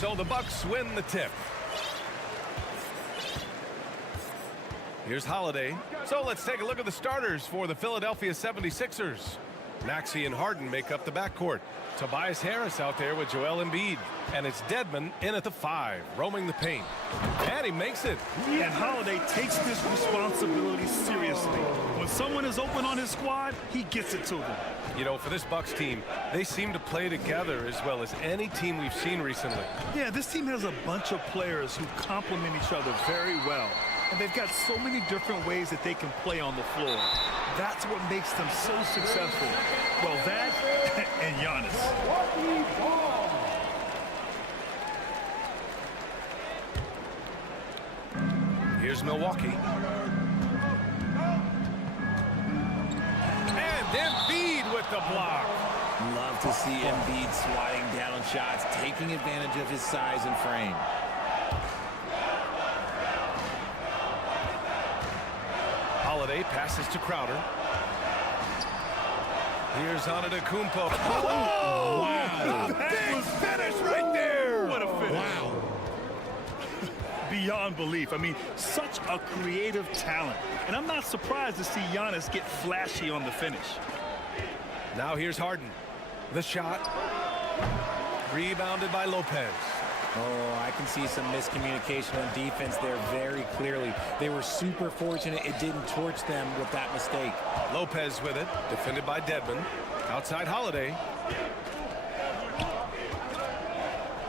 So the Bucks win the tip. Here's Holiday. So let's take a look at the starters for the Philadelphia 76ers. Maxey and Harden make up the backcourt. Tobias Harris out there with Joel Embiid. And it's Dedmon in at the 5, roaming the paint. And he makes it. And Holiday takes this responsibility seriously. When someone is open on his squad, he gets it to them. You know, for this Bucks team, they seem to play together as well as any team we've seen recently. Yeah, this team has a bunch of players who complement each other very well. And they've got so many different ways that they can play on the floor. That's what makes them so successful. Well, that and Giannis. Here's Milwaukee. And Embiid with the block. Love to see Embiid swatting down shots, taking advantage of his size and frame. Holiday passes to Crowder. Here's Antetokounmpo. Oh, wow. Big finish right there. What a finish. Wow. Beyond belief. I mean, such a creative talent. And I'm not surprised to see Giannis get flashy on the finish. Now here's Harden. The shot. Rebounded by Lopez. Oh, I can see some miscommunication on defense there very clearly. They were super fortunate it didn't torch them with that mistake. Lopez with it, defended by Dedmon. Outside Holiday.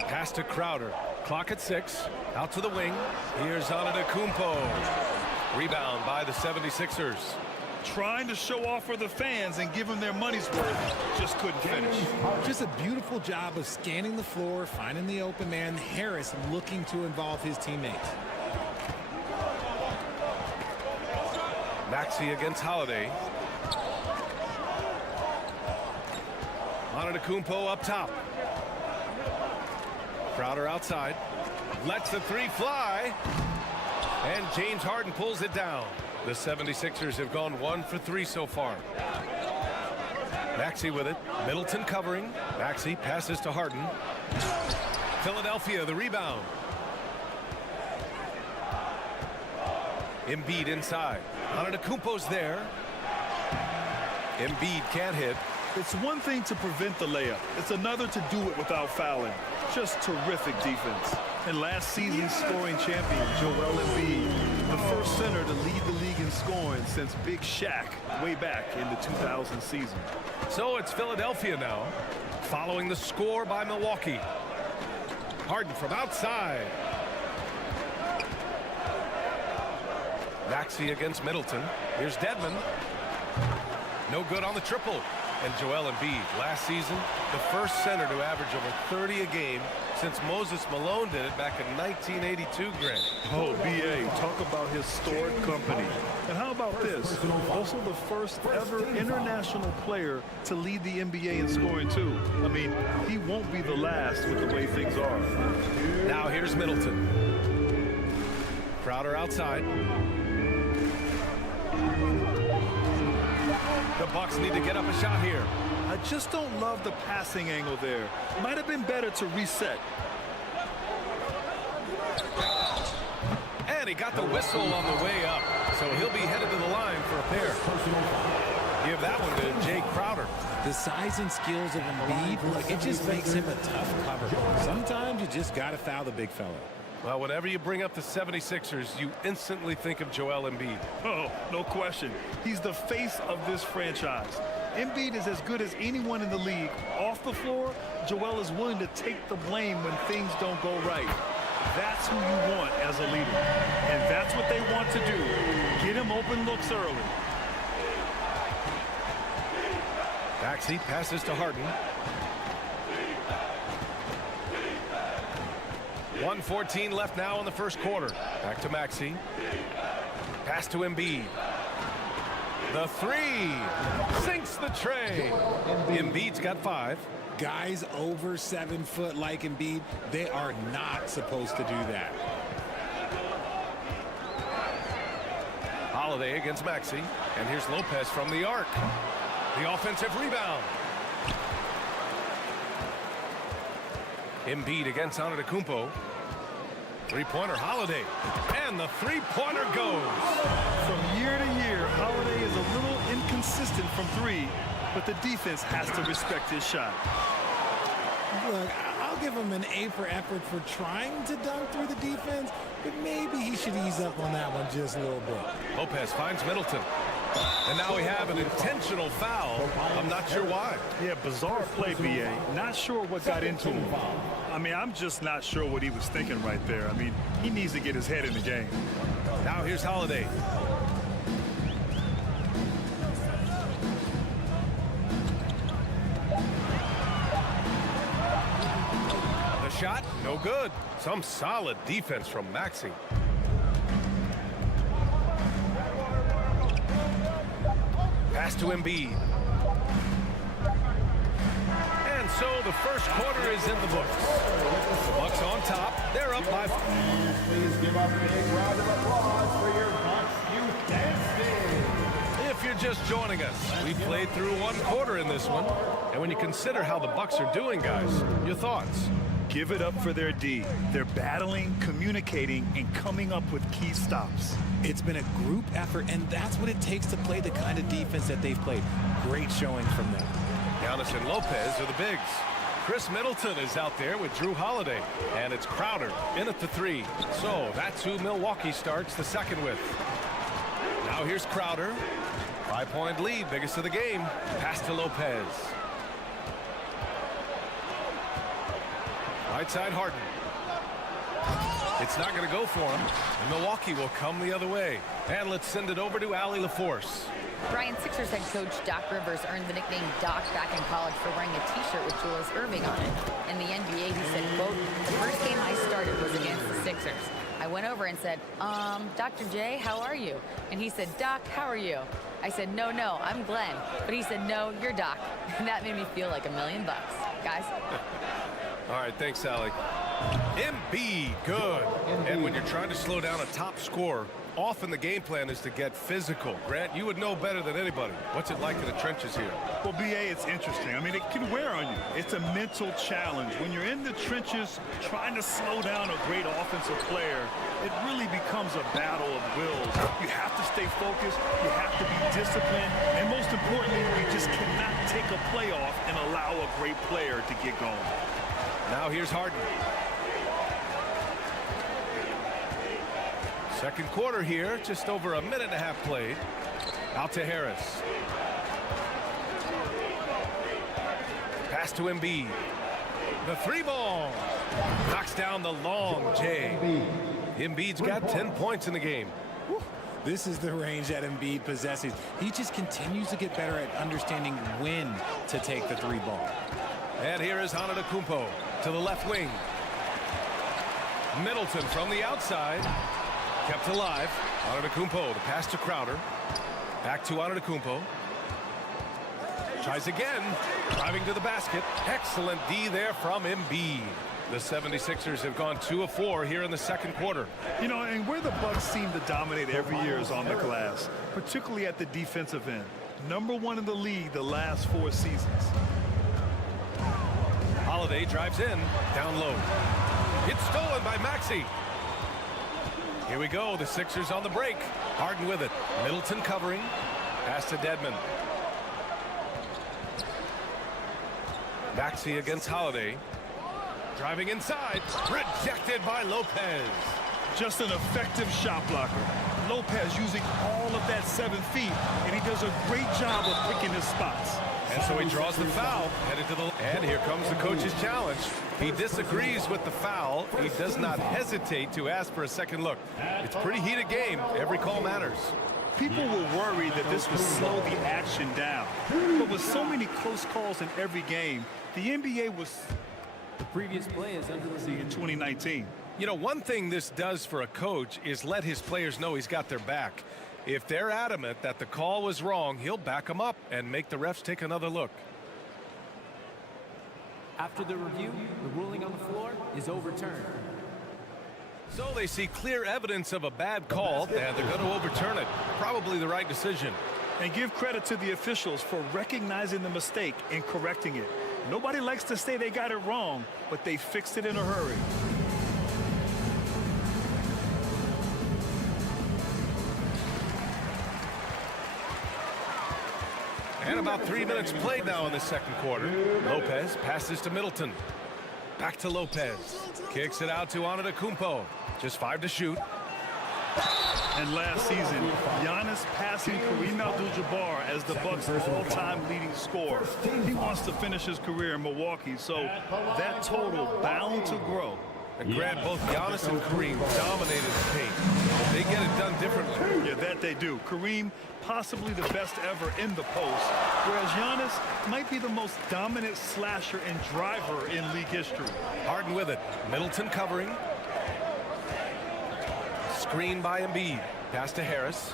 Pass to Crowder. Clock at 6. Out to the wing. Here's Antetokounmpo. Rebound by the 76ers. Trying to show off for the fans and give them their money's worth. Just couldn't finish. Just a beautiful job of scanning the floor, finding the open man. Harris looking to involve his teammates. Maxey against Holiday. Antetokounmpo up top. Crowder outside. Lets the 3 fly. And James Harden pulls it down. The 76ers have gone 1 for 3 so far. Maxey with it. Middleton covering. Maxey passes to Harden. Philadelphia the rebound. Embiid inside. Antetokounmpo's there. Embiid can't hit. It's one thing to prevent the layup. It's another to do it without fouling. Just terrific defense. And last season's scoring champion, Joel Embiid, the first center to lead the league in scoring since Big Shaq way back in the 2000 season. So it's Philadelphia now, following the score by Milwaukee. Harden from outside. Maxey against Middleton. Here's Dedmon. No good on the triple. And Joel Embiid, last season, the first center to average over 30 a game since Moses Malone did it back in 1982, Grant. Oh, B.A., talk about historic company. And how about this? Also the first ever international player to lead the NBA in scoring, too. I mean, he won't be the last with the way things are. Now here's Middleton. Crowder outside. The Bucks need to get up a shot here. I just don't love the passing angle there. Might have been better to reset. And he got the whistle on the way up, so he'll be headed to the line for a pair. Give that one to Jay Crowder. The size and skills of Embiid, look, it just makes him a tough cover. Sometimes you just got to foul the big fella. Well, whenever you bring up the 76ers, you instantly think of Joel Embiid. Oh, no question. He's the face of this franchise. Embiid is as good as anyone in the league. Off the floor, Joel is willing to take the blame when things don't go right. That's who you want as a leader. And that's what they want to do. Get him open looks early. Maxey passes to Harden. 1:14 left now in the first quarter. Back to Maxey. Pass to Embiid. The three. Sinks the tray. Embiid's got 5. Guys over 7 foot like Embiid, they are not supposed to do that. Holiday against Maxey. And here's Lopez from the arc. The offensive rebound. Embiid against Antetokounmpo. Three-pointer Holiday. And the three-pointer goes. From year to year, Holiday is a little inconsistent from 3, but the defense has to respect his shot. Look, I'll give him an A for effort for trying to dunk through the defense, but maybe he should ease up on that one just a little bit. Lopez finds Middleton. And now we have an intentional foul. I'm not sure why. Yeah, bizarre play, BA. Not sure what got into him. I mean, I'm just not sure what he was thinking right there. I mean, he needs to get his head in the game. Now here's Holiday. The shot, no good. Some solid defense from Maxey. Pass to Embiid. And so the first quarter is in the books. The Bucks on top. They're up by 5. Please give a big round of applause for your Bucks Youth Dancing. If you're just joining us, we played through 1 quarter in this one. And when you consider how the Bucks are doing, guys, your thoughts? Give it up for their D. They're battling, communicating, and coming up with key stops. It's been a group effort, and that's what it takes to play the kind of defense that they've played. Great showing from them. Giannis and Lopez are the bigs. Chris Middleton is out there with Drew Holiday. And it's Crowder in at the 3. So that's who Milwaukee starts the second with. Now here's Crowder. 5-point lead, biggest of the game. Pass to Lopez. Right side Harden. It's not going to go for him. And Milwaukee will come the other way. And let's send it over to Allie LaForce. Brian, Sixers head coach Doc Rivers earned the nickname Doc back in college for wearing a T-shirt with Julius Erving on it. In the NBA, he said, quote, "The first game I started was against the Sixers. I went over and said, Dr. J, how are you?" And he said, "Doc, how are you?" I said, no, I'm Glenn." But he said, "No, you're Doc." And that made me feel like $1 million, guys. All right, thanks, Allie. Embiid, good. And when you're trying to slow down a top scorer, often the game plan is to get physical. Grant, you would know better than anybody. What's it like in the trenches here? Well, BA, it's interesting. I mean, it can wear on you. It's a mental challenge. When you're in the trenches trying to slow down a great offensive player, it really becomes a battle of wills. You have to stay focused. You have to be disciplined. And most importantly, you just cannot take a play off and allow a great player to get going. Now here's Harden. Second quarter here, just over 1.5 minutes played. Out to Harris. Pass to Embiid. The 3-ball. Knocks down the long J. Embiid's got 10 points in the game. This is the range that Embiid possesses. He just continues to get better at understanding when to take the 3-ball. And here is Antetokounmpo to the left wing. Middleton from the outside. Kept alive. Antetokounmpo, the pass to Crowder. Back to Antetokounmpo. Tries again. Driving to the basket. Excellent D there from Embiid. The 76ers have gone 2 of 4 here in the second quarter. You know, and where the Bucks seem to dominate every year is on the glass, particularly at the defensive end. #1 in the league the last 4 seasons. Holiday drives in. Down low. It's stolen by Maxey. Here we go. The Sixers on the break. Harden with it. Middleton covering. Pass to Dedmon. Maxey against Holiday. Driving inside. Rejected by Lopez. Just an effective shot blocker. Lopez using all of that 7 feet, and he does a great job of picking his spots. And so he draws the foul. Headed to the... And here comes the coach's challenge. He disagrees with the foul. He does not hesitate to ask for a second look. It's a pretty heated game. Every call matters. People were worried that this would slow the action down. But with so many close calls in every game, the NBA was... The previous play is under the in 2019. You know, one thing this does for a coach is let his players know he's got their back. If they're adamant that the call was wrong, he'll back them up and make the refs take another look. After the review, the ruling on the floor is overturned. So they see clear evidence of a bad call, and they're going to overturn it. Probably the right decision. And give credit to the officials for recognizing the mistake and correcting it. Nobody likes to say they got it wrong, but they fixed it in a hurry. And about 3 minutes played now in the second quarter. Lopez passes to Middleton. Back to Lopez. Kicks it out to Antetokounmpo. Just 5 to shoot. And last season, Giannis passing Kareem Abdul-Jabbar as the Bucks' all-time leading scorer. He wants to finish his career in Milwaukee, so that total bound to grow. And Grant, both Giannis and Kareem dominated the paint. They get it done differently. Yeah, that they do. Kareem, possibly the best ever in the post, whereas Giannis might be the most dominant slasher and driver in league history. Harden with it. Middleton covering. Screen by Embiid. Pass to Harris.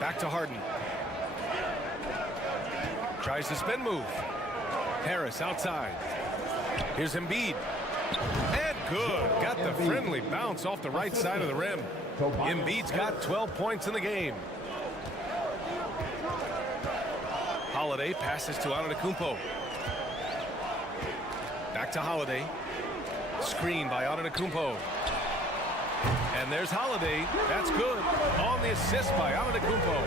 Back to Harden. Tries the spin move. Harris outside. Here's Embiid. And good. Got the friendly bounce off the right side of the rim. Embiid's got 12 points in the game. Holiday passes to Antetokounmpo. Back to Holiday. Screen by Antetokounmpo. And there's Holiday. That's good. On the assist by Antetokounmpo.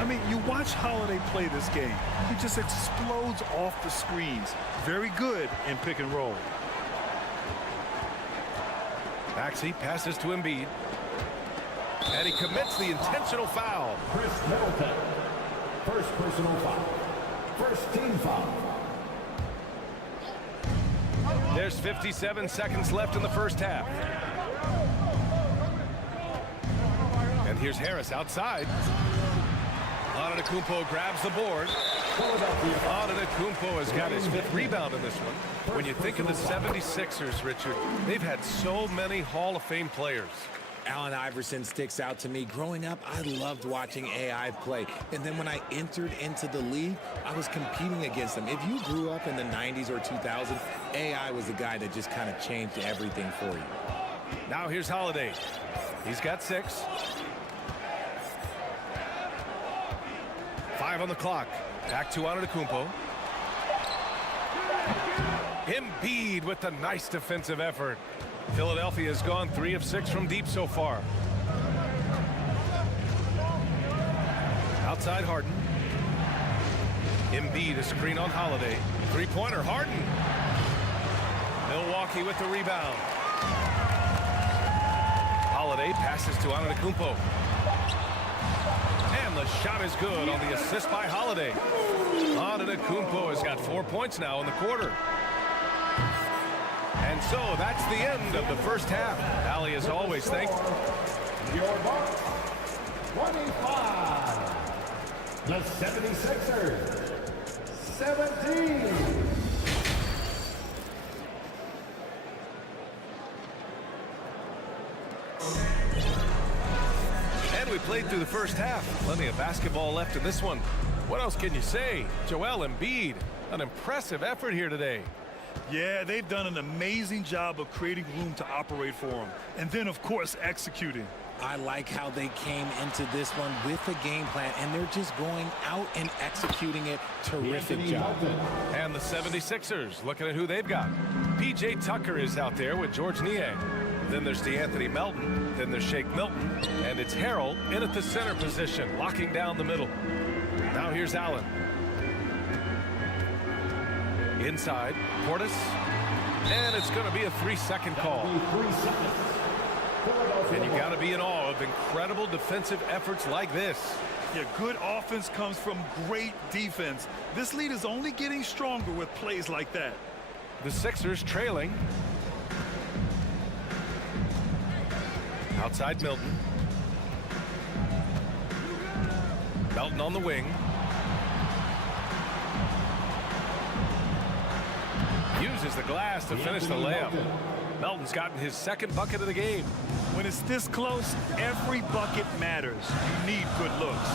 I mean, you watch Holiday play this game. He just explodes off the screens. Very good in pick and roll. Maxey passes to Embiid. And he commits the intentional foul. Chris Middleton. First personal foul. First team foul. There's 57 seconds left in the first half. And here's Harris outside. Antetokounmpo grabs the board. Antetokounmpo has got his 5th rebound in this one. When you think of the 76ers, Richard, they've had so many Hall of Fame players. Allen Iverson sticks out to me. Growing up, I loved watching AI play. And then when I entered into the league, I was competing against him. If you grew up in the 90s or 2000s, AI was the guy that just kind of changed everything for you. Now here's Holiday. He's got 6. 5 on the clock. Back to Antetokounmpo. Embiid with a nice defensive effort. Philadelphia has gone 3 of 6 from deep so far. Outside Harden. Embiid, a screen on Holiday. 3-pointer Harden. Milwaukee with the rebound. Holiday passes to Antetokounmpo. And the shot is good on the assist by Holiday. Antetokounmpo has got 4 points now in the quarter. And so that's the end of the first half. Allie, as always, thank you. Your Bucks, 25. The 76ers, 17. And we played through the first half. Plenty of basketball left in this one. What else can you say? Joel Embiid, an impressive effort here today. Yeah, they've done an amazing job of creating room to operate for him. And then, of course, executing. I like how they came into this one with a game plan, and they're just going out and executing it. Terrific job. And the 76ers, looking at who they've got. P.J. Tucker is out there with George Niang. Then there's DeAnthony Melton. Then there's Shake Milton. And it's Harrell in at the center position, locking down the middle. Now here's Allen. Inside, Portis. And it's going to be a 3-second call. And you got to be in awe of incredible defensive efforts like this. Yeah, good offense comes from great defense. This lead is only getting stronger with plays like that. The Sixers trailing. Outside Milton. Melton on the wing. Uses the glass to finish the layup. Melton's gotten his second bucket of the game. When it's this close, every bucket matters. You need good looks.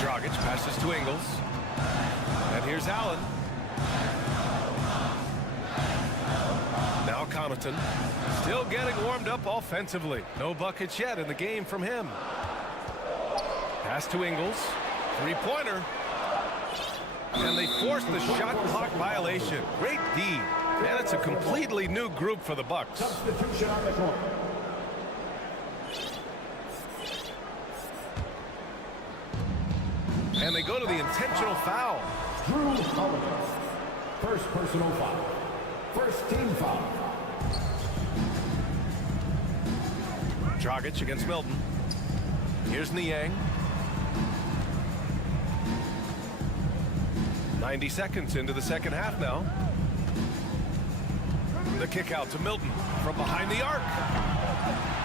Dragic passes to Ingles. And here's Allen. Now Connaughton. Still getting warmed up offensively. No buckets yet in the game from him. Pass to Ingles. Three-pointer. And they force the shot clock violation. Great D. And it's a completely new group for the Bucks. Substitution on the court. And they go to the intentional foul. Drew Holiday. First personal foul. First team foul. Dragic against Milton. Here's Niang. 90 seconds into the second half now. The kick out to Milton from behind the arc.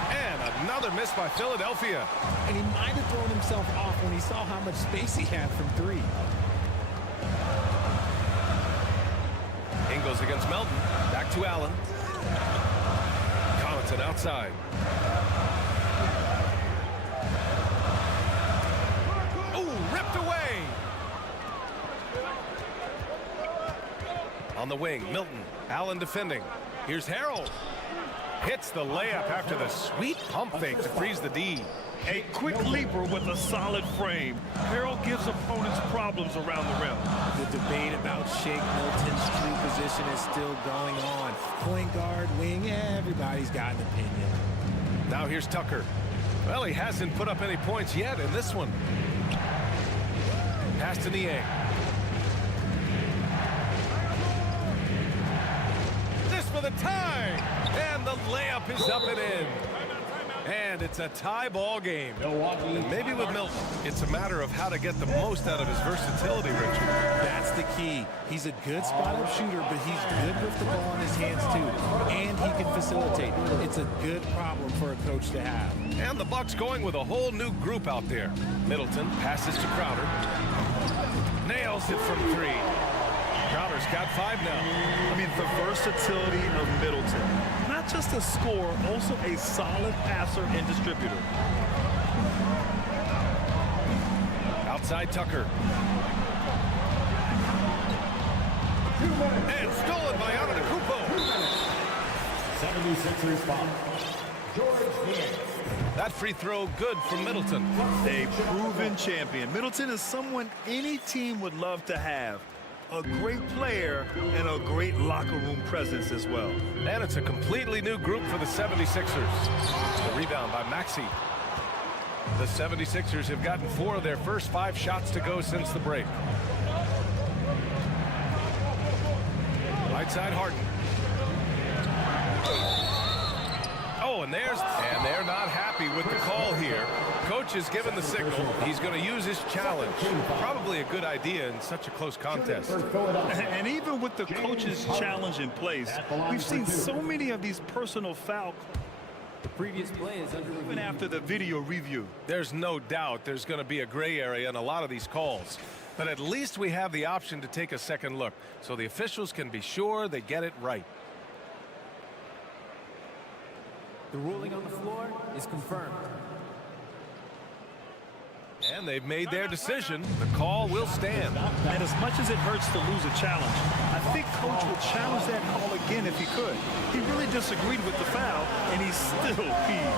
And another miss by Philadelphia. And he might have thrown himself off when he saw how much space he had from three. Ingles against Melton. Back to Allen. Connaughton outside. Ooh, ripped away. On the wing, Milton. Allen defending. Here's Harrell. Hits the layup after the sweet pump fake to freeze the D. A quick leaper with a solid frame. Harrell gives opponents problems around the rim. The debate about Shake Milton's true position is still going on. Point guard, wing, everybody's got an opinion. Now here's Tucker. Well, he hasn't put up any points yet in this one. Pass to Niang. This for the tie. And the layup is up and in. And it's a tie ball game. And maybe with Milton, it's a matter of how to get the most out of his versatility, Richard. That's the key. He's a good spot-up shooter, but he's good with the ball in his hands, too. And he can facilitate. It's a good problem for a coach to have. And the Bucks going with a whole new group out there. Middleton passes to Crowder. Nails it from three. Crowder's got 5 now. I mean, the versatility of Middleton. Not just a scorer, also a solid passer and distributor. Outside Tucker. And stolen by Antetokounmpo. 76ers foul. George Niang. That free throw good from Middleton. A proven champion. Middleton is someone any team would love to have. A great player and a great locker room presence as well. And it's a completely new group for the 76ers. The rebound by Maxey. The 76ers have gotten 4 of their first 5 shots to go since the break. Right side Harden. Oh, and they're not happy with the call here. Coach has given the signal. He's going to use his challenge. Probably a good idea in such a close contest. And even with the coach's challenge in place, we've seen so many of these personal foul The previous play is under even review. after the video review. There's no doubt there's going to be a gray area in a lot of these calls. But at least we have the option to take a second look, so the officials can be sure they get it right. The ruling on the floor is confirmed. And they've made their decision. The call will stand. And as much as it hurts to lose a challenge, I think Coach would challenge that call again if he could. He really disagreed with the foul, and he's still peeved.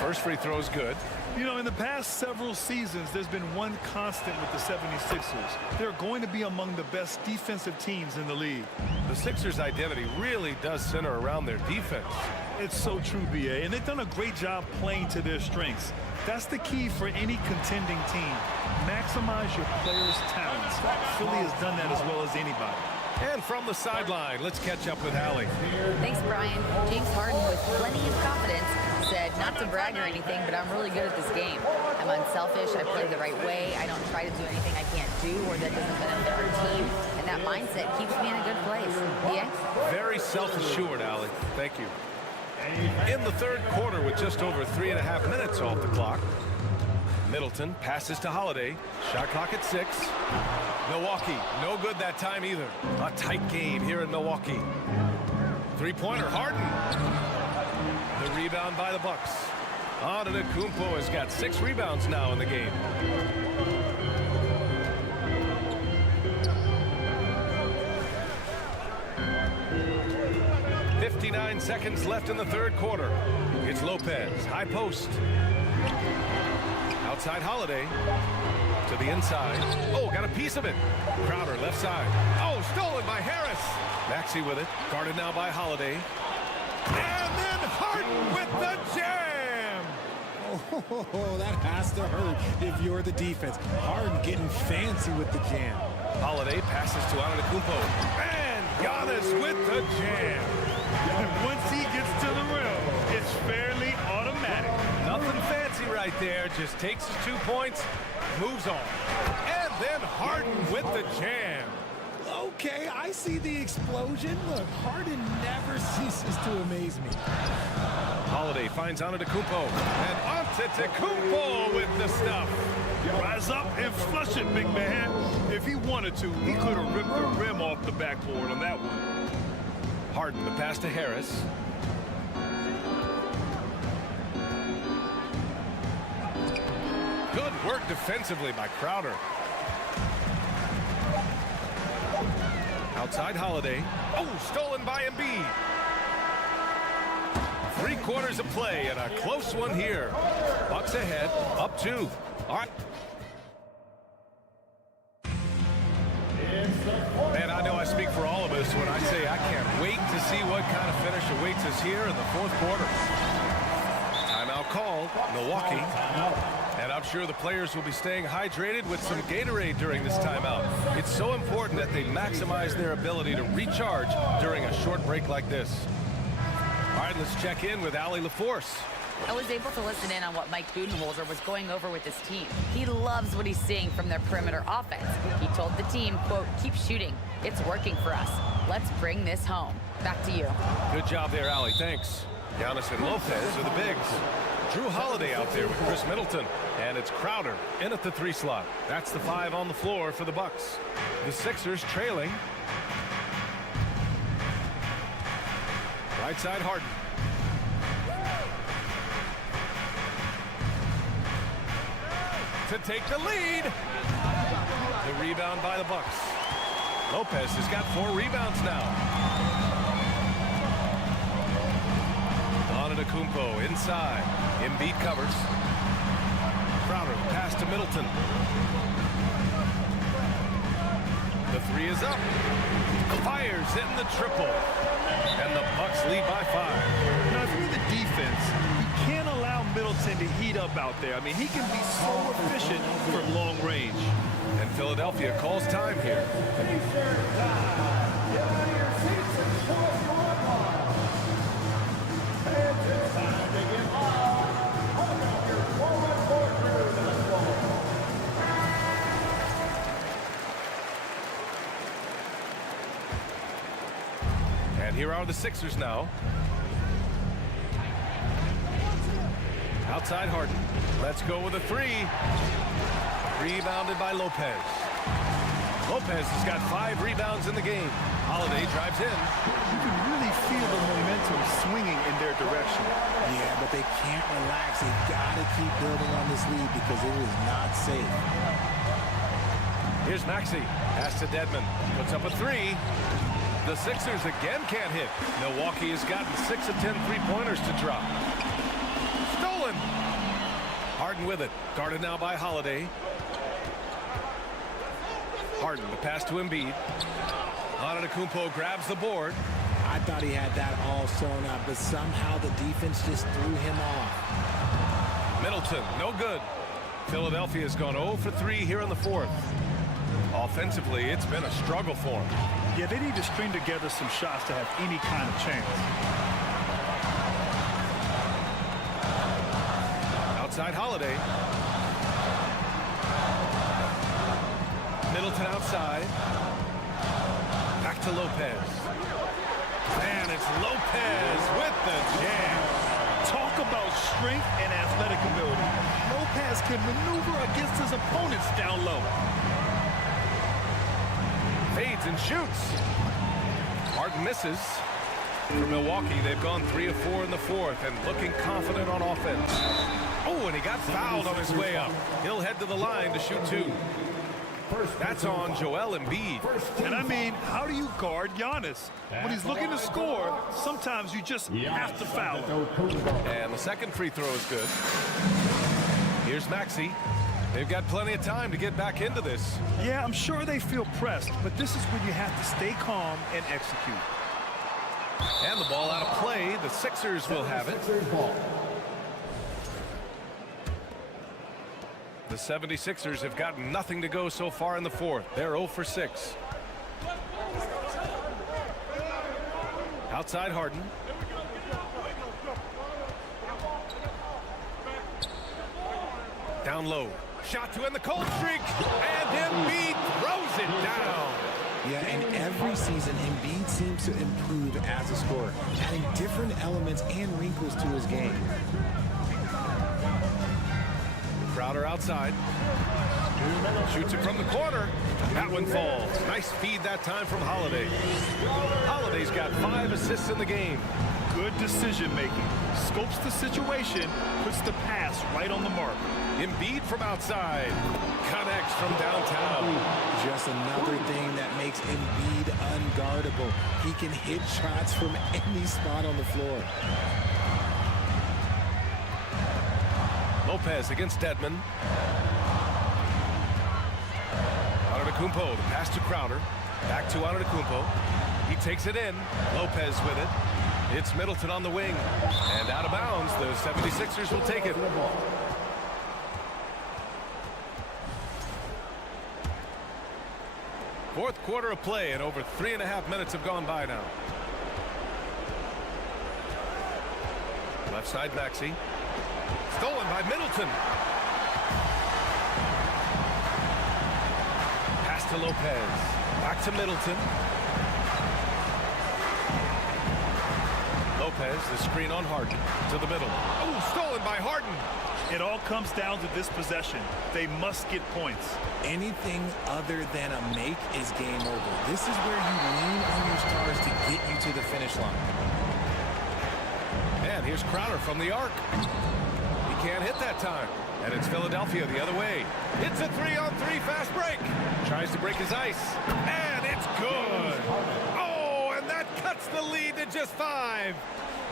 First free throw is good. You know, in the past several seasons, there's been one constant with the 76ers. They're going to be among the best defensive teams in the league. The Sixers' identity really does center around their defense. It's so true, BA, and they've done a great job playing to their strengths. That's the key for any contending team. Maximize your players' talents. Philly has done that as well as anybody. And from the sideline, let's catch up with Allie. Thanks, Brian. James Harden, with plenty of confidence, said not to brag or anything, but I'm really good at this game. I'm unselfish. I play the right way. I don't try to do anything I can't do or that doesn't benefit our team. And that mindset keeps me in a good place. Yeah? Very self-assured, Allie. Thank you. In the third quarter with just over 3.5 minutes off the clock. Middleton passes to Holiday. Shot clock at 6. Milwaukee, no good that time either. A tight game here in Milwaukee. Three-pointer, Harden. The rebound by the Bucks. Antetokounmpo has got 6 rebounds now in the game. .59 seconds left in the third quarter. It's Lopez, high post. Outside Holiday. To the inside. Oh, got a piece of it. Crowder, left side. Oh, stolen by Harris. Maxey with it. Guarded now by Holiday. And then Harden with the jam. Oh, that has to hurt if you're the defense. Harden getting fancy with the jam. Holiday passes to Antetokounmpo. And Giannis with the jam. Once he gets to the rim, it's fairly automatic. Nothing fancy right there. Just takes his 2 points, moves on. And then Harden with the jam. Okay, I see the explosion. Look, Harden never ceases to amaze me. Holiday finds Antetokounmpo. And Antetokounmpo with the stuff. Rise up and flush it, big man. If he wanted to, he could have ripped the rim off the backboard on that one. Harden, the pass to Harris. Good work defensively by Crowder. Outside Holiday. Oh, stolen by Embiid. 3 quarters of play and a close one here. Bucks ahead, up 2. All right. Man, I know I speak for all of us when I say I can't wait to see what kind of finish awaits us here in the fourth quarter. Timeout called, Milwaukee. And I'm sure the players will be staying hydrated with some Gatorade during this timeout. It's so important that they maximize their ability to recharge during a short break like this. All right, let's check in with Allie LaForce. I was able to listen in on what Mike Budenholzer was going over with his team. He loves what he's seeing from their perimeter offense. He told the team, quote, keep shooting. It's working for us. Let's bring this home. Back to you. Good job there, Allie. Thanks. Giannis and Lopez are the bigs. Drew Holiday out there with Chris Middleton. And it's Crowder in at the 3 slot. That's the 5 on the floor for the Bucks. The Sixers trailing. Right side, Harden. To take the lead. The rebound by the Bucks. Lopez has got 4 rebounds now. Antetokounmpo inside. Embiid covers. Crowder pass to Middleton. The 3 is up. Fires in the triple. And the Bucks lead by 5. Now, if you're the defense, you can't allow Middleton to heat up out there. I mean, he can be so efficient from long range. And Philadelphia calls time here. And here are the Sixers now. Outside Harden. Let's go with a 3. Rebounded by Lopez. Lopez has got 5 rebounds in the game. Holiday drives in. You can really feel the momentum swinging in their direction. Yeah, but they can't relax. They've got to keep building on this lead because it is not safe. Here's Maxey. Pass to Dedmon. Puts up a 3. The Sixers again can't hit. Milwaukee has gotten 6 of 10 3-pointers to drop. Stolen. Harden with it. Guarded now by Holiday. Harden, the pass to Embiid. Antetokounmpo grabs the board. I thought he had that all sewn up, but somehow the defense just threw him off. Middleton, no good. Philadelphia's gone 0 for 3 here in the fourth. Offensively, it's been a struggle for them. Yeah, they need to string together some shots to have any kind of chance. Outside Holiday. Middleton outside. Back to Lopez. And it's Lopez with the jam. strength and athletic ability. Lopez can maneuver against his opponents down low. Fades and shoots. Harden misses. For Milwaukee, they've gone 3 of 4 in the fourth and looking confident on offense. Oh, and he got fouled on his way up. He'll head to the line to shoot 2. That's on Joel Embiid. And I mean, how do you guard Giannis? When he's looking to score, sometimes you just have to foul him. And the second free throw is good. Here's Maxey. They've got plenty of time to get back into this. Yeah, I'm sure they feel pressed, but this is when you have to stay calm and execute. And the ball out of play. The Sixers will have it. The 76ers have gotten nothing to go so far in the fourth. They're 0 for 6. Outside Harden. Down low. Shot to end the cold streak. And Embiid throws it down. Yeah, and every season, Embiid seems to improve as a scorer, adding different elements and wrinkles to his game. Crowder outside. Shoots it from the corner. That one falls. Nice feed that time from Holiday. Holiday's got 5 assists in the game. Good decision making. Scopes the situation, puts the pass right on the mark. Embiid from outside. Connects from downtown. Just another thing that makes Embiid unguardable. He can hit shots from any spot on the floor. Lopez against Dedmon. Antetokounmpo, the pass to Crowder. Back to Antetokounmpo. He takes it in. Lopez with it. It's Middleton on the wing. And out of bounds, the 76ers will take it. Fourth quarter of play, and over 3.5 minutes have gone by now. Left side, Maxey. Stolen by Middleton. Pass to Lopez. Back to Middleton. Lopez, the screen on Harden. To the middle. Oh, stolen by Harden. It all comes down to this possession. They must get points. Anything other than a make is game over. This is where you lean on your stars to get you to the finish line. And here's Crowder from the arc. He can't hit that time. And it's Philadelphia the other way. It's a 3-on-3 fast break. Tries to break his ice. And it's good. Oh, and that cuts the lead to just 5.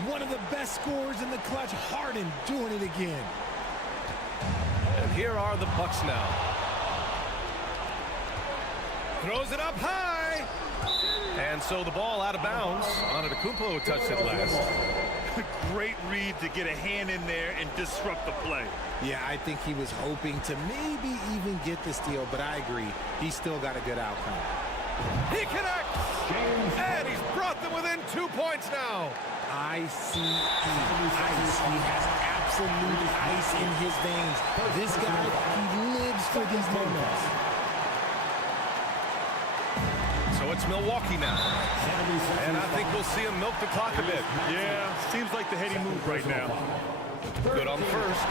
One of the best scorers in the clutch, Harden, doing it again. And here are the Bucks now. Throws it up high. And so the ball out of bounds. Antetokounmpo touched it last. Great read to get a hand in there and disrupt the play. Yeah, I think he was hoping to maybe even get the steal, but I agree. He still got a good outcome. He connects. And he's brought them within 2 points now. ICE. Ice. He has absolute ice in his veins. This guy, he lives for these moments. So it's Milwaukee now. And I think we'll see him milk the clock a bit. Yeah, seems like the heady move right now. Good on the first.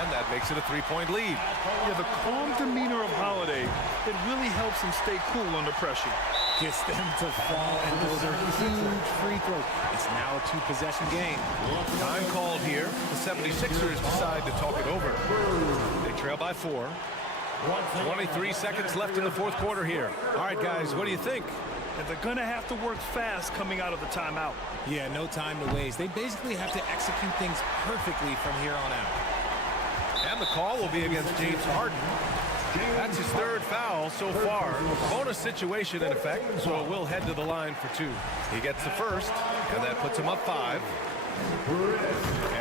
And that makes it a 3-point lead. Yeah, the calm demeanor of Holiday, it really helps him stay cool under pressure. Gets them to fall, and those are huge free throws. It's now a 2-possession game. Time called here. The 76ers decide to talk it over. They trail by 4. 23 seconds left in the fourth quarter here. All right, guys, what do you think? And they're going to have to work fast coming out of the timeout. Yeah, no time to waste. They basically have to execute things perfectly from here on out. And the call will be against James Harden. That's his 3rd foul so far. Bonus situation in effect, so we'll head to the line for 2. He gets the first, and that puts him up 5.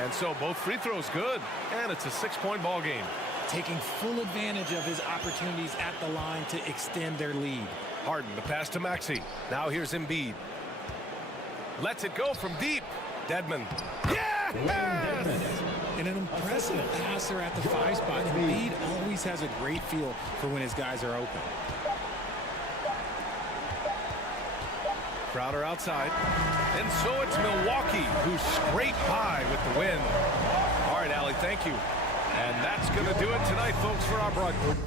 And so both free throws good, and it's a 6-point ball game. Taking full advantage of his opportunities at the line to extend their lead. Harden, the pass to Maxey. Now here's Embiid. Lets it go from deep. Dedmon. Yes! And an impressive passer at the 5 spot. Embiid always has a great feel for when his guys are open. Crowder outside. And so it's Milwaukee who scrape by with the win. All right, Molly. Thank you. And that's going to do it tonight, folks, for our broadcast.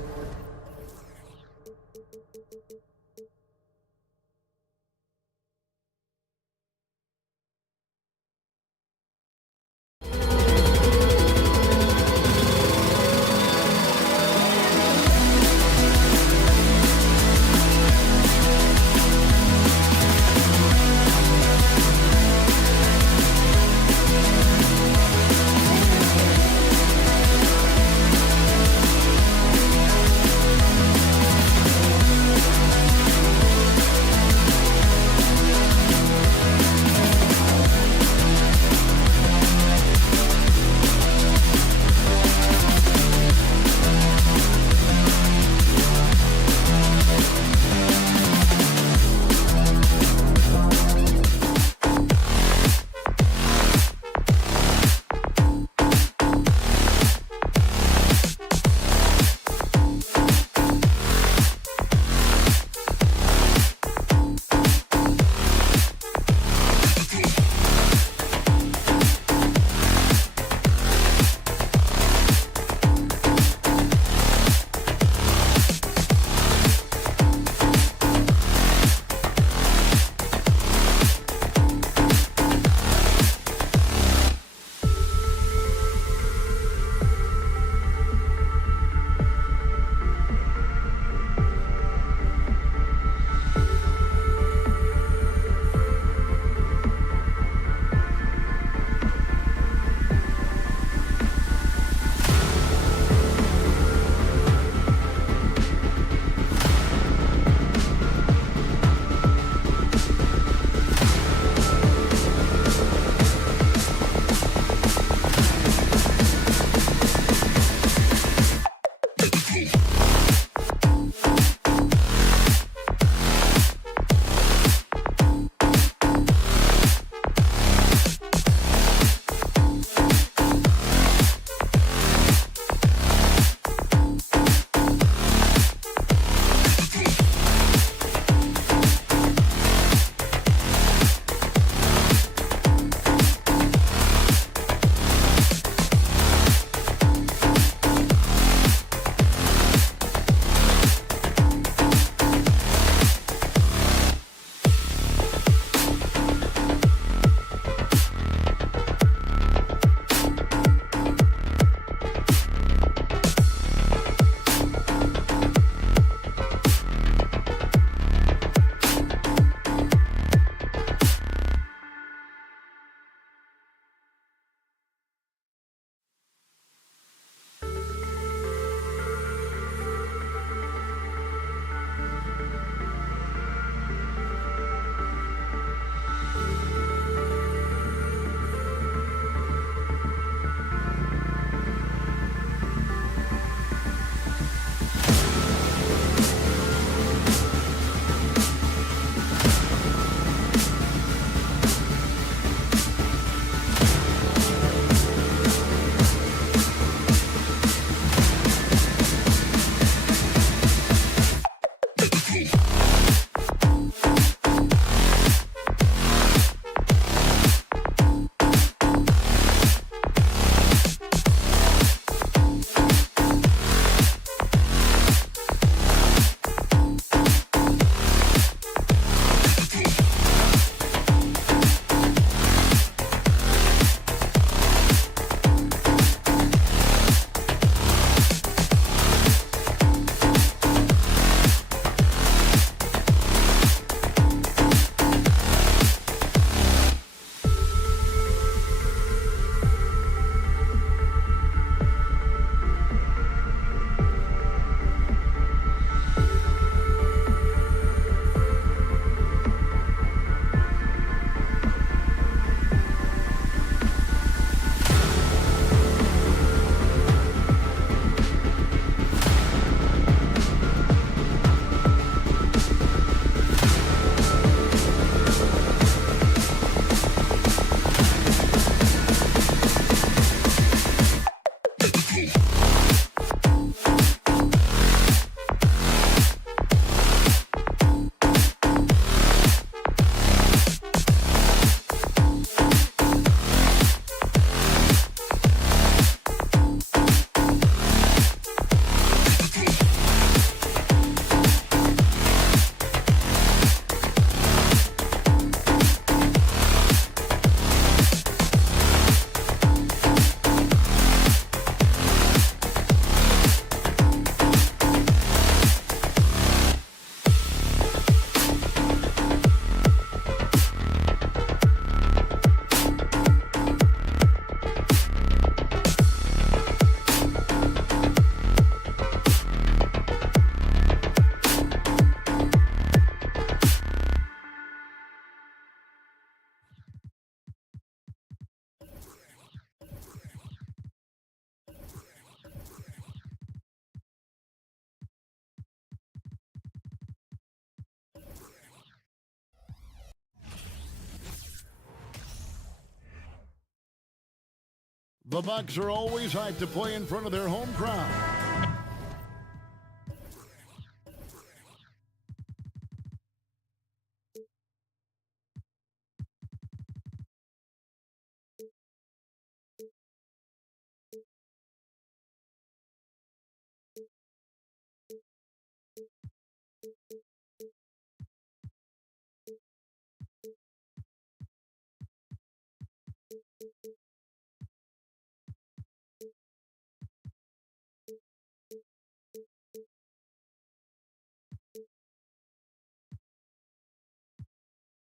The Bucks are always hyped to play in front of their home crowd.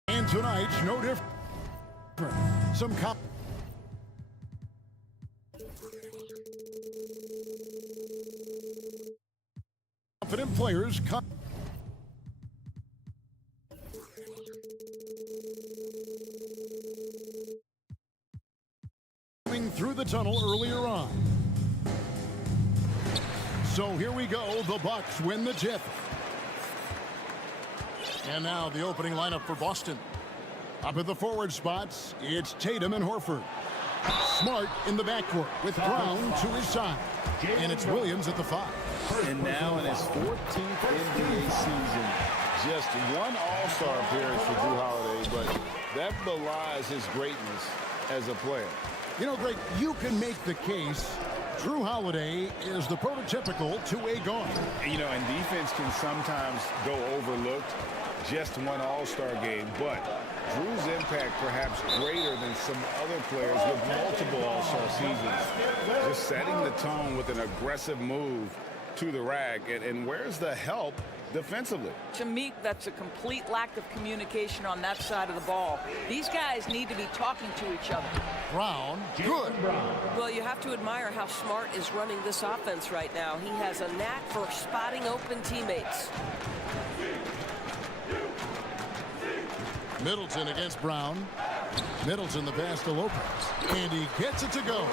And tonight's no different. Some confident players come through the tunnel earlier on. So here we go. The Bucks win the tip. And now the opening lineup for Boston. Up at the forward spots, it's Tatum and Horford. Smart in the backcourt with Brown to his side. And it's Williams at the 5. And now in his 14th NBA season, just one All-Star appearance for Drew Holiday, but that belies his greatness as a player. You know, Greg, you can make the case Drew Holiday is the prototypical two-way guard. You know, and defense can sometimes go overlooked. Just one All-Star game, but Drew's impact perhaps greater than some other players with multiple All-Star seasons. Just setting the tone with an aggressive move to the rack. And where's the help defensively? To me, that's a complete lack of communication on that side of the ball. These guys need to be talking to each other. Brown, good. Well, you have to admire how Smart is running this offense right now. He has a knack for spotting open teammates. Middleton against Brown. Middleton the pass to Lopez. And he gets it to go.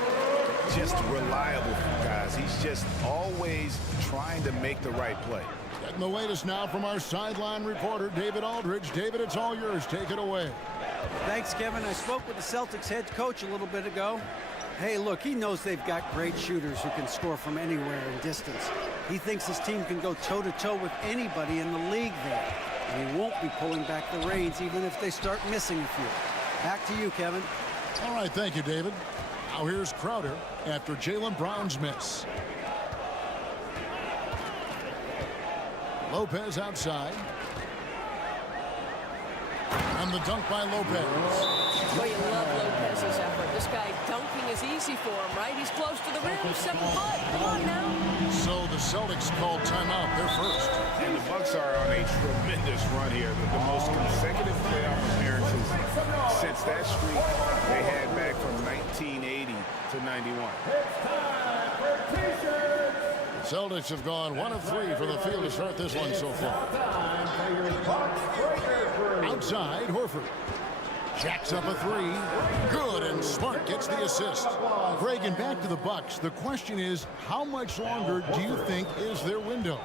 Just reliable, guys. He's just always trying to make the right play. Getting the latest now from our sideline reporter, David Aldridge. David, it's all yours. Take it away. Thanks, Kevin. I spoke with the Celtics head coach a little bit ago. Hey, look, he knows they've got great shooters who can score from anywhere in distance. He thinks his team can go toe-to-toe with anybody in the league there. And he won't be pulling back the reins even if they start missing a few. Back to you, Kevin. All right, thank you, David. Now here's Crowder after Jaylen Brown's miss. Lopez outside. And the dunk by Lopez. Well, you love Lopez's effort. This guy dunking is easy for him, right? He's close to the rim. 7 foot. Come on now. So the Celtics called timeout. They're first. And the Bucks are on a tremendous run here. The most consecutive playoff appearances since that streak they had back from 1980 to 91. The Celtics have gone 1 of 3 for the field to start this one so far. Outside, Horford. Jacks up a 3. Good, and Smart gets the assist. Greg, and back to the Bucks. The question is, how much longer do you think is their window?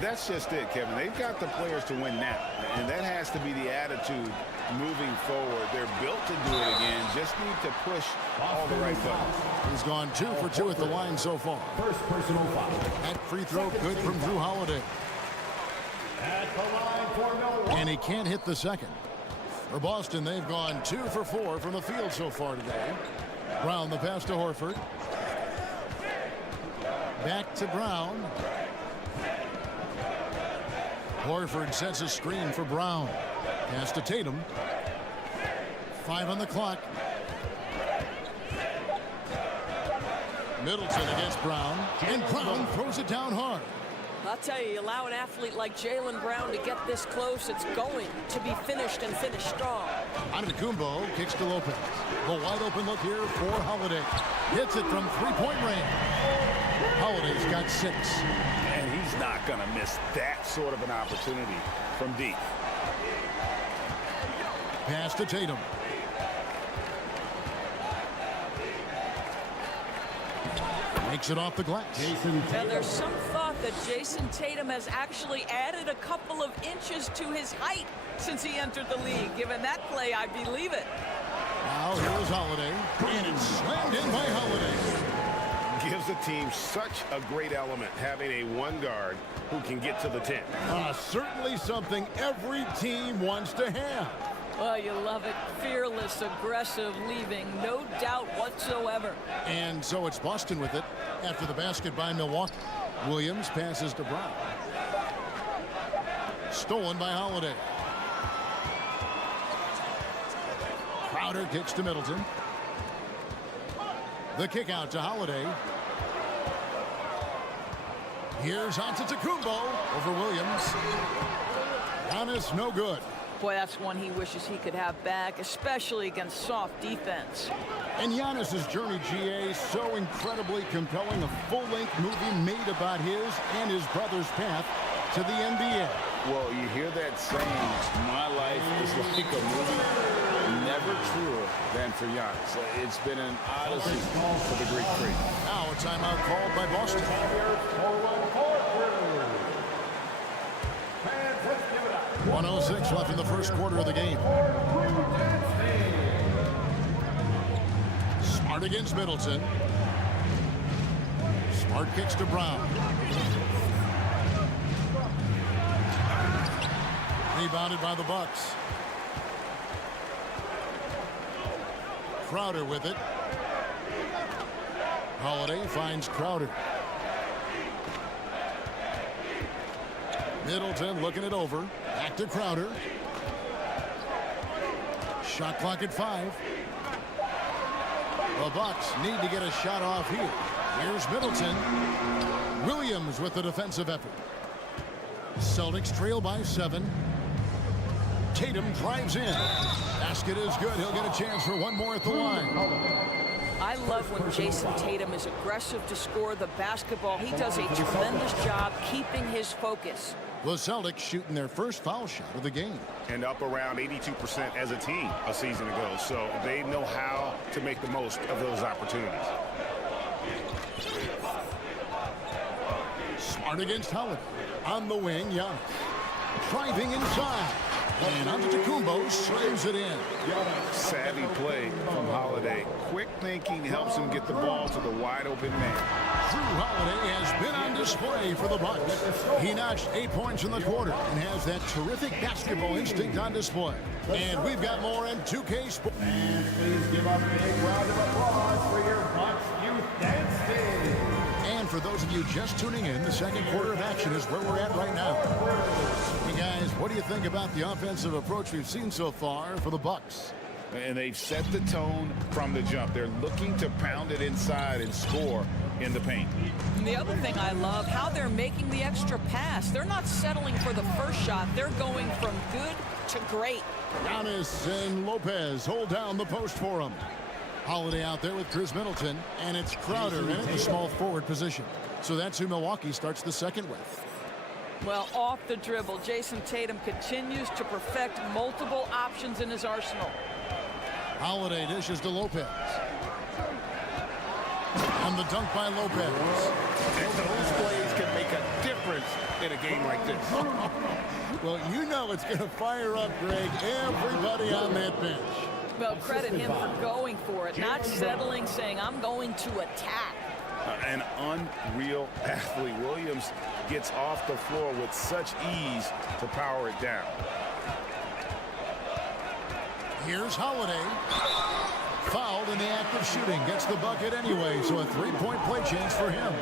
That's just it, Kevin. They've got the players to win now, and that has to be the attitude moving forward. They're built to do it again. Just need to push all the right buttons. He's gone 2 for 2 at the line so far. First personal foul. That free throw good from Drew Holiday. At the line for Milwaukee. And he can't hit the second. For Boston, they've gone 2 for 4 from the field so far today. Brown the pass to Horford. Back to Brown. Horford sets a screen for Brown. Pass to Tatum. 5 on the clock. Middleton against Brown. And Brown throws it down hard. I'll tell you, allow an athlete like Jaylen Brown to get this close, it's going to be finished and finished strong. Antetokounmpo kicks to Lopez. The wide open look here for Holiday. Hits it from three-point range. Holiday's got 6. And he's not going to miss that sort of an opportunity from deep. Pass to Tatum. Makes it off the glass. And there's some thought that Jason Tatum has actually added a couple of inches to his height since he entered the league. Given that play, I believe it. Now here's Holiday. And it's slammed in by Holiday. a team such a great element, having a one guard who can get to the 10. Certainly something every team wants to have. Oh, you love it. Fearless, aggressive, leaving no doubt whatsoever. And so it's Boston with it after the basket by Milwaukee. Williams passes to Brown. Stolen by Holiday. Crowder kicks to Middleton. The kick out to Holiday. Here's Antetokounmpo over Williams. Giannis no good. Boy, that's one he wishes he could have back, especially against soft defense. And Giannis's journey, GA, so incredibly compelling. A full-length movie made about his and his brother's path to the NBA. Well, you hear that saying, my life is like a movie. Never truer than for Giannis. It's been an odyssey for the Greek Freak. Now a timeout called by Boston. 1:06 left in the first quarter of the game. Smart against Middleton. Smart kicks to Brown. Rebounded by the Bucks. Crowder with it. Holiday finds Crowder. Middleton looking it over. Back to Crowder. Shot clock at 5. The Bucks need to get a shot off here. Here's Middleton. Williams with the defensive effort. Celtics trail by 7. Tatum drives in. Basket is good. He'll get a chance for one more at the line. I love when Jason Tatum is aggressive to score the basketball. He does a tremendous job keeping his focus. The Celtics shooting their first foul shot of the game. And up around 82% as a team a season ago. So they know how to make the most of those opportunities. Smart against Holiday. On the wing, Giannis. Driving inside. And Antetokounmpo slams it in. Savvy play from Holiday. Quick thinking helps him get the ball to the wide open man. Drew Holiday has been on display for the Bucks. He notched 8 points in the quarter and has that terrific basketball instinct on display. And we've got more in 2K Sports. And please give a big round of applause for your Bucks Youth Dance Team. And for those of you just tuning in, the second quarter of action is where we're at right now. Hey guys, what do you think about the offensive approach we've seen so far for the Bucks? And they've set the tone from the jump. They're looking to pound it inside and score in the paint. And the other thing I love, how they're making the extra pass. They're not settling for the first shot. They're going from good to great. Giannis and Lopez hold down the post for him. Holiday out there with Chris Middleton, and it's Crowder in the small forward position. So that's who Milwaukee starts the second with. Well, off the dribble, Jason Tatum continues to perfect multiple options in his arsenal. Holiday dishes to Lopez. On the dunk by Lopez. And those plays can make a difference in a game like this. Well, you know it's going to fire up, Greg, everybody on that bench. Well, credit him for going for it, not settling, saying, I'm going to attack. An unreal athlete. Williams gets off the floor with such ease to power it down. Here's Holiday. Fouled in the act of shooting. Gets the bucket anyway, so a three-point play chance for him.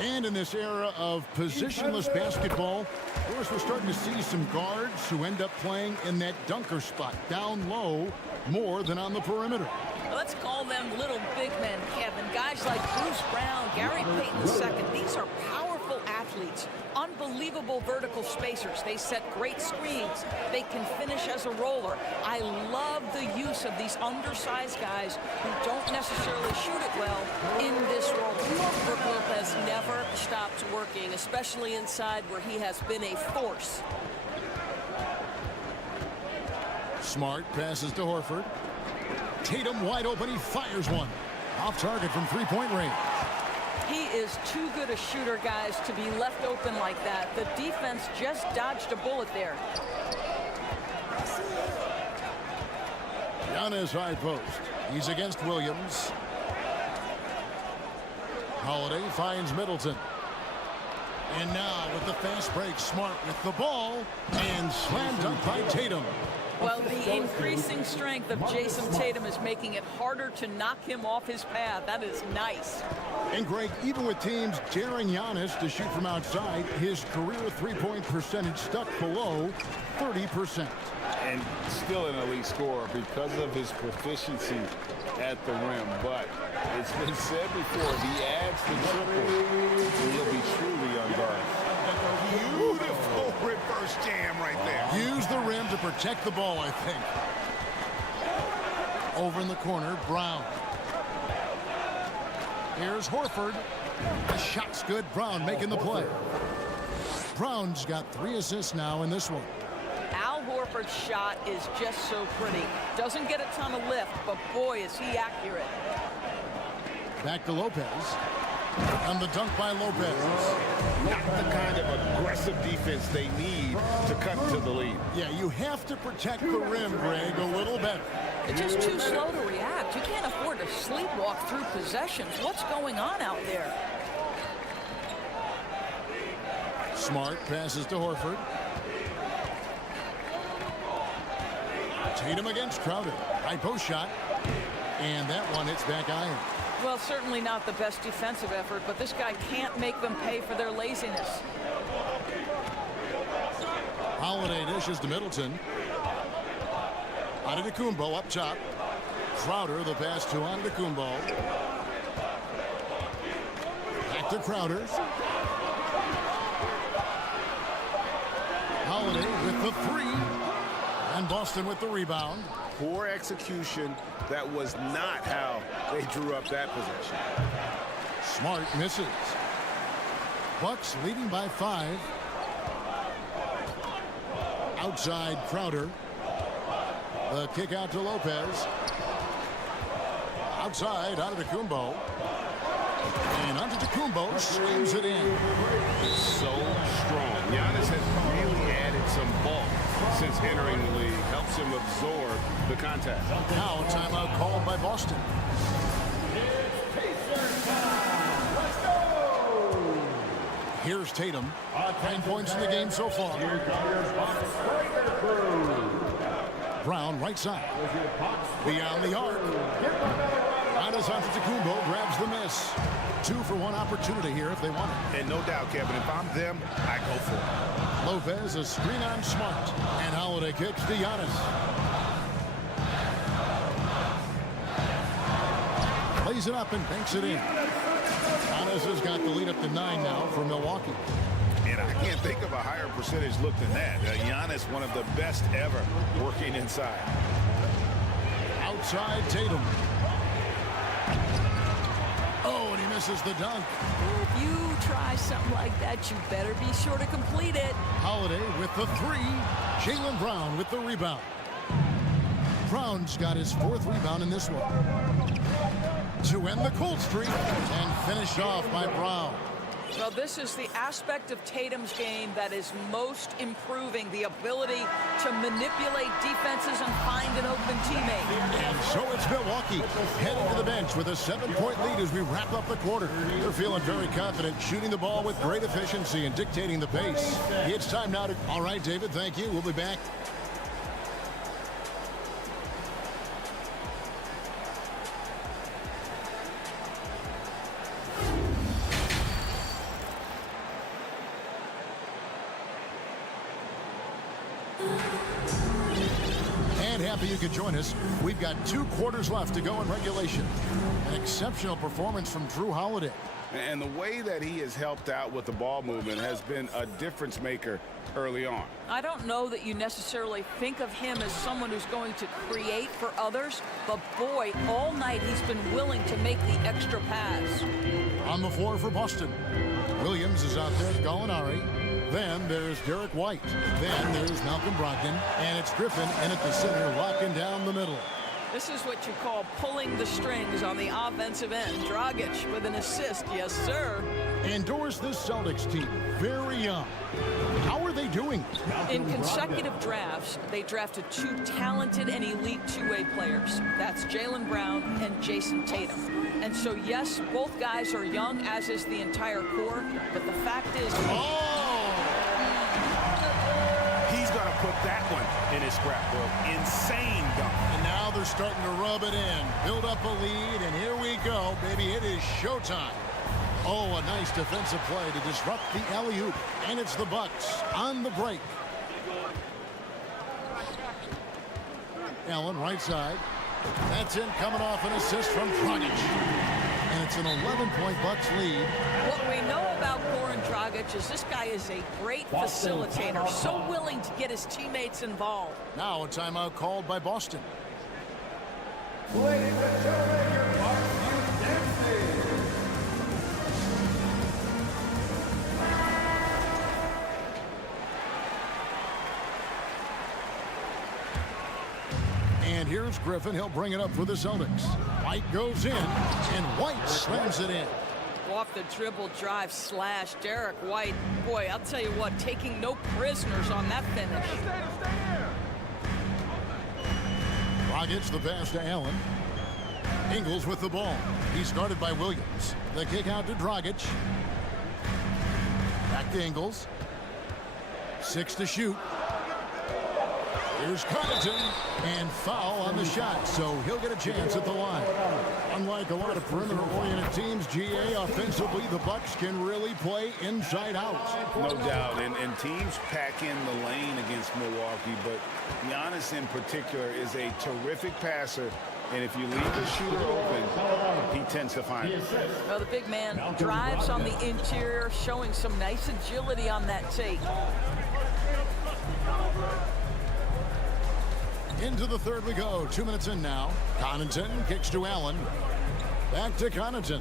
And in this era of positionless basketball, of course, we're starting to see some guards who end up playing in that dunker spot, down low, more than on the perimeter. Let's call them little big men, Kevin. Guys like Bruce Brown, Gary Payton II. These are powerful athletes, unbelievable vertical spacers. They set great screens. They can finish as a roller. I love the use of these undersized guys who don't necessarily shoot it well in this role. Brook Lopez never stops working, especially inside where he has been a force. Smart passes to Horford. Tatum wide open. He fires one. Off target from three-point range. He is too good a shooter, guys, to be left open like that. The defense just dodged a bullet there. Giannis high post. He's against Williams. Holiday finds Middleton. And now with the fast break, Smart with the ball. And slam dunk by Tatum. Well, the increasing strength of Jason Tatum is making it harder to knock him off his path. That is nice. And Greg, even with teams daring Giannis to shoot from outside, his career three-point percentage stuck below 30%. And still an elite scorer because of his proficiency at the rim. But it's been said before, if he adds the triple, he'll be truly unguarded. Beautiful reverse jam right there. Use the rim to protect the ball, I think. Over in the corner, Brown. Here's Horford. The shot's good. Brown making the play. Brown's got 3 assists now in this one. Al Horford's shot is just so pretty. Doesn't get a ton of lift, but boy, is he accurate. Back to Lopez. And the dunk by Lopez. Not the kind of aggressive defense they need to cut to the lead. Yeah, you have to protect the rim, Greg, a little better. It's just too slow to react. You can't afford to sleepwalk through possessions. What's going on out there? Smart passes to Horford. Tatum against Crowder. High post shot. And that one hits back iron. Well, certainly not the best defensive effort, but this guy can't make them pay for their laziness. Holiday dishes to Middleton. Antetokounmpo up top. Crowder the pass to Antetokounmpo. Back to Crowder. Holiday with the 3. And Boston with the rebound. Poor execution. That was not how they drew up that possession. Smart misses. Bucks leading by 5. Outside Crowder. The kick out to Lopez. Outside Antetokounmpo. And Antetokounmpo slams it in. So strong. Giannis has really added some bulk since entering the league. Helps him absorb the contact. Now a timeout called by Boston. Here's Tatum. 9 points in the game so far. Brown right side. Beyond the arc. Giannis Antetokounmpo grabs the miss. 2 for 1 opportunity here if they want it. And no doubt, Kevin, if I'm them, I go for it. Lopez a screen on Smart. And Holiday kicks to Giannis. Plays it up and banks it in. Giannis has got the lead up to 9 now for Milwaukee. And I can't think of a higher percentage look than that. Giannis, one of the best ever working inside. Outside Tatum. Oh, and he misses the dunk. If you try something like that, you better be sure to complete it. Holiday with the 3. Jaylen Brown with the rebound. Brown's got his 4th rebound in this one. To end the cold streak and finish off by Brown. Well, this is the aspect of Tatum's game that is most improving, the ability to manipulate defenses and find an open teammate. And so it's Milwaukee heading to the bench with a 7-point lead as we wrap up the quarter. They're feeling very confident, shooting the ball with great efficiency and dictating the pace. It's time now to... All right, David, thank you. We'll be back. Happy you could join us. We've got 2 quarters left to go in regulation. An exceptional performance from Drew Holiday. And the way that he has helped out with the ball movement has been a difference maker early on. I don't know that you necessarily think of him as someone who's going to create for others, but boy, all night he's been willing to make the extra pass. On the floor for Boston. Williams is out there, Gallinari. Then there's Derek White. Then there's Malcolm Brogdon. And it's Griffin in at the center, locking down the middle. This is what you call pulling the strings on the offensive end. Dragic with an assist, yes, sir. Endorse this Celtics team. Very young. How are they doing? In consecutive drafts, they drafted 2 talented and elite two-way players. That's Jaylen Brown and Jason Tatum. And so, yes, both guys are young, as is the entire core. But the fact is... He's going to put that one in his scrapbook. Insane dunk. And now they're starting to rub it in. Build up a lead, and here we go, baby. It is showtime. Oh, a nice defensive play to disrupt the alley-oop. And it's the Bucks on the break. Allen, right side. That's in, coming off an assist from Dragic. And it's an 11-point Bucks lead. What we know about Goran Dragic is this guy is a great facilitator, so willing to get his teammates involved. Now a timeout called by Boston. Ladies and gentlemen, your Bucks youth dancing. And here's Griffin. He'll bring it up for the Celtics. White goes in, and White slams it in. Off the dribble drive slash. Derek White, boy, I'll tell you what, taking no prisoners on that finish. Dragic the pass to Allen. Ingles with the ball. He's guarded by Williams. The kick out to Dragic. Back to Ingles. 6 to shoot. Here's Connaughton, and foul on the shot, so he'll get a chance at the line. Unlike a lot of perimeter-oriented teams, GA, offensively, the Bucks can really play inside out. No doubt, and teams pack in the lane against Milwaukee, but Giannis in particular is a terrific passer, and if you leave the shooter open, he tends to find it. Well, the big man drives on the interior, showing some nice agility on that take. Into the third we go. 2 minutes in now. Connaughton kicks to Allen. Back to Connaughton.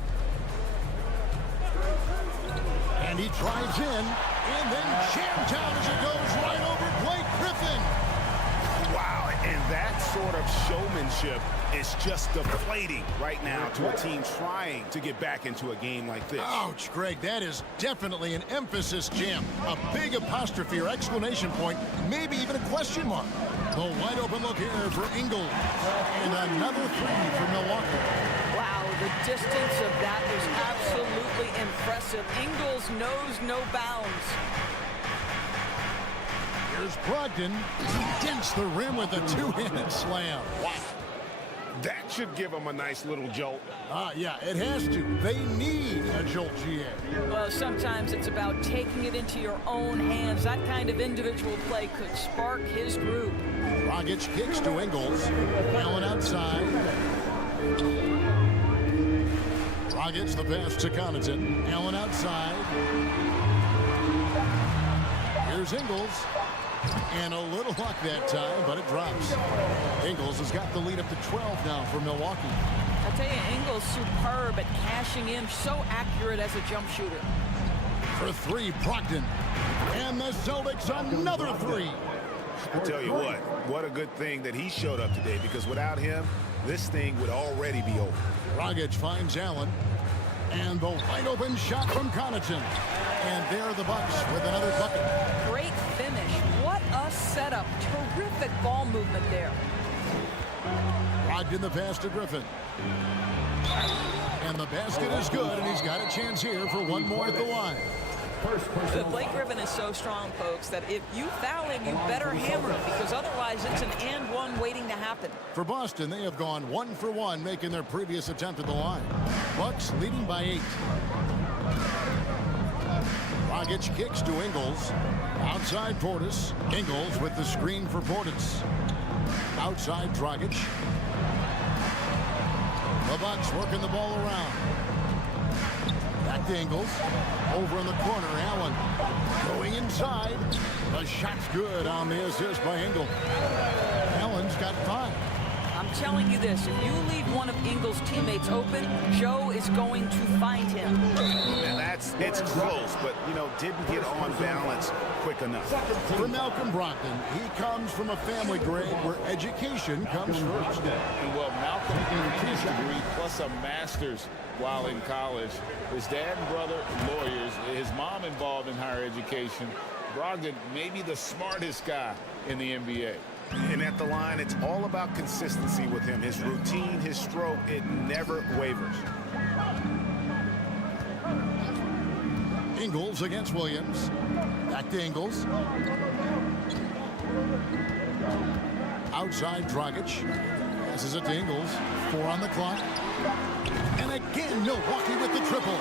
And he drives in. And then jammed down as it goes right over Blake Griffin. Wow, and that sort of showmanship is just deflating right now to a team trying to get back into a game like this. Ouch, Greg, that is definitely an emphasis jam. A big apostrophe or exclamation point, maybe even a question mark. The wide open look here for Ingles. And another three for Milwaukee. Wow, the distance of that was absolutely impressive. Ingles knows no bounds. Here's Brogdon. He dents the rim with a two-handed slam. Wow. That should give them a nice little jolt. Yeah, it has to. They need a jolt, GA. Well, sometimes it's about taking it into your own hands. That kind of individual play could spark his group. Dragic kicks to Ingles. Allen outside. Dragic the pass to Connaughton. Allen outside. Here's Ingles. And a little luck that time, but it drops. Ingles has got the lead up to 12 now for Milwaukee. I tell you, Ingles superb at cashing in, so accurate as a jump shooter. For three, Brogdon. And the Celtics another three. I tell you what a good thing that he showed up today, because without him, this thing would already be over. Dragic finds Allen. And the wide open shot from Connaughton. And there are the Bucks with another bucket. Great finish. What a setup. Terrific ball movement there. Brogdon the pass to Griffin. And the basket is good, and he's got a chance here for one more at the line. Blake Griffin is so strong, folks, that if you foul him, you better hammer him, because otherwise it's an and one waiting to happen. For Boston, they have gone 1 for 1, making their previous attempt at the line. Bucks leading by 8. Dragic kicks to Ingles. Outside Portis. Ingles with the screen for Portis. Outside Dragic. The Bucks working the ball around. Back to Ingles. Over in the corner, Allen. Going inside. The shot's good on the assist by Ingles. Allen's got 5. I'm telling you this, if you leave one of Ingles' teammates open, Joe is going to find him. And it's close, but, you know, didn't get on balance quick enough. For Malcolm Brogdon, he comes from a family, Greg, where education comes first. And well, Malcolm earned his degree plus a master's while in college. His dad and brother, lawyers. His mom involved in higher education. Brogdon may be the smartest guy in the NBA. And at the line, it's all about consistency with him. His routine, his stroke, it never wavers. Ingles against Williams. Back to Ingles. Outside Dragic. Passes it to Ingles. 4 on the clock. And again, Milwaukee with the triple.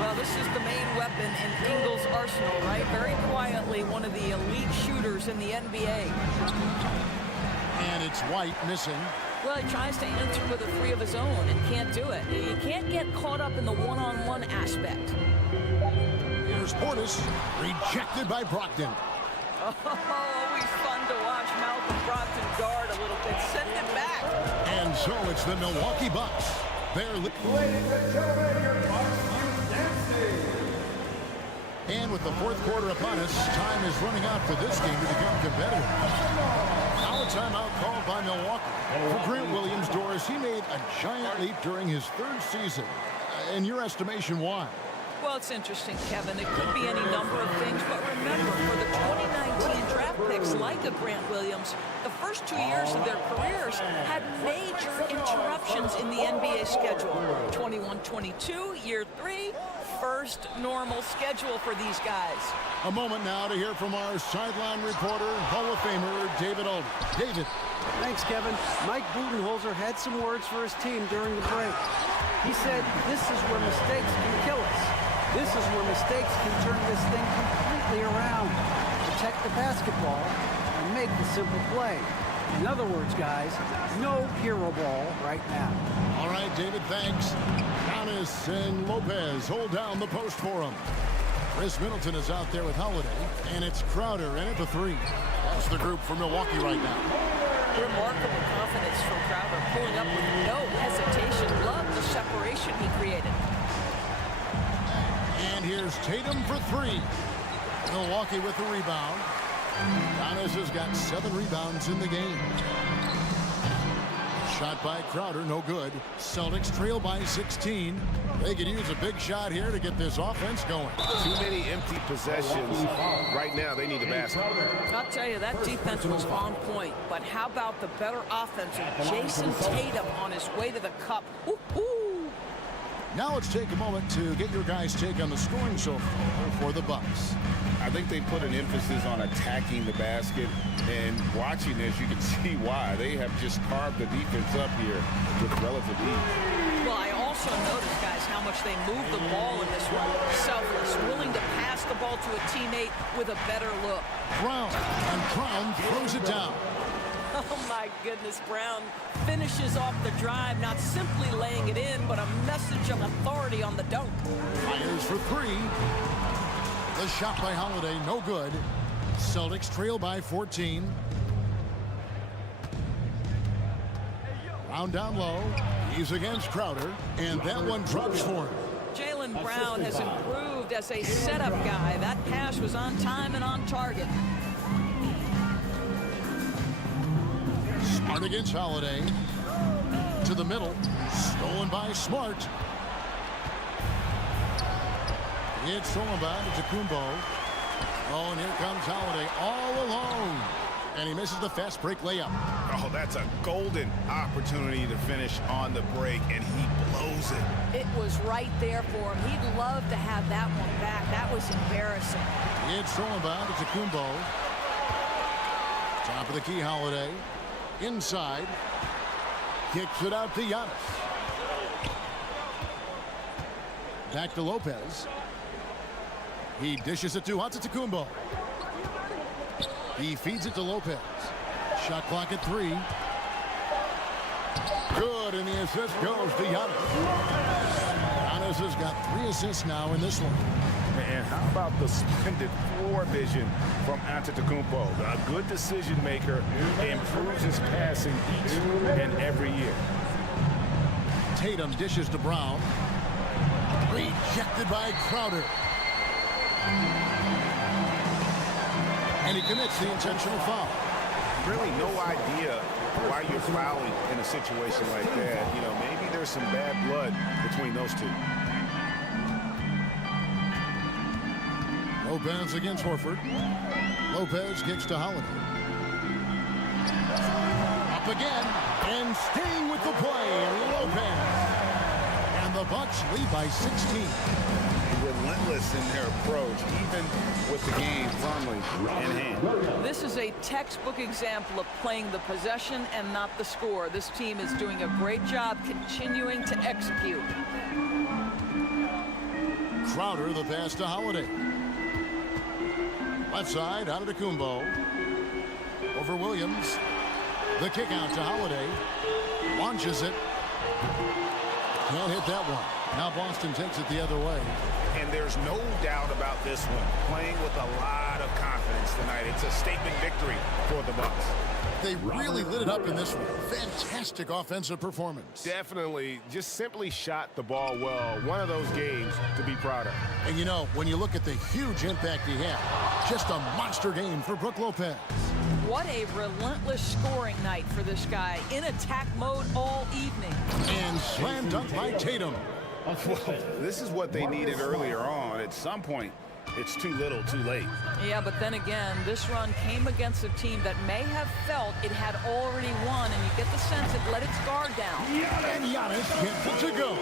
Well, this is the main weapon in Ingles' arsenal, right? Very quietly, one of the elite shooters in the NBA. And it's White missing. Well, he tries to answer with a three of his own and can't do it. You can't get caught up in the one-on-one aspect. Here's Portis, rejected by Brogdon. Oh, always fun to watch Malcolm Brogdon guard a little bit. Send it back. And so it's the Milwaukee Bucks. Ladies and gentlemen, your Bucks Youth Dancing. And with the fourth quarter upon us, time is running out for this game to become competitive. Now a timeout called by Milwaukee. For Grant Williams, Doris, he made a giant leap during his 3rd season. In your estimation, why? Well, it's interesting, Kevin. It could be any number of things, but remember, for the 2019 draft picks like a Grant Williams, the first 2 years of their careers had major interruptions in the NBA schedule. 21-22, year 3, first normal schedule for these guys. A moment now to hear from our sideline reporter, Hall of Famer David Alden. David. Thanks, Kevin. Mike Budenholzer had some words for his team during the break. He said, "This is where mistakes can kill us. This is where mistakes can turn this thing completely around. Protect the basketball and make the simple play." In other words, guys, no hero ball right now. All right, David, thanks. Giannis and Lopez hold down the post for him. Chris Middleton is out there with Holiday, and it's Crowder in at the 3. That's the group for Milwaukee right now. Remarkable confidence from Crowder, pulling up with no hesitation. Love the separation he created. And here's Tatum for 3. Milwaukee with the rebound. Giannis has got 7 rebounds in the game. Shot by Crowder, no good. Celtics trail by 16. They could use a big shot here to get this offense going. Too many empty possessions. Right now, they need a basket. I'll tell you, that defense was on point. But how about the better offense of Jason Tatum on his way to the cup? Woo-hoo! Now let's take a moment to get your guys' take on the scoring so far for the Bucks. I think they put an emphasis on attacking the basket, and watching this, you can see why. They have just carved the defense up here with relative ease. Well, I also noticed, guys, how much they move the ball in this one. Selfless, willing to pass the ball to a teammate with a better look. Brown, and Brown throws it down. Oh, my goodness, Brown finishes off the drive, not simply laying it in, but a message of authority on the dunk. Fires for 3. The shot by Holiday, no good. Celtics trail by 14. Brown down low. He's against Crowder, and that one drops for him. Jaylen Brown has improved as a setup guy. That pass was on time and on target. Smart against Holiday. To the middle. Stolen by Smart. It's stolen by Kumbo. Oh, and here comes Holiday all alone. And he misses the fast break layup. Oh, that's a golden opportunity to finish on the break, and he blows it. It was right there for him. He'd love to have that one back. That was embarrassing. It's stolen by Kumbo. Top of the key, Holiday. Inside. Kicks it out to Giannis. Back to Lopez. He dishes it to Antetokounmpo. He feeds it to Lopez. Shot clock at 3. Good, and the assist goes to Giannis. Giannis Lopez has got 3 assists now in this one. And how about the splendid floor vision from Antetokounmpo? A good decision maker, improves his passing each and every year. Tatum dishes to Brown. Rejected by Crowder. And he commits the intentional foul. Really no idea why you're fouling in a situation like that. You know, maybe there's some bad blood between those two. Lopez against Horford. Lopez kicks to Holiday. Up again, and staying with the play, Lopez. And the Bucks lead by 16. Relentless in their approach, even with the game firmly in hand. This is a textbook example of playing the possession and not the score. This team is doing a great job continuing to execute. Crowder, the pass to Holiday. Left side, out of Antetokounmpo. Over Williams. The kick out to Holiday. Launches it. Can't hit that one. Now Boston takes it the other way. And there's no doubt about this one. Playing with a lot of confidence tonight. It's a statement victory for the Bucks. They really lit it up in this one. Fantastic offensive performance. Definitely just simply shot the ball well. One of those games to be proud of. And you know, when you look at the huge impact he had, just a monster game for Brook Lopez. What a relentless scoring night for this guy. In attack mode all evening. And slam dunk by Tatum. Well, this is what they needed earlier on. At some point, it's too little, too late. Yeah, but then again, this run came against a team that may have felt it had already won, and you get the sense it let its guard down. And Giannis gets it to go.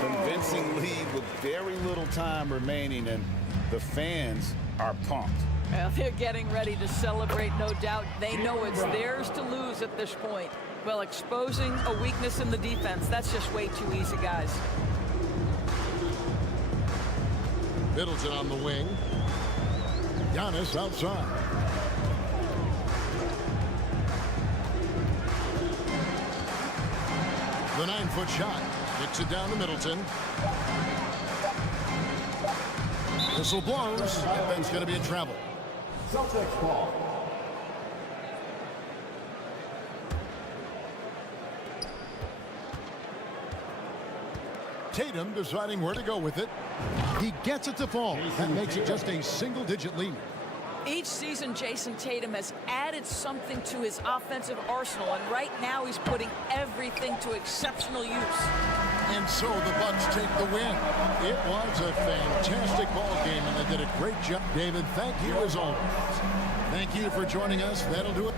Convincing lead with very little time remaining, and the fans are pumped. Well, they're getting ready to celebrate, no doubt. They know it's theirs to lose at this point. Well, exposing a weakness in the defense, that's just way too easy, guys. Middleton on the wing. Giannis outside. The 9-foot shot. Kicks it down to Middleton. Whistle blows. And then it's going to be a travel. Celtics ball. Tatum deciding where to go with it. He gets it to fall. That makes it just a single-digit lead. Each season, Jason Tatum has added something to his offensive arsenal, and right now he's putting everything to exceptional use. And so the Bucks take the win. It was a fantastic ball game, and they did a great job. David, thank you as always. Thank you for joining us. That'll do it.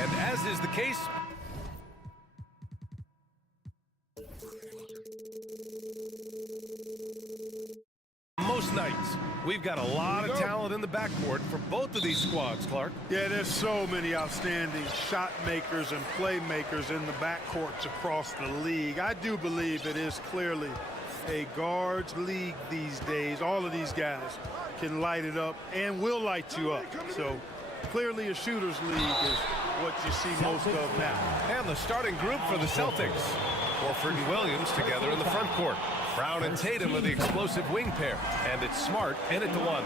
And as is the case, most nights, we've got a lot of talent in the backcourt for both of these squads, Clark. Yeah, there's so many outstanding shot makers and playmakers in the backcourts across the league. I do believe it is clearly a guards league these days. All of these guys can light it up and will light you up. So clearly a shooter's league is what you see most of now. And the starting group for the Celtics. Horford and Williams together in the front court. Brown and Tatum are the explosive wing pair. And it's Smart in at the one.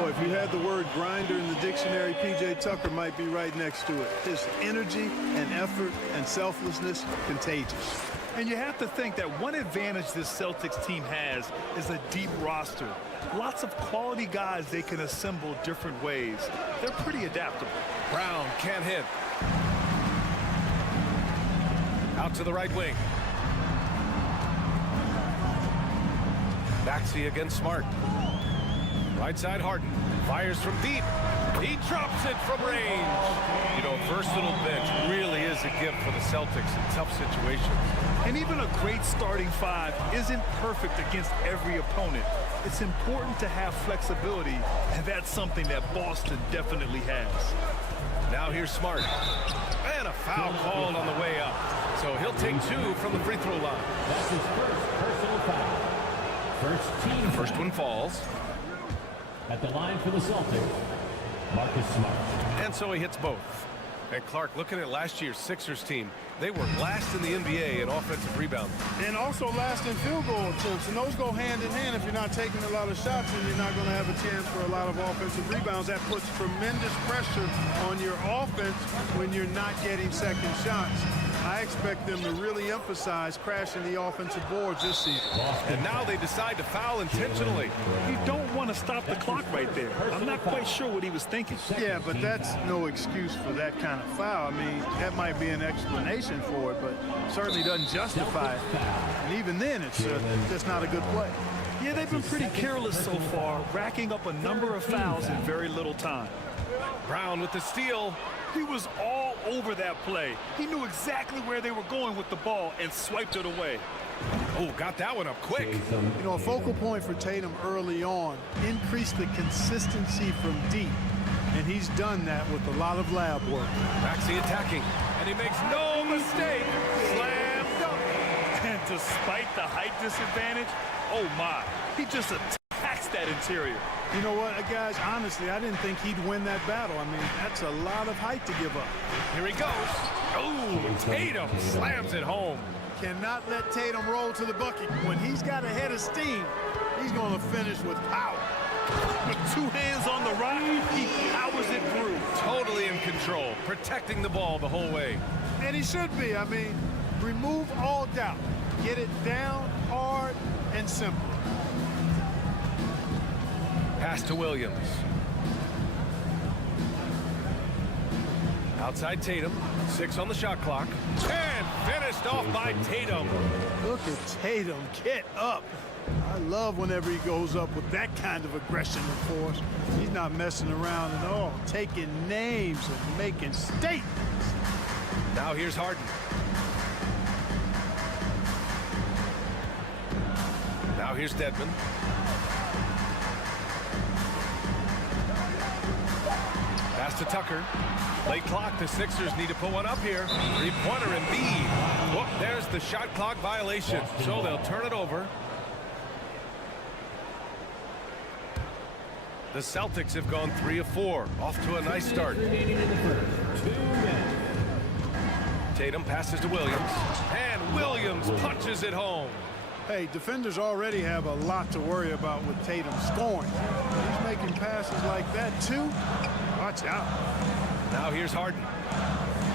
Boy, if you had the word grinder in the dictionary, P.J. Tucker might be right next to it. His energy and effort and selflessness, contagious. And you have to think that one advantage this Celtics team has is a deep roster. Lots of quality guys they can assemble different ways. They're pretty adaptable. Brown can't hit. Out to the right wing. Maxey against Smart. Right side Harden. Fires from deep. He drops it from range. You know, versatile bench really is a gift for the Celtics in tough situations. And even a great starting five isn't perfect against every opponent. It's important to have flexibility, and that's something that Boston definitely has. Now here's Smart. And a foul called on the way up. So he'll take two from the free throw line. That's his first personal foul. First team. The first one falls. At the line for the Celtics, Marcus Smart. And so he hits both. And Clark, looking at last year's Sixers team, they were last in the NBA in offensive rebounding. And also last in field goal attempts. And those go hand in hand. If you're not taking a lot of shots, and you're not going to have a chance for a lot of offensive rebounds. That puts tremendous pressure on your offense when you're not getting second shots. I expect them to really emphasize crashing the offensive boards this season. And now they decide to foul intentionally. You don't want to stop the clock right there. I'm not quite sure what he was thinking. Yeah, but that's no excuse for that kind of foul. I mean, that might be an explanation for it, but certainly doesn't justify it. And even then, it's just not a good play. Yeah, they've been pretty careless so far, racking up a number of fouls in very little time. Brown with the steal. He was all over that play. He knew exactly where they were going with the ball and swiped it away. Oh, got that one up quick. You know, a focal point for Tatum early on increased the consistency from deep. And he's done that with a lot of lab work. Maxey attacking. And he makes no mistake. Slam dunk. And despite the height disadvantage, oh my, he just attacks that interior. You know what, guys, honestly, I didn't think he'd win that battle. I mean, that's a lot of height to give up. Here he goes. Oh, Tatum slams it home. Cannot let Tatum roll to the bucket. When he's got a head of steam, he's going to finish with power. With two hands on the rock, he powers it through. Totally in control, protecting the ball the whole way. And he should be. I mean, remove all doubt. Get it down, hard, and simple. Pass to Williams. Outside Tatum. 6 on the shot clock. And finished off by Tatum. Look at Tatum get up. I love whenever he goes up with that kind of aggression and force. He's not messing around at all. Taking names and making statements. Now here's Harden. Now here's Dedmon. Pass to Tucker. Late clock. The Sixers need to put one up here. Three-pointer Embiid. Whoop, there's the shot clock violation. So they'll turn it over. The Celtics have gone 3 of 4. Off to a nice start. Tatum passes to Williams. And Williams punches it home. Hey, defenders already have a lot to worry about with Tatum scoring. He's making passes like that, too. Watch out. Now here's Harden.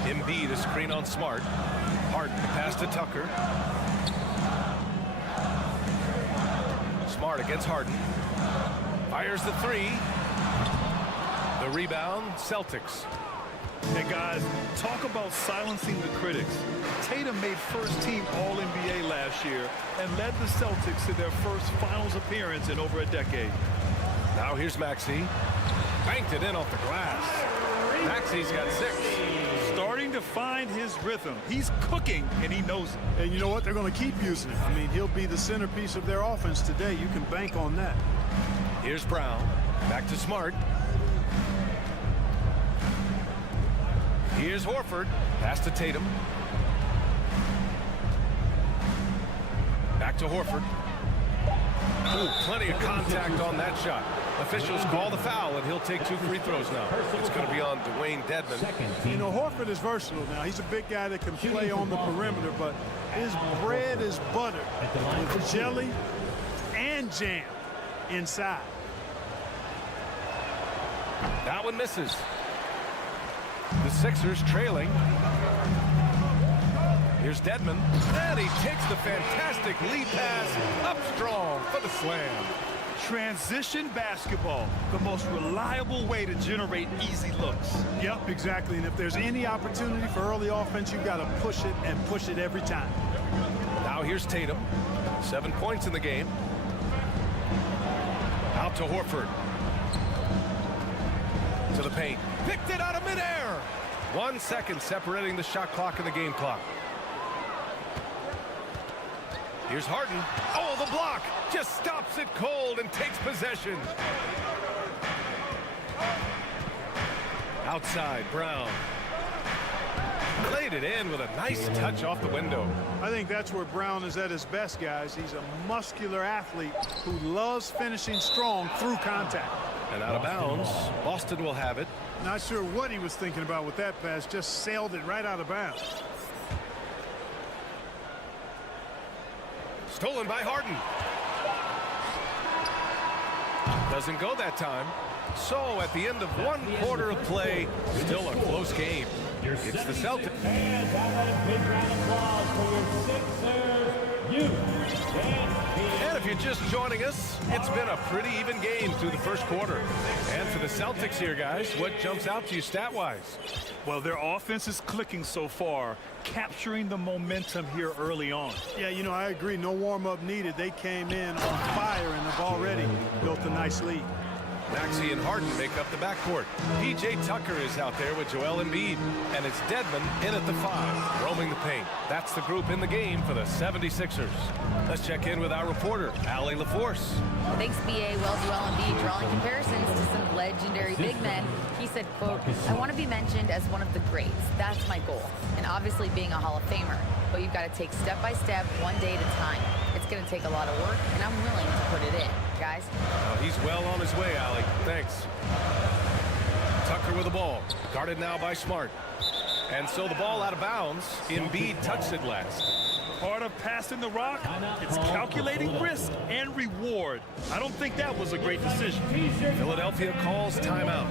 Embiid, a screen on Smart. Harden, pass to Tucker. Smart against Harden. Fires the three. The rebound, Celtics. Hey, guys, talk about silencing the critics. Tatum made first-team All-NBA last year and led the Celtics to their first finals appearance in over a decade. Now here's Maxey. Banked it in off the glass. Maxey's got 6. Starting starting to find his rhythm. He's cooking, and he knows it. And you know what? They're going to keep using it. I mean, he'll be the centerpiece of their offense today. You can bank on that. Here's Brown. Back to Smart. Here's Horford. Pass to Tatum. Back to Horford. Ooh, plenty of contact on that shot. Officials call the foul, and he'll take 2 free throws now. It's going to be on Dwayne Dedmon. You know, Horford is versatile now. He's a big guy that can play on the perimeter, but his bread is buttered with jelly and jam inside. That one misses. The Sixers trailing. Here's Dedmon, and he takes the fantastic lead pass up strong for the slam. Transition basketball, the most reliable way to generate easy looks. Yep, exactly. And if there's any opportunity for early offense, you've got to push it and push it every time. Now here's Tatum. 7 points in the game. Out to Horford. To the paint. Picked it out of midair. 1 second separating the shot clock and the game clock. Here's Harden. Oh, the block. Just stops it cold and takes possession. Outside, Brown. Laid it in with a nice touch off the window. I think that's where Brown is at his best, guys. He's a muscular athlete who loves finishing strong through contact. And out of bounds. Boston will have it. Not sure what he was thinking about with that pass. Just sailed it right out of bounds. Stolen by Harden. Doesn't go that time. So at the end of 1 quarter of play, still a close game. It's the Celtics. And a big round of applause for your Sixers. And if you're just joining us, it's been a pretty even game through the first quarter. And for the Celtics here, guys, what jumps out to you stat-wise? Well, their offense is clicking so far, capturing the momentum here early on. Yeah, you know, I agree. No warm-up needed. They came in on fire and have already built a nice lead. Maxey and Harden make up the backcourt. P.J. Tucker is out there with Joel Embiid. And it's Dedmon in at the 5, roaming the paint. That's the group in the game for the 76ers. Let's check in with our reporter, Allie LaForce. Thanks, B.A. Well, Joel Embiid drawing comparisons to some legendary big men. He said, quote, "I want to be mentioned as one of the greats. That's my goal. And obviously being a Hall of Famer. But you've got to take step by step, one day at a time. It's going to take a lot of work, and I'm willing to put it in, guys." He's well on his way, Allie. Thanks. Tucker with the ball. Guarded now by Smart. And so the ball out of bounds. Embiid touched it last. Part of passing the rock, it's calculating risk and reward. I don't think that was a great decision. Philadelphia calls timeout.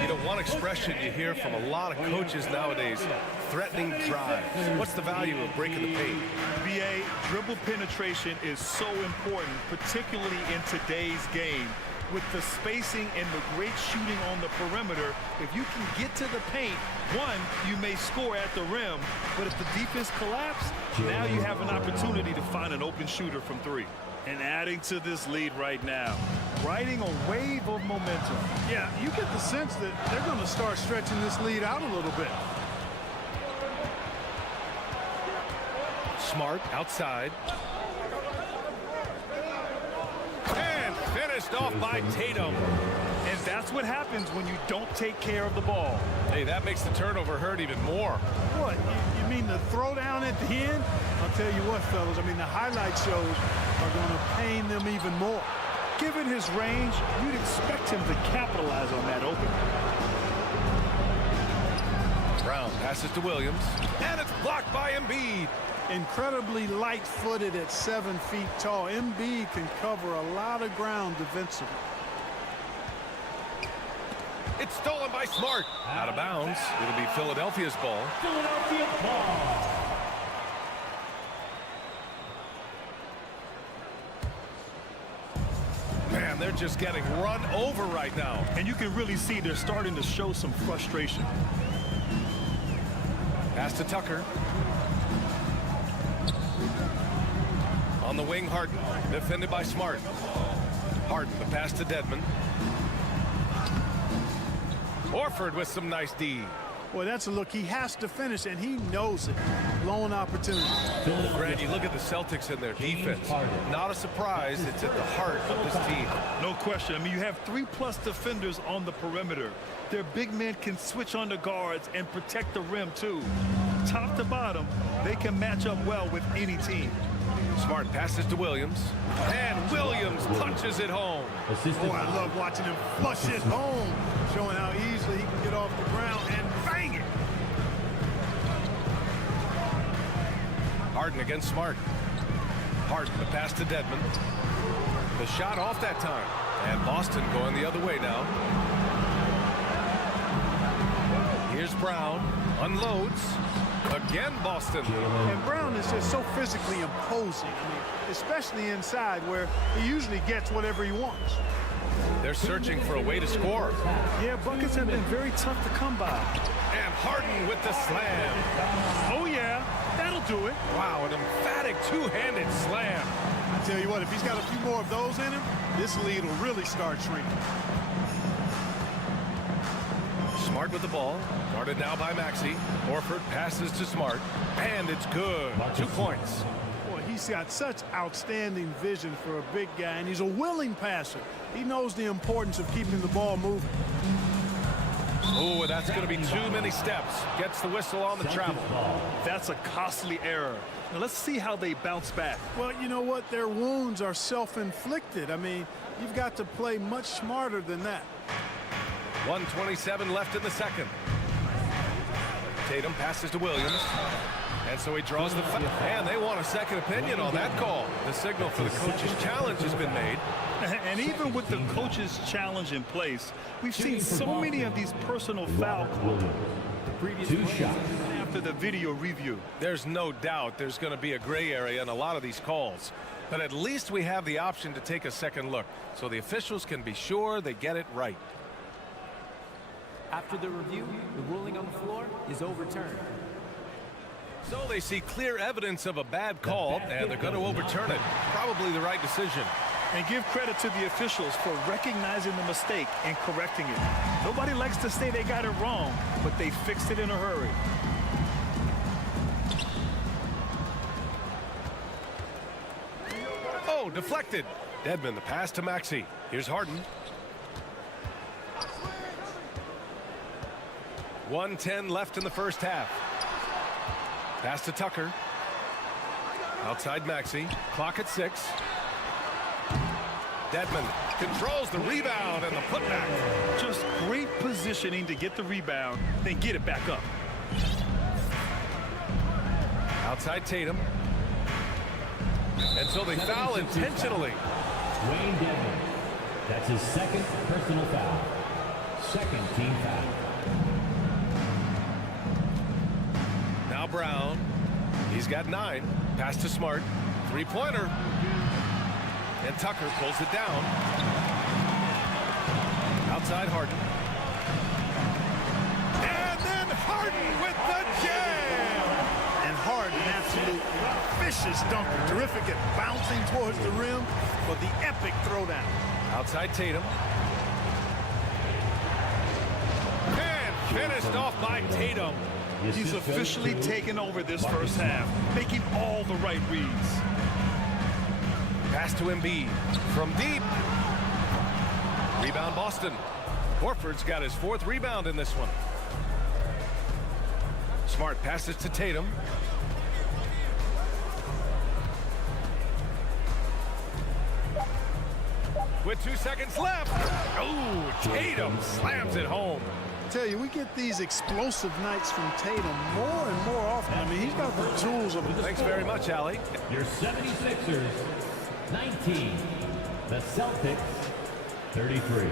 You know, one expression you hear from a lot of coaches nowadays, threatening drives. What's the value of breaking the paint? BA, dribble penetration is so important, particularly in today's game. With the spacing and the great shooting on the perimeter, if you can get to the paint, one, you may score at the rim, but if the defense collapses, now you have an opportunity to find an open shooter from 3. And adding to this lead right now, riding a wave of momentum. Yeah, you get the sense that they're going to start stretching this lead out a little bit. Smart outside. And finished off by Tatum. And that's what happens when you don't take care of the ball. Hey, that makes the turnover hurt even more. What, you mean the throwdown at the end? I'll tell you what, fellas, I mean, the highlight shows are going to pain them even more. Given his range, you'd expect him to capitalize on that opening. Brown passes to Williams, and it's blocked by Embiid. Incredibly light-footed at 7 feet tall. Embiid can cover a lot of ground defensively. It's stolen by Smart. Out of bounds. It'll be Philadelphia's ball. Philadelphia ball. Man, they're just getting run over right now. And you can really see they're starting to show some frustration. Pass to Tucker. On the wing, Harden. Defended by Smart. Harden, the pass to Dedmon. Horford with some nice D. Boy, that's a look he has to finish, and he knows it. Blown opportunity. Brad, you look at the Celtics and their defense. Not a surprise. It's at the heart of this team. No question. I mean, you have 3+ defenders on the perimeter. Their big men can switch on the guards and protect the rim, too. Top to bottom, they can match up well with any team. Smart passes to Williams. And Williams punches it home. Boy, I love watching him flush it home, showing how easily he can get off the ground and bang it. Harden against Smart. Harden, the pass to Dedmon. The shot off that time. And Boston going the other way now. Here's Brown. Unloads. Again, Boston. And Brown is just so physically imposing. I mean, especially inside where he usually gets whatever he wants. They're searching for a way to score. Yeah, buckets have been very tough to come by. And Harden with the slam. Oh, yeah, that'll do it. Wow, an emphatic two-handed slam. I tell you what, if he's got a few more of those in him, this lead will really start shrinking. Smart with the ball. Guarded now by Maxey. Horford passes to Smart. And it's good. 2 points. Boy, he's got such outstanding vision for a big guy, and he's a willing passer. He knows the importance of keeping the ball moving. Oh, that's going to be too many steps. Gets the whistle on the travel. That's a costly error. Now let's see how they bounce back. Well, you know what? Their wounds are self-inflicted. I mean, you've got to play much smarter than that. 1:27 left in the second. Tatum passes to Williams. And so he draws the foul. And they want a second opinion on that call. The signal for the coach's challenge has been made. And even with the coach's challenge in place, we've seen so many of these personal foul calls. Two shots. After the video review. There's no doubt there's going to be a gray area in a lot of these calls. But at least we have the option to take a second look so the officials can be sure they get it right. After the review, the ruling on the floor is overturned. So they see clear evidence of a bad call, and they're going to overturn it. Probably the right decision. And give credit to the officials for recognizing the mistake and correcting it. Nobody likes to say they got it wrong, but they fixed it in a hurry. Oh, deflected. Dedmon, the pass to Maxey. Here's Harden. 1:10 left in the first half. Pass to Tucker. Outside Maxey. Clock at 6. Dedmon controls the rebound and the putback. Just great positioning to get the rebound, then get it back up. Outside Tatum. And so they foul intentionally. Wayne Dedmon. That's his second personal foul. Second team foul. Now Brown. He's got 9. Pass to Smart. Three-pointer. And Tucker pulls it down. Outside Harden. And then Harden with the jam! And Harden, absolute vicious dunker. Terrific at bouncing towards the rim, but the epic throwdown. Outside Tatum. And finished off by Tatum. He's officially taken over this first half, making all the right reads. Pass to Embiid from deep. Rebound Boston. Horford's got his 4th rebound in this one. Smart passes to Tatum. With 2 seconds left. Oh, Tatum slams it home. I tell you, we get these explosive nights from Tatum more and more often. I mean, he's got the tools of it. Thanks very much, Allie. Your 76ers, 19. The Celtics, 33.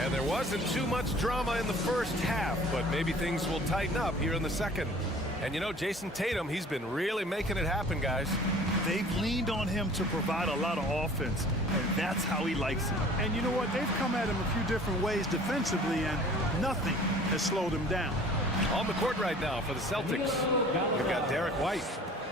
And there wasn't too much drama in the first half, but maybe things will tighten up here in the second. And you know, Jason Tatum, he's been really making it happen, guys. They've leaned on him to provide a lot of offense, and that's how he likes it. And you know what? They've come at him a few different ways defensively, and nothing has slowed him down. On the court right now for the Celtics, we've got Derek White,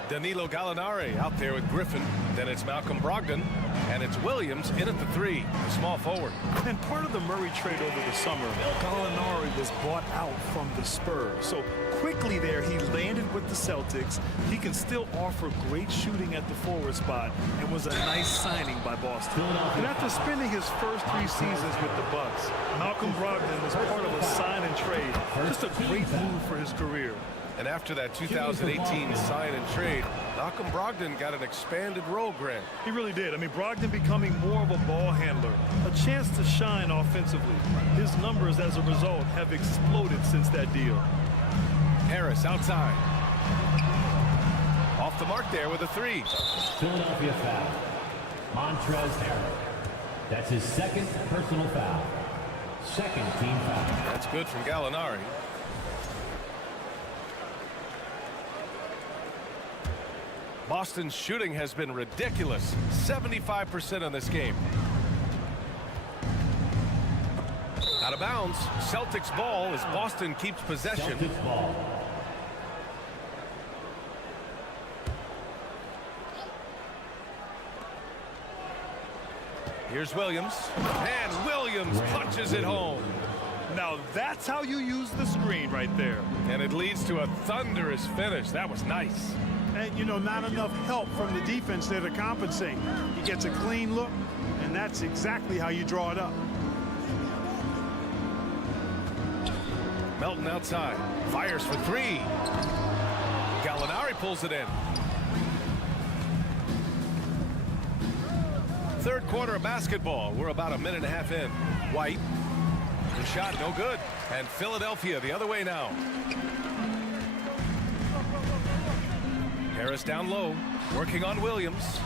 Danilo Gallinari out there with Griffin. Then it's Malcolm Brogdon, and it's Williams in at the 3, the small forward. And part of the Murray trade over the summer, Gallinari was bought out from the Spurs. So quickly there, he landed with the Celtics. He can still offer great shooting at the forward spot and was a nice signing by Boston. And after spending his first 3 seasons with the Bucks, Malcolm Brogdon was part of a sign and trade. Just a great move for his career. And after that 2018 sign and trade, Malcolm Brogdon got an expanded role, Grant. He really did. I mean, Brogdon becoming more of a ball handler, a chance to shine offensively. His numbers as a result have exploded since that deal. Harris outside. Off the mark there with a 3. Philadelphia foul. Montrezl Harrell. That's his 2nd personal foul. 2nd team foul. That's good from Gallinari. Boston's shooting has been ridiculous. 75% in this game. Out of bounds. Celtics ball as Boston keeps possession. Celtics ball. Here's Williams. And Williams punches it home. Now that's how you use the screen right there. And it leads to a thunderous finish. That was nice. And, you know, not enough help from the defense there to compensate. He gets a clean look, and that's exactly how you draw it up. Melton outside. Fires for 3. Gallinari pulls it in. Third quarter of basketball. We're about a minute and a half in. White. The shot no good. And Philadelphia the other way now. Harris down low, working on Williams.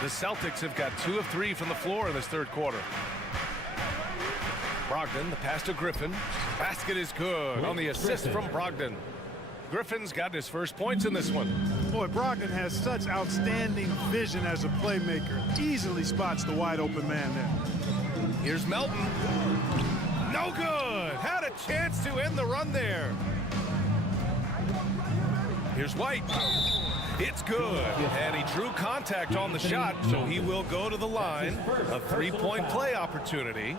The Celtics have got 2 of 3 from the floor in this third quarter. Brogdon, the pass to Griffin. Basket is good on the assist from Brogdon. Griffin's got his first points in this one. Boy, Brogdon has such outstanding vision as a playmaker. Easily spots the wide open man there. Here's Melton. No good. Had a chance to end the run there. Here's White. It's good. And he drew contact on the shot, so he will go to the line. A 3-point play opportunity.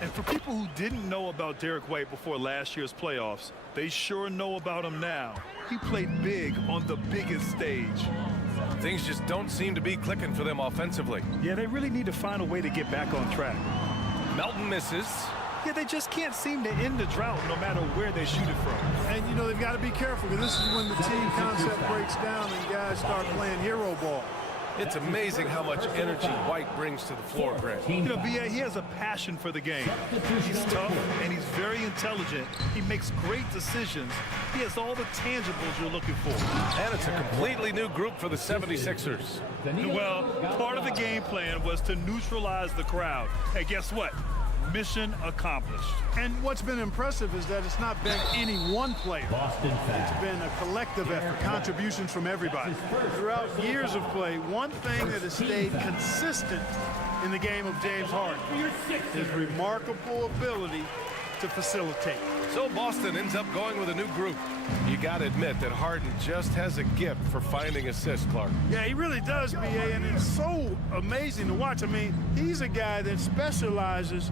And for people who didn't know about Derek White before last year's playoffs, they sure know about him now. He played big on the biggest stage. Things just don't seem to be clicking for them offensively. Yeah, they really need to find a way to get back on track. Melton misses. Yeah, they just can't seem to end the drought no matter where they shoot it from. And, you know, they've got to be careful because this is when the team concept breaks down and guys start playing hero ball. It's amazing how much energy White brings to the floor, Grant. You know, B.A., he has a passion for the game. He's tough and he's very intelligent. He makes great decisions. He has all the tangibles you're looking for. And it's a completely new group for the 76ers. Well, part of the game plan was to neutralize the crowd. Hey, guess what? Mission accomplished. And what's been impressive is that it's not been any one player. It's been a collective effort, contributions from everybody. Throughout years of play, one thing that has stayed consistent in the game of James Harden is remarkable ability to facilitate. So Boston ends up going with a new group. You got to admit that Harden just has a gift for finding assists, Clark. Yeah, he really does, B.A., and it's so amazing to watch. I mean, he's a guy that specializes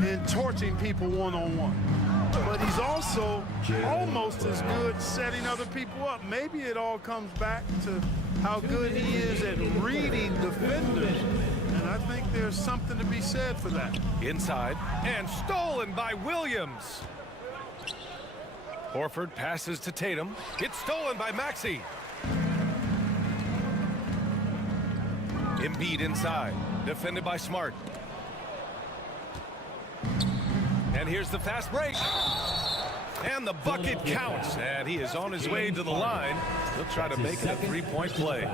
in torching people one-on-one. But he's also almost as good setting other people up. Maybe it all comes back to how good he is at reading defenders. And I think there's something to be said for that. Inside, and stolen by Williams. Horford passes to Tatum. It's stolen by Maxey. Embiid inside, defended by Smart. And here's the fast break. And the bucket counts. And he is on his way to the line. He'll try to make it a 3-point play.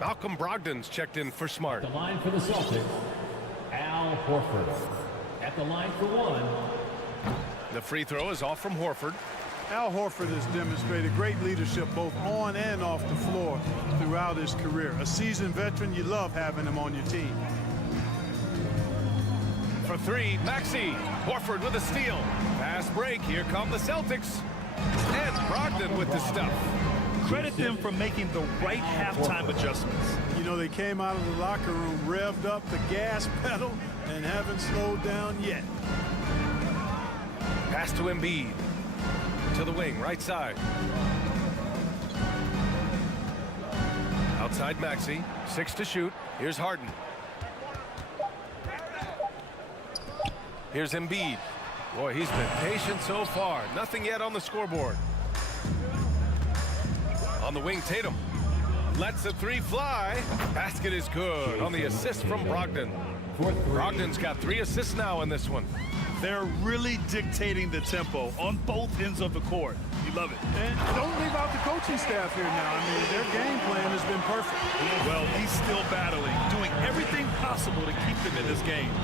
Malcolm Brogdon's checked in for Smart. The line for the Celtics, Al Horford. At the line for 1. The free throw is off from Horford. Al Horford has demonstrated great leadership both on and off the floor throughout his career. A seasoned veteran, you love having him on your team. for three. Maxey. Horford with a steal. Fast break. Here come the Celtics. And Brogdon with the stuff. Credit them for making the right halftime adjustments. You know, they came out of the locker room, revved up the gas pedal, and haven't slowed down yet. Pass to Embiid. To the wing, right side. Outside Maxey. 6 to shoot. Here's Harden. Here's Embiid. Boy, he's been patient so far. Nothing yet on the scoreboard. On the wing, Tatum. Lets the three fly. Basket is good on the assist from Brogdon. Brogdon's got 3 assists now in this one. They're really dictating the tempo on both ends of the court. You love it. And don't leave out the coaching staff here now. I mean, their game plan has been perfect. Well, he's still battling, doing everything possible to keep them in this game.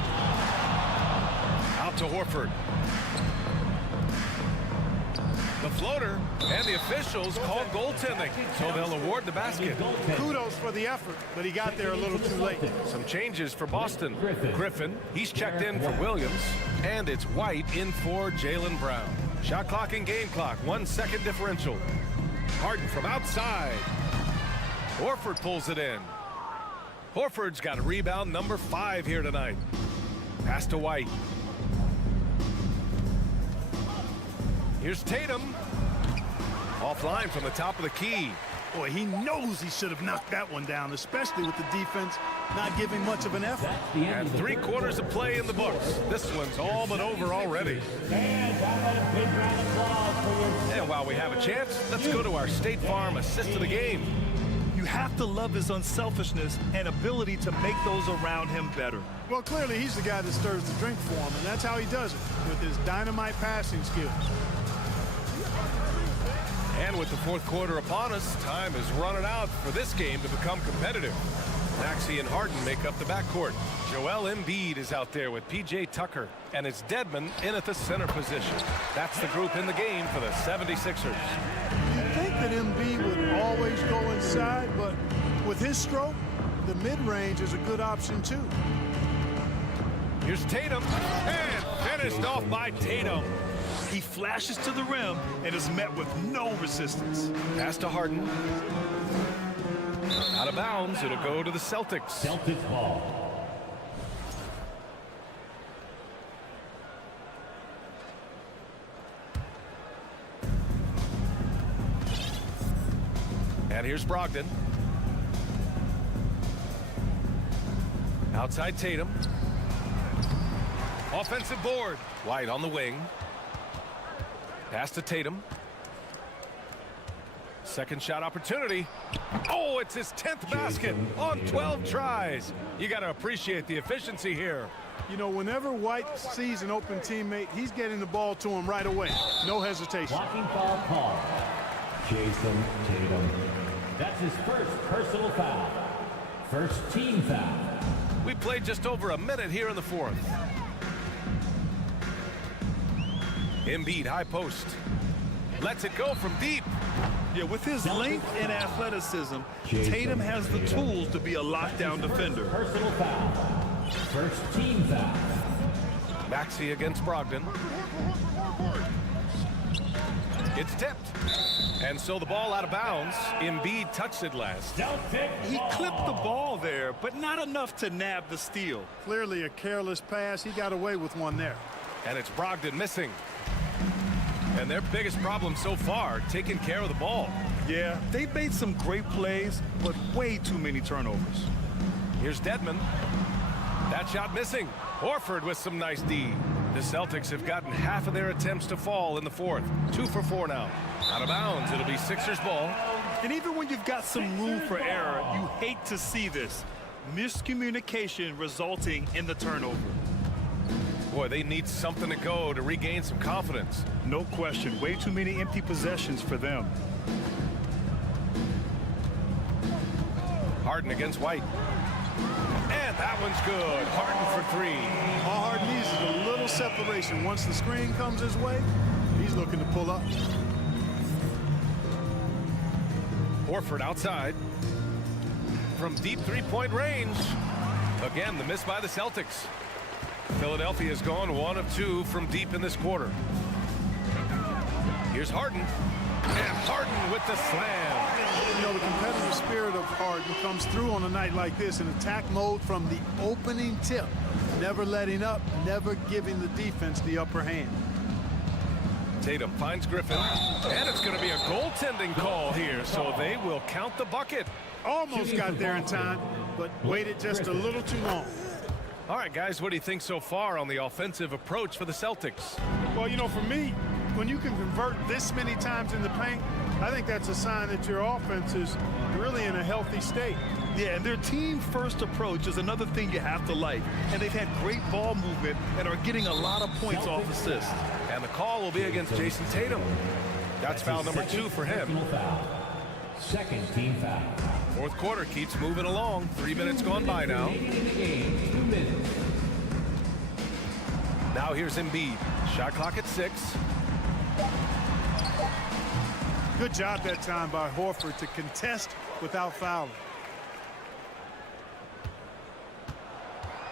Out to Horford. The floater, and the officials call goaltending, so they'll award the basket. Kudos for the effort, but he got there a little too late. Some changes for Boston. Griffin, he's checked in for Williams, and it's White in for Jaylen Brown. Shot clock and game clock, 1 second differential. Harden from outside. Horford pulls it in. Horford's got a rebound number 5 here tonight. Pass to White. Here's Tatum. Offline from the top of the key. Boy, he knows he should have knocked that one down, especially with the defense not giving much of an effort. And 3 quarters of play in the books. This one's all but over already. And while we have a chance, let's go to our State Farm assist of the game. You have to love his unselfishness and ability to make those around him better. Well, clearly he's the guy that stirs the drink for him, and that's how he does it, with his dynamite passing skills. And with the 4th quarter upon us, time is running out for this game to become competitive. Maxey and Harden make up the backcourt. Joel Embiid is out there with P.J. Tucker, and it's Dedmon in at the center position. That's the group in the game for the 76ers. You'd think that Embiid would always go inside, but with his stroke, the mid-range is a good option too. Here's Tatum, and finished off by Tatum. He flashes to the rim and is met with no resistance. Pass to Harden. Out of bounds, it'll go to the Celtics. Celtics ball. And here's Brogdon. Outside Tatum. Offensive board. White on the wing. Pass to Tatum. Second shot opportunity. Oh, it's his 10th basket on 12 tries. You got to appreciate the efficiency here. You know, whenever White sees an open teammate, he's getting the ball to him right away. No hesitation. Blocking foul call. Jason Tatum. That's his first personal foul. First team foul. We played just over a minute here in the 4th. Embiid high post. Lets it go from deep. Yeah, with his length and athleticism, Tatum has the tools to be a lockdown defender. Personal foul. First team foul. Maxey against Brogdon. It's tipped. And so the ball out of bounds. Embiid touched it last. He clipped the ball there, but not enough to nab the steal. Clearly a careless pass. He got away with one there. And it's Brogdon missing. And their biggest problem so far, taking care of the ball. Yeah, they've made some great plays, but way too many turnovers. Here's Dedmon. That shot missing. Horford with some nice D. The Celtics have gotten half of their attempts to fall in the 4th. 2 for 4 now. Out of bounds, it'll be Sixers ball. And even when you've got some room for error, you hate to see this. Miscommunication resulting in the turnover. Boy, they need something to go to regain some confidence. No question. Way too many empty possessions for them. Harden against White. And that one's good. Harden for 3. All Harden needs is a little separation. Once the screen comes his way, he's looking to pull up. Horford outside. From deep 3-point range. Again, the miss by the Celtics. Philadelphia has gone 1 of 2 from deep in this quarter. Here's Harden. And Harden with the slam. You know, the competitive spirit of Harden comes through on a night like this in attack mode from the opening tip. Never letting up, never giving the defense the upper hand. Tatum finds Griffin, and it's going to be a goaltending call here, so they will count the bucket. Almost got there in time, but waited just a little too long. All right, guys, what do you think so far on the offensive approach for the Celtics? Well, you know, for me, when you can convert this many times in the paint, I think that's a sign that your offense is really in a healthy state. Yeah, and their team-first approach is another thing you have to like. And they've had great ball movement and are getting a lot of points off assists. And the call will be against Jason Tatum. That's foul number 2 for him. Second team foul. Fourth quarter keeps moving along. 3 minutes gone by now. 2 minutes. Now here's Embiid. Shot clock at 6. Good job that time by Horford to contest without fouling.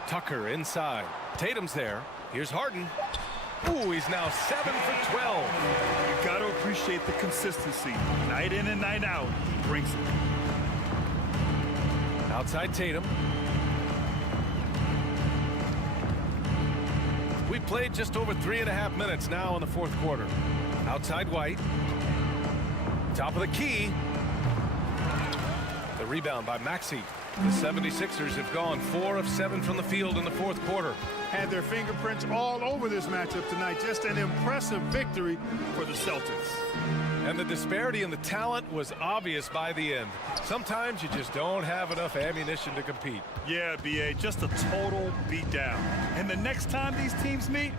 Tucker inside. Tatum's there. Here's Harden. Ooh, he's now 7 for 12. You got to appreciate the consistency. Night in and night out, he brings it. Outside Tatum. We played just over 3.5 minutes now in the fourth quarter. Outside White. Top of the key. The rebound by Maxey. The 76ers have gone 4 of 7 from the field in the fourth quarter. Had their fingerprints all over this matchup tonight. Just an impressive victory for the Celtics. And the disparity in the talent was obvious by the end. Sometimes you just don't have enough ammunition to compete. Yeah, B.A., just a total beatdown. And the next time these teams meet,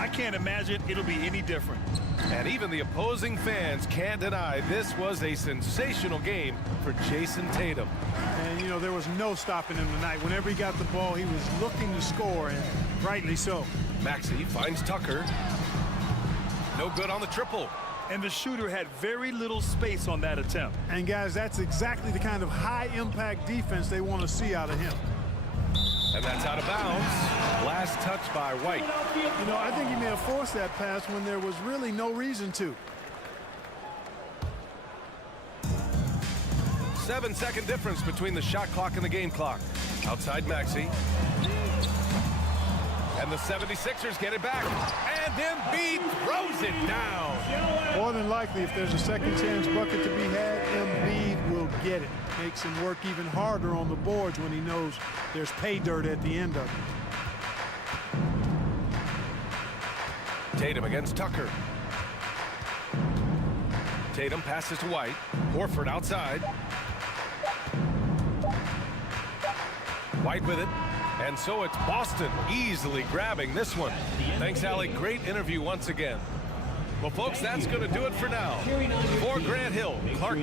I can't imagine it'll be any different. And even the opposing fans can't deny this was a sensational game for Jason Tatum. And, you know, there was no stopping him tonight. Whenever he got the ball, he was looking to score, and rightly so. Maxey finds Tucker. No good on the triple. And the shooter had very little space on that attempt. And, guys, that's exactly the kind of high-impact defense they want to see out of him. And that's out of bounds. Last touch by White. You know, I think he may have forced that pass when there was really no reason to. 7-second difference between the shot clock and the game clock. Outside Maxey. And the 76ers get it back. And Embiid throws it down. More than likely, if there's a second chance bucket to be had, Embiid will get it. Makes him work even harder on the boards when he knows there's pay dirt at the end of it. Tatum against Tucker. Tatum passes to White. Horford outside. White with it. And so it's Boston easily grabbing this one. Thanks, Allie. Great interview once again. Well, folks, that's going to do it for now. For Grant Hill, Clark.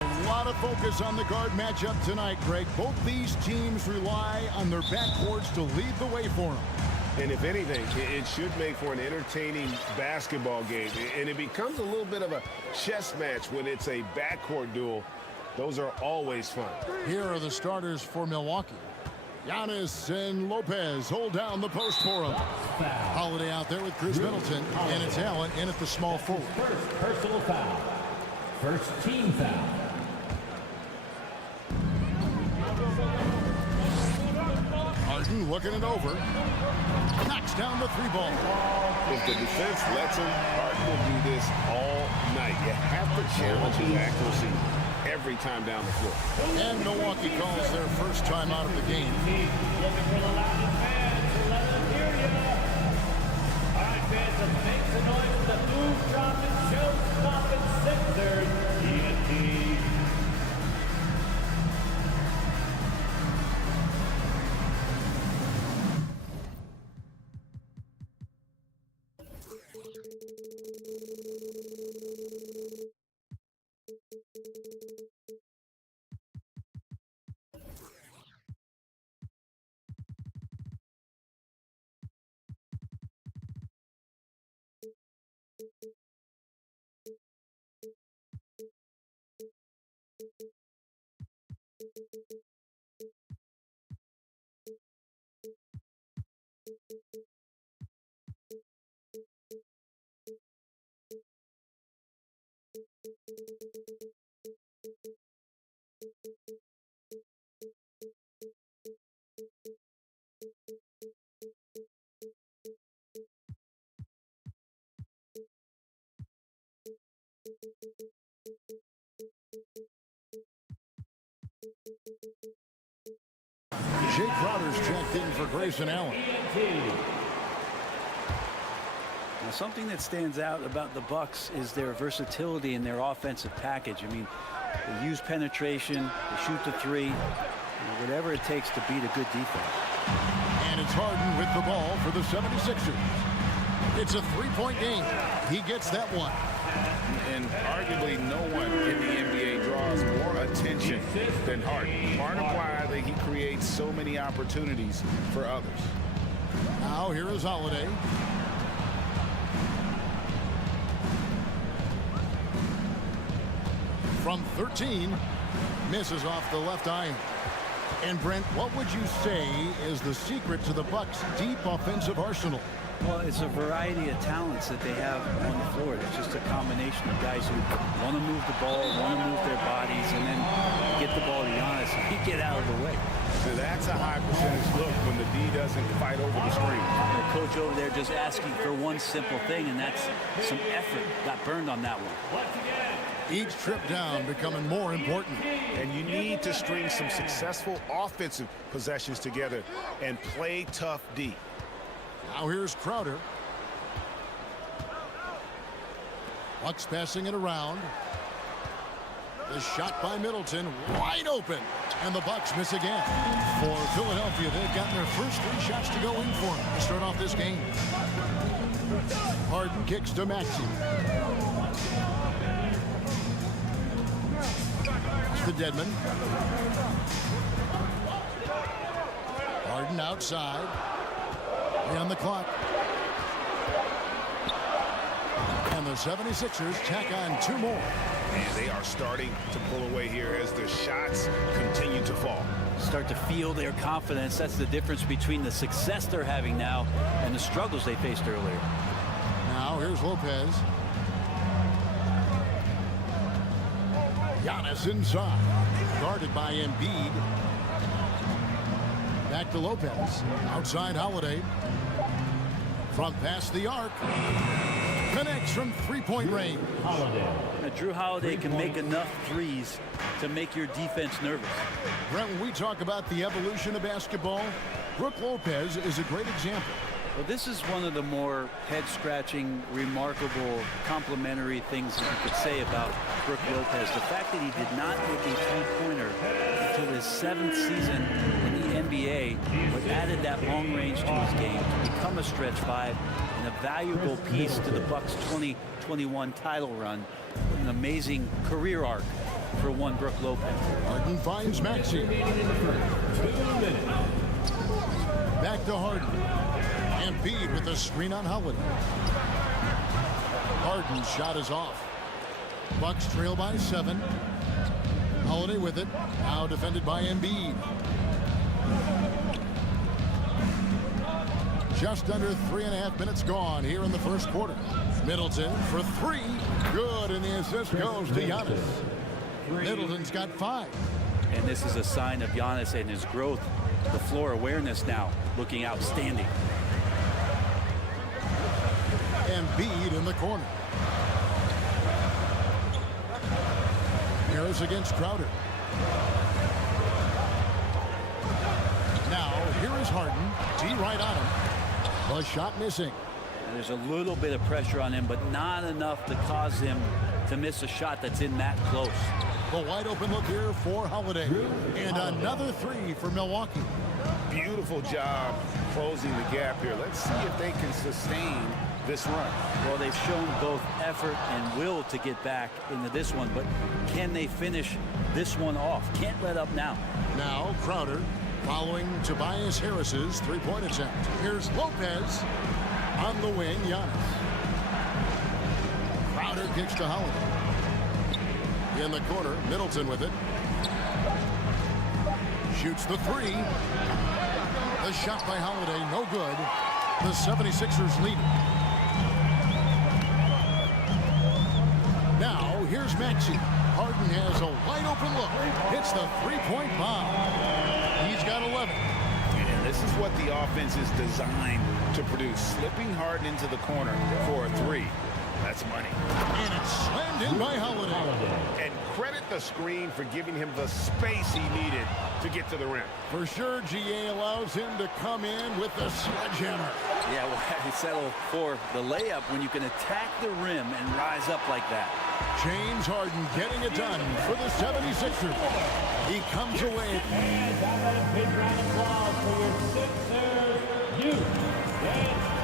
A lot of focus on the guard matchup tonight, Greg. Both these teams rely on their backcourts to lead the way for them. And if anything, it should make for an entertaining basketball game. And it becomes a little bit of a chess match when it's a backcourt duel. Those are always fun. Here are the starters for Milwaukee. Giannis and Lopez hold down the post for him. Holiday out there with Chris Middleton, and it's Allen in at the small forward. First personal foul. First team foul. Harden looking it over. Knocks down the three ball. If the defense lets him, Harden will do this all night. You have to challenge his accuracy every time down the floor. And Milwaukee calls their first time out of the game. Looking for the loudest fans to let them hear you. All right, fans, let's make some noise for the move-dropping, show-stopping Sixers. TNT. Jake Crowder's checked in for Grayson Allen. Now, something that stands out about the Bucks is their versatility in their offensive package. I mean, they use penetration, they shoot the three, whatever it takes to beat a good defense. And it's Harden with the ball for the 76ers. It's a three-point game. He gets that one. And arguably no one in the NBA draws more attention than Harden. Part of why he creates so many opportunities for others. Now here is Holiday. From 13, misses off the left iron. And Brent, what would you say is the secret to the Bucks' deep offensive arsenal? Well, it's a variety of talents that they have on the floor. It's just a combination of guys who want to move the ball, want to move their bodies, and then get the ball to Giannis and get out of the way. So that's a high percentage look when the D doesn't fight over the screen. The coach over there just asking for one simple thing, and that's some effort. Got burned on that one. Each trip down becoming more important. And you need to string some successful offensive possessions together and play tough D. Now here's Crowder. Bucks passing it around. The shot by Middleton, wide open. And the Bucks miss again. For Philadelphia, they've gotten their first three shots to go in for them to start off this game. Harden kicks to Maxey. To Dedmon. Harden outside. On the clock. And the 76ers tack on two more. And they are starting to pull away here as the shots continue to fall. Start to feel their confidence. That's the difference between the success they're having now and the struggles they faced earlier. Now here's Lopez. Giannis inside. Guarded by Embiid. Back to Lopez. Outside Holiday. Front past the arc. Connects from three-point range. Now, Drew Holiday can make enough threes to make your defense nervous. Brent, when we talk about the evolution of basketball, Brook Lopez is a great example. Well, this is one of the more head-scratching, remarkable, complimentary things that you could say about Brook Lopez. The fact that he did not make a three-pointer until his 7th season in the NBA, but added that long range to his game to become a stretch five and a valuable piece to the Bucks' 2021 title run. an amazing career arc for one Brook Lopez. Harden finds Maxey. Back to Harden. Embiid with a screen on Holiday. Harden's shot is off. Bucks trail by 7. Holiday with it. Now defended by Embiid. Just under 3.5 minutes gone here in the first quarter. Middleton for 3. Good, and the assist goes to Giannis. Middleton's got 5. And this is a sign of Giannis and his growth. The floor awareness now looking outstanding. Embiid in the corner. Harris against Crowder. Now, here is Harden. D right on him. The shot missing. And there's a little bit of pressure on him, but not enough to cause him to miss a shot that's in that close. The wide open look here for Holiday. And another 3 for Milwaukee. Beautiful job closing the gap here. Let's see if they can sustain this run. Well, they've shown both effort and will to get back into this one, but can they finish this one off? Can't let up now. Now Crowder following Tobias Harris's three-point attempt. Here's Lopez on the wing. Giannis. Crowder kicks to Holiday. In the corner, Middleton with it. Shoots the 3. The shot by Holiday, no good. The 76ers lead. Now, here's Maxey. Harden has a wide open look. Hits the three-point bomb. He's got 11. And this is what the offense is designed to produce. Slipping Harden into the corner for a 3. That's money. And it's slammed in by Holiday. And credit the screen for giving him the space he needed to get to the rim. For sure, GA allows him to come in with the sledgehammer. Yeah, well, he settled for the layup when you can attack the rim and rise up like that. James Harden getting it done for the 76ers. He comes away. And a big round of applause for your Sixers.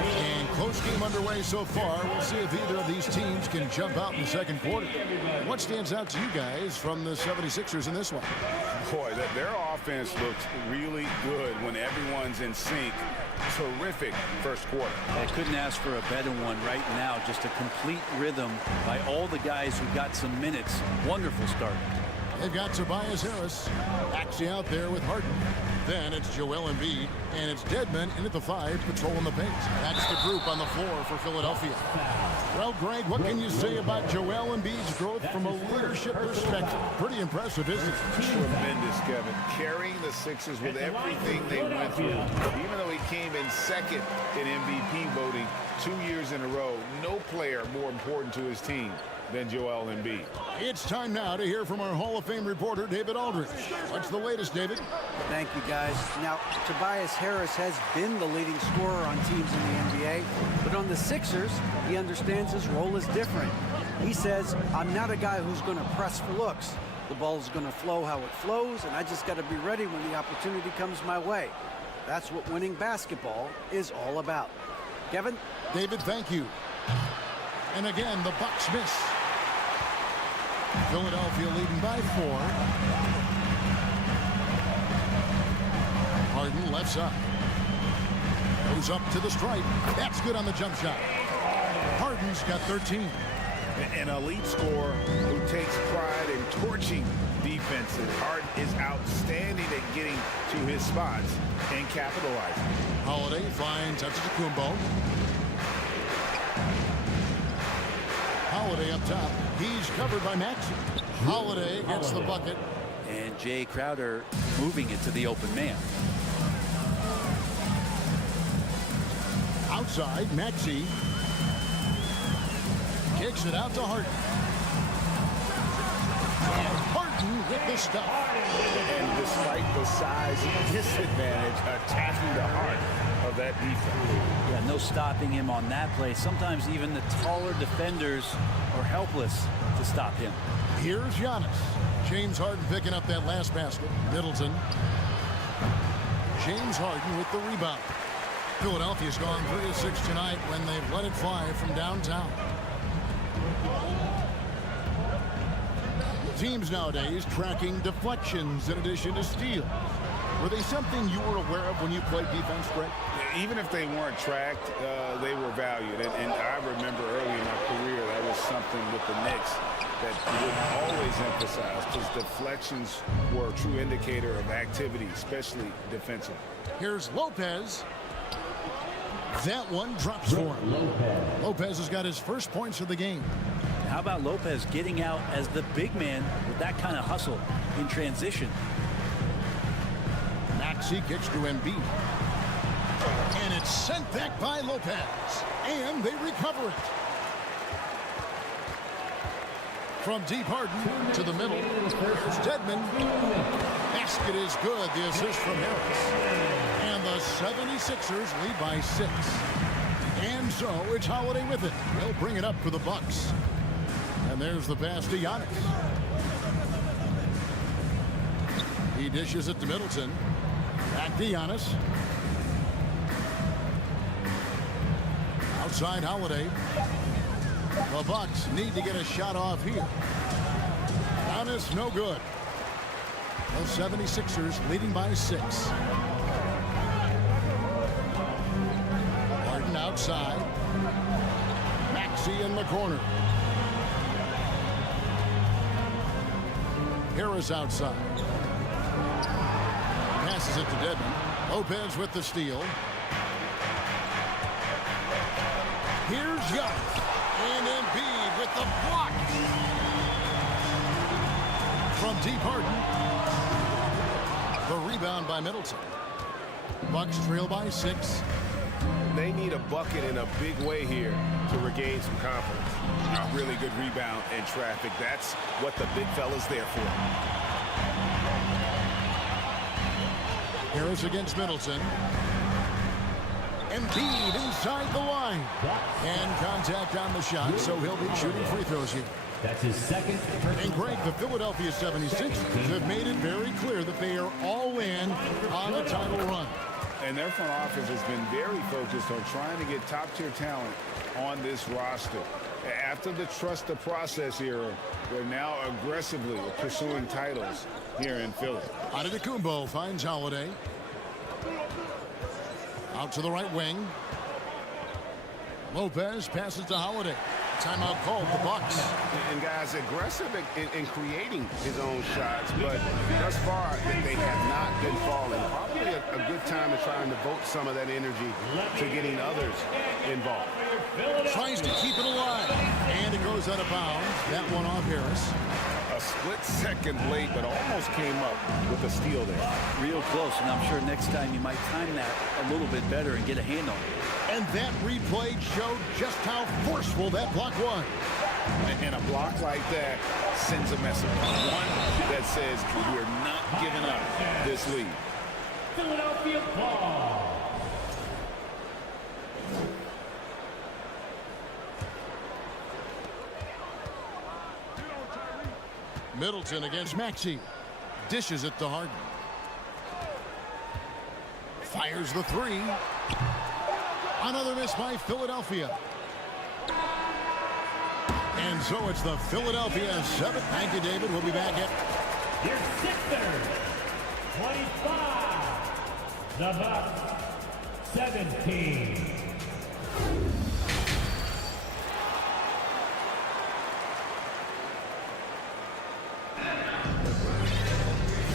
And close game underway so far. We'll see if either of these teams can jump out in the second quarter. What stands out to you guys from the 76ers in this one? Boy, their offense looks really good when everyone's in sync. Terrific first quarter. I couldn't ask for a better one right now. Just a complete rhythm by all the guys who got some minutes. Wonderful start. They've got Tobias Harris actually out there with Harden. Then it's Joel Embiid, and it's Deadman in at the 5, patrolling the paint. That's the group on the floor for Philadelphia. Well, Greg, what can you say about Joel Embiid's growth from a leadership perspective? Pretty impressive, isn't it? Tremendous, Kevin. Carrying the Sixers with everything they went through. Even though he came in second in MVP voting 2 years in a row, no player more important to his team than Joel Embiid. It's time now to hear from our Hall of Fame reporter, David Aldridge. What's the latest, David? Thank you, guys. Now, Tobias Harris has been the leading scorer on teams in the NBA, but on the Sixers, he understands his role is different. He says, I'm not a guy who's going to press for looks. The ball's going to flow how it flows, and I just got to be ready when the opportunity comes my way. That's what winning basketball is all about. Kevin? David, thank you. And again, the Bucks miss. Philadelphia leading by 4. Harden left side. Goes up to the stripe. That's good on the jump shot. Harden's got 13. An elite scorer who takes pride in torching defenses. Harden is outstanding at getting to his spots and capitalizing. Holiday finds Antetokounmpo. Holiday up top. He's covered by Maxey. Holiday gets the bucket. And Jay Crowder moving it to the open man. Outside, Maxey kicks it out to Harden. And Harden with the stuff. And despite the size disadvantage, attacking the heart of that defense. Yeah, no stopping him on that play. Sometimes even the taller defenders are helpless to stop him. Here's Giannis. James Harden picking up that last basket. Middleton. James Harden with the rebound. Philadelphia's gone 3 of 6 tonight when they've let it fly from downtown. Teams nowadays tracking deflections in addition to steals. Were they something you were aware of when you played defense, Greg? Even if they weren't tracked, they were valued. And I remember early in my career, that was something with the Knicks that would always emphasize, because deflections were a true indicator of activity, especially defensive. Here's Lopez. That one drops for him. Lopez has got his first points of the game. How about Lopez getting out as the big man with that kind of hustle in transition? Maxey kicks to Embiid. And it's sent back by Lopez. And they recover it. From deep Harden to the middle. It's Dedmon. Basket is good. The assist from Harris. And the 76ers lead by 6. And so it's Holiday with it. They'll bring it up for the Bucks. And there's the pass to Giannis. He dishes it to Middleton. Back to Giannis. Outside Holiday. The Bucks need to get a shot off here. Giannis, no good. The 76ers leading by 6. Harden outside. Maxey in the corner. Harris outside. Passes it to Dedmon. Lopez with the steal. Here's Giannis. And Embiid with the block. From deep Harden. The rebound by Middleton. Bucks trail by 6. They need a bucket in a big way here to regain some confidence. A really good rebound in traffic. That's what the big fella's there for. Harris against Middleton. Embiid inside the line. And contact on the shot, so he'll be shooting free throws here. That's his second. And Greg, the Philadelphia 76ers have made it very clear that they are all in on a title run. And their front office has been very focused on trying to get top-tier talent on this roster. After the trust the process era, they're now aggressively pursuing titles here in Philly. Antetokounmpo finds Holiday. Out to the right wing. Lopez passes to Holiday. Timeout called, the Bucks. And guys, aggressive in creating his own shots, but thus far they have not been falling. Probably a good time to try and devote some of that energy to getting others involved. Tries to keep it alive, and it goes out of bounds. That one off Harris. A split second late, but almost came up with a steal there. Real close, and I'm sure next time you might time that a little bit better and get a hand on it. And that replay showed just how forceful that block was. And a block like that sends a message. One that says we're not giving up this lead. Philadelphia ball. Middleton against Maxey. Dishes it to Harden. Fires the 3. Another miss by Philadelphia. And so it's the Philadelphia 7. Thank you, David. We'll be back at Your Sixers, 25. The Bucks, 17.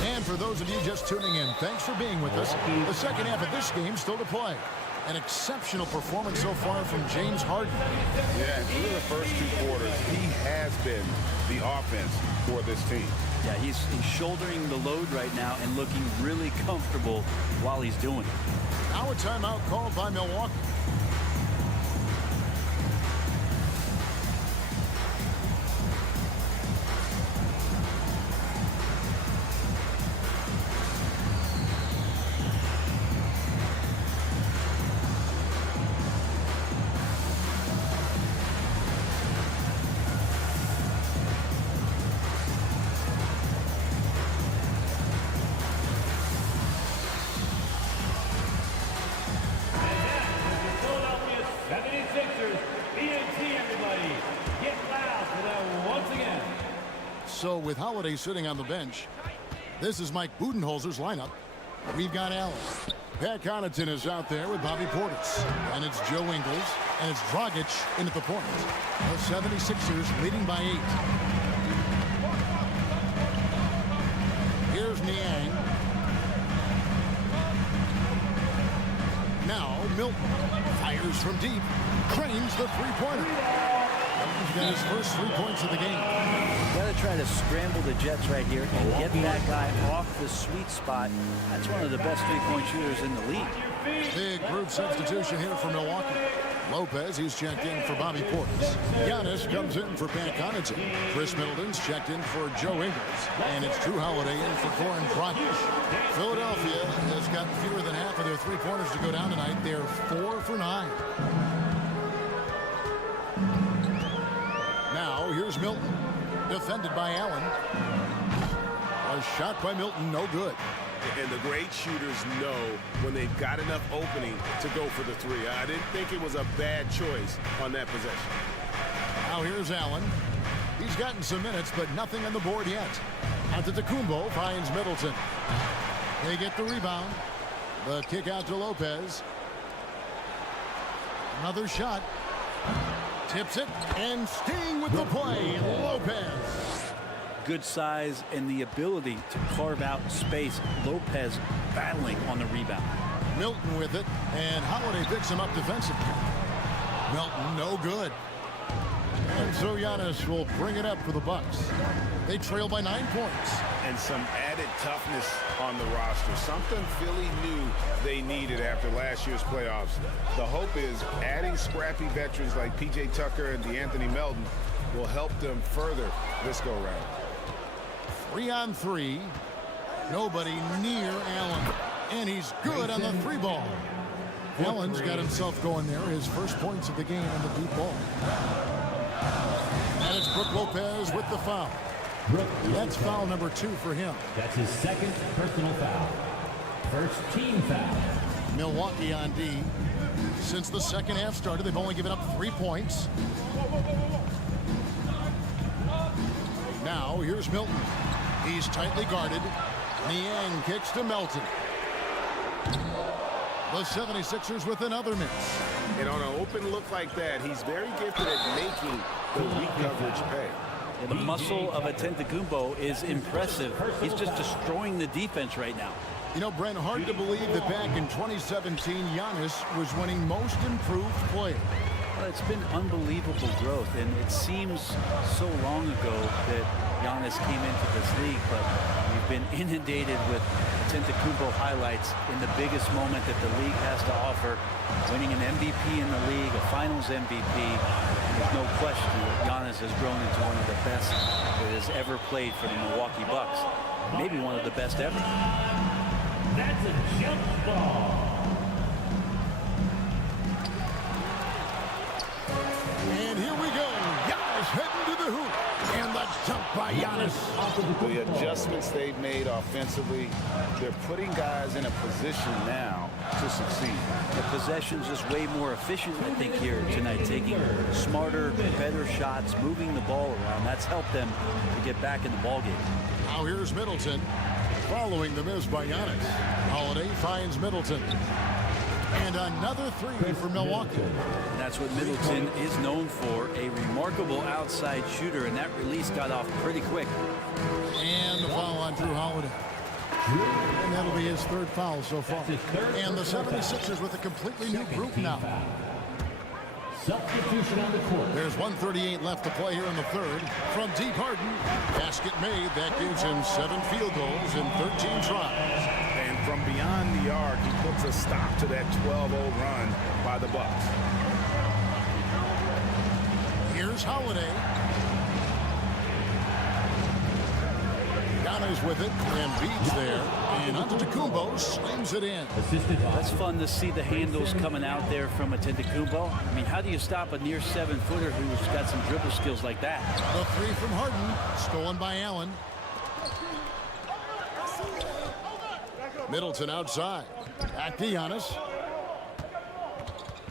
And for those of you just tuning in, thanks for being with us. The second half of this game still to play. An exceptional performance so far from James Harden. Yeah, and through the first 2 quarters, he has been the offense for this team. Yeah, he's shouldering the load right now and looking really comfortable while he's doing it. Now a timeout called by Milwaukee. So with Holiday sitting on the bench, this is Mike Budenholzer's lineup. We've got Allen. Pat Connaughton is out there with Bobby Portis. And it's Joe Ingles. And it's Dragic in at the point. The 76ers leading by 8. Here's Niang. Now Milton fires from deep. Cranes the three-pointer. He's got his first 3 points of the game. Got to try to scramble the Jets right here and get that guy off the sweet spot. That's one of the best three-point shooters in the league. Big group substitution here for Milwaukee. Lopez, he's checked in for Bobby Portis. Giannis comes in for Pat Connaughton. Chris Middleton's checked in for Joe Ingles. And it's Drew Holiday in for Goran Dragic. Philadelphia has got fewer than half of their three-pointers to go down tonight. They're 4 for 9. Now, here's Milton. Defended by Allen. A shot by Milton, no good. And the great shooters know when they've got enough opening to go for the three. I didn't think it was a bad choice on that possession. Now here's Allen. He's gotten some minutes, but nothing on the board yet. Antetokounmpo finds Middleton. They get the rebound. The kick out to Lopez. Another shot. Tips it, and staying with the play, Lopez. Good size and the ability to carve out space. Lopez battling on the rebound. Milton with it, and Holiday picks him up defensively. Milton, no good. And so Giannis will bring it up for the Bucks. They trail by 9 points. And some added toughness on the roster. Something Philly knew they needed after last year's playoffs. The hope is adding scrappy veterans like P.J. Tucker and DeAnthony Melton will help them further this go-round. 3 on 3. Nobody near Allen. And he's good on the 3 ball. Allen's got himself going there. His first points of the game on the deep ball. And it's Brook Lopez with the foul. That's foul number 2 for him. That's his second personal foul. First team foul. Milwaukee on D. Since the second half started, they've only given up 3 points. Now, here's Milton. He's tightly guarded. Niang kicks to Melton. The 76ers with another miss. And on an open look like that, he's very gifted at making the weak coverage pay. And the muscle of Antetokounmpo is impressive. He's just destroying the defense right now. You know, Brent, hard to believe that back in 2017, Giannis was winning most improved player. Well, it's been unbelievable growth, and it seems so long ago that Giannis came into this league, but we've been inundated with Antetokounmpo highlights in the biggest moment that the league has to offer, winning an MVP in the league, a Finals MVP. And there's no question that Giannis has grown into one of the best that has ever played for the Milwaukee Bucks, maybe one of the best ever. That's a jump ball. And here we go. Giannis heading to the hoop. And the jump by Giannis. The adjustments they've made offensively, they're putting guys in a position now to succeed. The possession's just way more efficient, I think, here tonight, taking smarter, better shots, moving the ball around. That's helped them to get back in the ballgame. Now here's Middleton following the miss by Giannis. Holiday finds Middleton. And another 3 for Milwaukee. And that's what Middleton is known for, a remarkable outside shooter, and that release got off pretty quick. And the foul on Drew Holiday. And that'll be his 3rd foul so far. And the 76ers with a completely new group now. Substitution on the court. There's 1:38 left to play here in the 3rd. From deep Harden, basket made. That gives him 7 field goals in 13 tries. And from beyond the arc, he puts a stop to that 12-0 run by the Bucks. Here's Holiday. Giannis with it, and beats there. And Antetokounmpo slams it in. That's fun to see the handles coming out there from Antetokounmpo. I mean, how do you stop a near 7-footer who's got some dribble skills like that? The 3 from Harden, stolen by Allen. Middleton outside. Back to Giannis.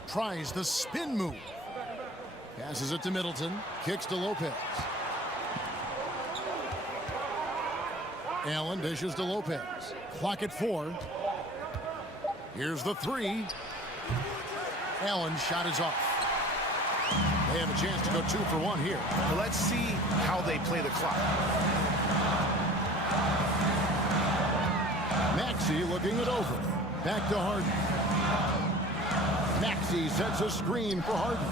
Tries the spin move. Passes it to Middleton. Kicks to Lopez. Allen dishes to Lopez. Clock at 4. Here's the 3. Allen's shot is off. They have a chance to go 2 for 1 here. Let's see how they play the clock. Maxey looking it over. Back to Harden. Maxey sets a screen for Harden.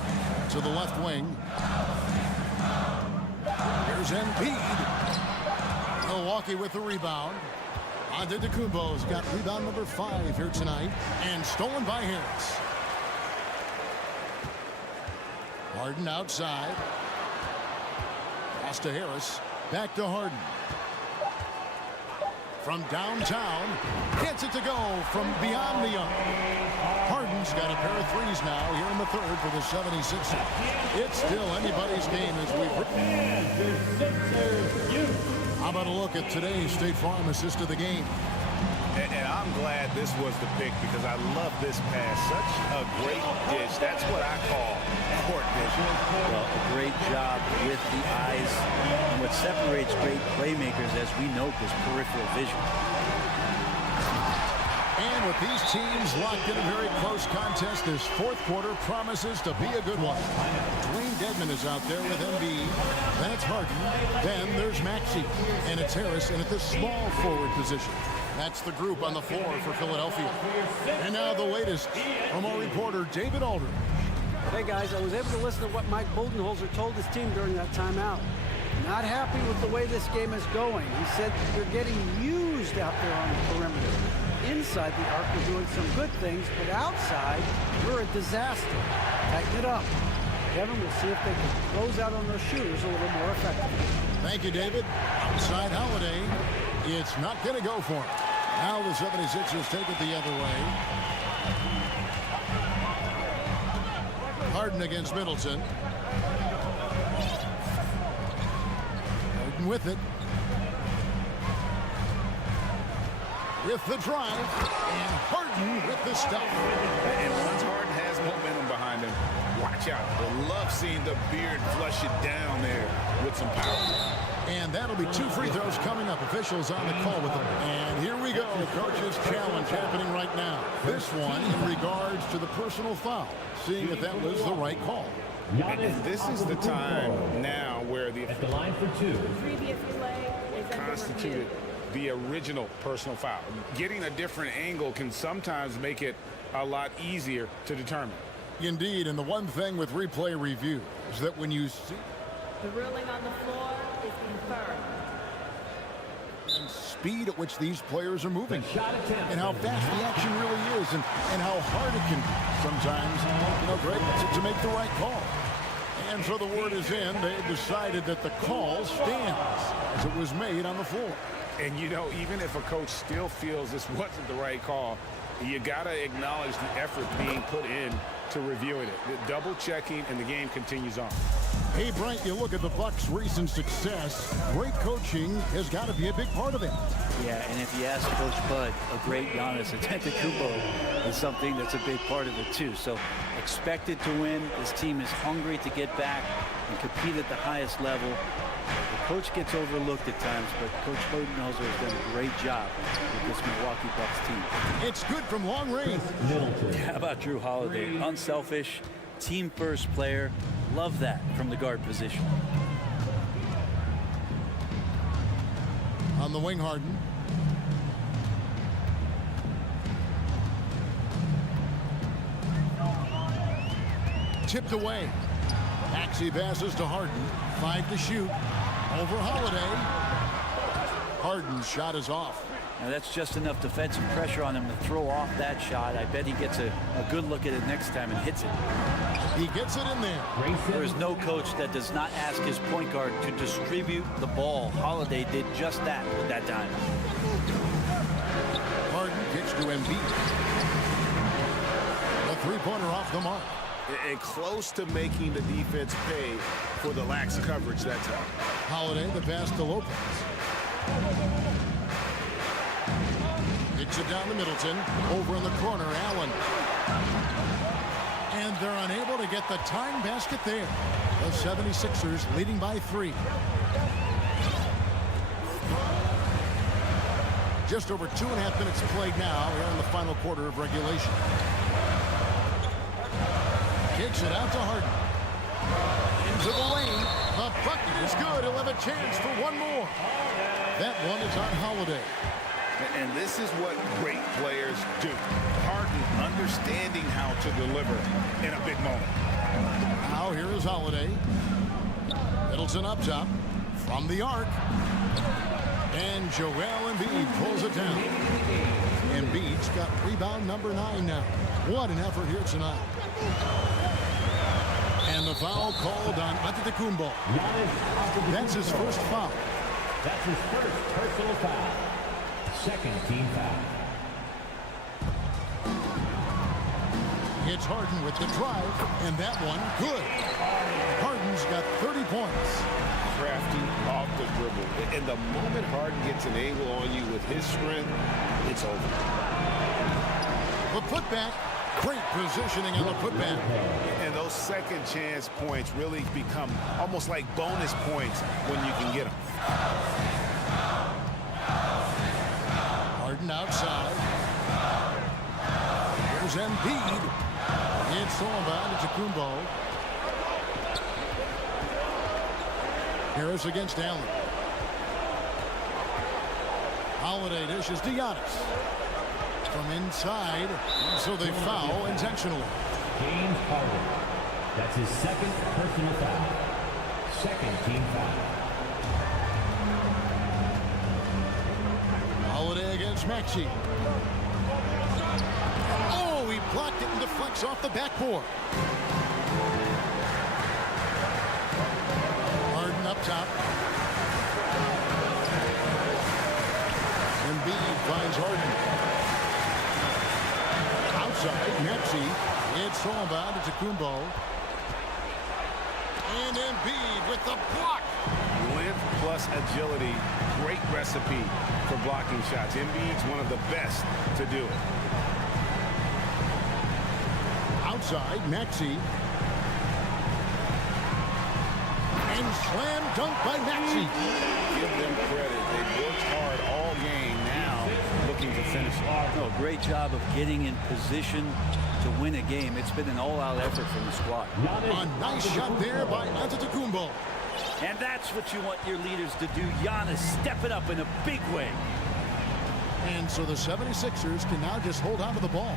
To the left wing. Here's Embiid. Milwaukee with the rebound. Antetokounmpo's got rebound number 5 here tonight. And stolen by Harris. Harden outside. Pass to Harris. Back to Harden. From downtown. Gets it to go from beyond the arc. Harden's got a pair of threes now here in the third for the 76ers. It's still anybody's game as we've How about a look at today's State Farm assist of the game? And I'm glad this was the pick because I love this pass. Such a great dish. That's what I call court vision. Well, a great job with the eyes. And what separates great playmakers, as we note, is peripheral vision. And with these teams locked in a very close contest, this fourth quarter promises to be a good one. Dwayne Dedmon is out there with Embiid. That's Harden. Then there's Maxey. And it's Harris in at the small forward position. That's the group on the floor for Philadelphia. And now the latest from our reporter, David Aldridge. Hey, guys, I was able to listen to what Mike Budenholzer told his team during that timeout. Not happy with the way this game is going. He said you're getting used out there on the perimeter. Inside the arc, we're doing some good things, but outside, we're a disaster. Tighten it up. Kevin, we'll see if they can close out on those shooters a little more effectively. Thank you, David. Outside Holiday. It's not going to go for him. Now the 76ers take it the other way. Harden against Middleton. Harden with it. With the drive. And Harden with the stuff. And once Harden has momentum behind him, watch out. I love seeing the beard flush it down there with some power. And that'll be 2 free throws coming up. Officials on the call with them. And here we go. Coach's challenge happening right now. This one in regards to the personal foul. Seeing if that was the right call. And this is the time now where the line for 2 constituted the original personal foul. Getting a different angle can sometimes make it a lot easier to determine. Indeed, and the one thing with replay review is that when you see the ruling on the floor is confirmed. And speed at which these players are moving, and how fast the action really is, and how hard it can be sometimes, Greg, to make the right call. And so the word is in. They decided that the call stands as it was made on the floor. And even if a coach still feels this wasn't the right call, you got to acknowledge the effort being put in to reviewing it. The double checking, and the game continues on. Hey, Brent, you look at the Bucks' recent success. Great coaching has got to be a big part of it. Yeah, and if you ask Coach Bud, a great Giannis Antetokounmpo is something that's a big part of it too. So expected to win. This team is hungry to get back and compete at the highest level. The coach gets overlooked at times, but Coach Budenholzer has done a great job with this Milwaukee Bucks team. It's good from long range. How about Drew Holiday? Unselfish, team-first player. Love that from the guard position. On the wing, Harden. Tipped away. Maxey passes to Harden. 5 to shoot. Over Holiday. Harden's shot is off. Now that's just enough defensive pressure on him to throw off that shot. I bet he gets a good look at it next time and hits it. He gets it in there. There is no coach that does not ask his point guard to distribute the ball. Holiday did just that with that time. Harden gets to Embiid. A three-pointer off the mark. And close to making the defense pay for the lax coverage that time. Holiday, the pass to Lopez. Kicks it down to Middleton. Over in the corner, Allen. And they're unable to get the tying basket there. The 76ers leading by 3. Just over 2.5 minutes played now here in the final quarter of regulation. Kicks it out to Harden. Into the lane. The bucket is good. He'll have a chance for one more. That one is on Holiday. And this is what great players do. Harden understanding how to deliver in a big moment. Now here is Holiday. Middleton up top from the arc. And Joel Embiid pulls it down. Embiid's got rebound number 9 now. What an effort here tonight. And the foul called on Antetokounmpo. That's his first foul. That's his first personal foul. Second team foul. It's Harden with the drive, and that one good. Harden's got 30 points. Crafty off the dribble. And the moment Harden gets an angle on you with his strength, it's over. The putback. Great positioning on the putback. And those second chance points really become almost like bonus points when you can get them. Harden outside. Here's Embiid. It's stolen by Antetokounmpo. Harris against Allen. Holiday dishes to Giannis. From inside, so they foul intentionally. James Harden. That's his second personal foul. Second team foul. Holiday against Maxey. Oh, he blocked it and deflects off the backboard. Harden up top. Embiid finds Harden. Outside, Maxey. It's stolen by Antetokounmpo. And Embiid with the block. Length plus agility. Great recipe for blocking shots. Embiid's one of the best to do it. Outside, Maxey. And slam dunk by Maxey. Give them credit. They worked hard all game. Now looking to finish it. No, great job of getting in position to win a game. It's been an all-out effort from the squad. A nice shot there by Antetokounmpo. And that's what you want your leaders to do. Giannis stepping up in a big way. And so the 76ers can now just hold on to the ball.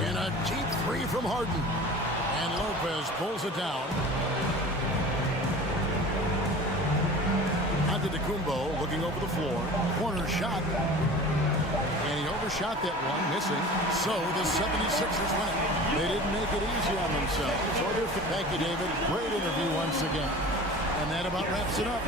And a deep three from Harden. And Lopez pulls it down. Antetokounmpo looking over the floor. Corner shot. And he overshot that one, missing. So the 76ers win it. They didn't make it easy on themselves. Thank you, David. Great interview once again. And that about wraps it up.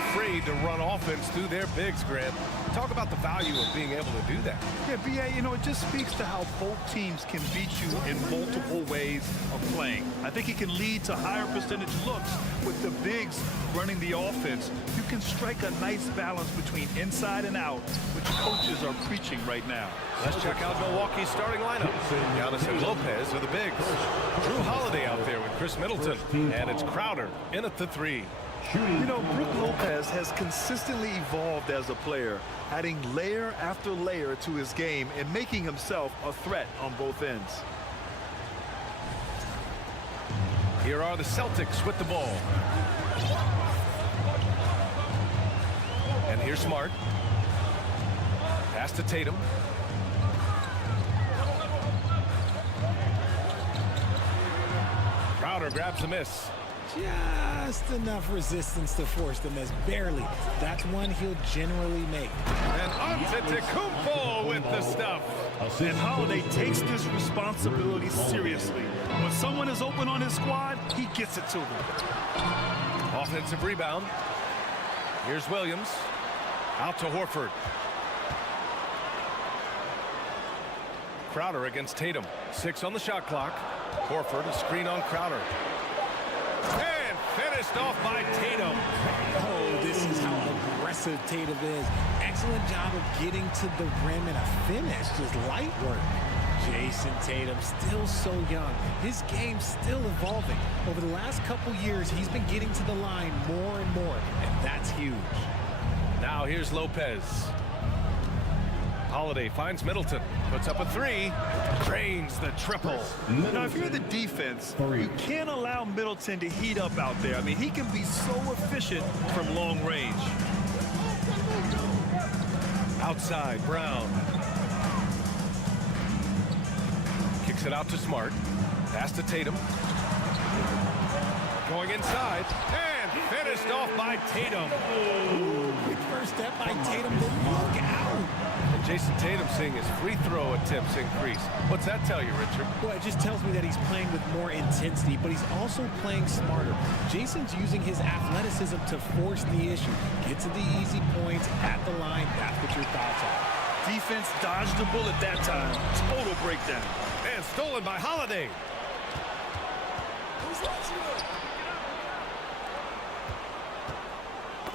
Afraid to run offense through their bigs, Grant. Talk about the value of being able to do that. Yeah, BA, you know, it just speaks to how both teams can beat you in multiple ways of playing. I think it can lead to higher percentage looks with the bigs running the offense. You can strike a nice balance between inside and out, which coaches are preaching right now. Let's check out Milwaukee's starting lineup. Giannis and Lopez are the bigs. Drew Holiday out there with Chris Middleton. And it's Crowder in at the 3. You know, Brook Lopez has consistently evolved as a player, adding layer after layer to his game and making himself a threat on both ends. Here are the Celtics with the ball. And here's Smart. Pass to Tatum. Crowder grabs the miss. Just enough resistance to force the miss. Barely. That's one he'll generally make. And Antetokounmpo with the stuff. And Holiday takes this responsibility seriously. When someone is open on his squad, he gets it to them. Offensive rebound. Here's Williams. Out to Horford. Crowder against Tatum. 6 on the shot clock. Horford, a screen on Crowder. And finished off by Tatum. Oh, this is how aggressive Tatum is. Excellent job of getting to the rim and a finish. Just light work. Jason Tatum, still so young. His game's still evolving. Over the last couple years, he's been getting to the line more and more, and that's huge. Now here's Lopez. Holiday finds Middleton, puts up a 3, drains the triple. Now, if you're the defense, you can't allow Middleton to heat up out there. I mean, he can be so efficient from long range. Outside, Brown. Kicks it out to Smart. Pass to Tatum. Going inside, and finished off by Tatum. Ooh, quick first step by Tatum, but look out. And Jason Tatum seeing his free throw attempts increase. What's that tell you, Richard? Well, it just tells me that he's playing with more intensity, but he's also playing smarter. Jason's using his athleticism to force the issue. Get to the easy points at the line. That's what your thoughts are. Defense dodged the bullet that time. Total breakdown. And stolen by Holiday.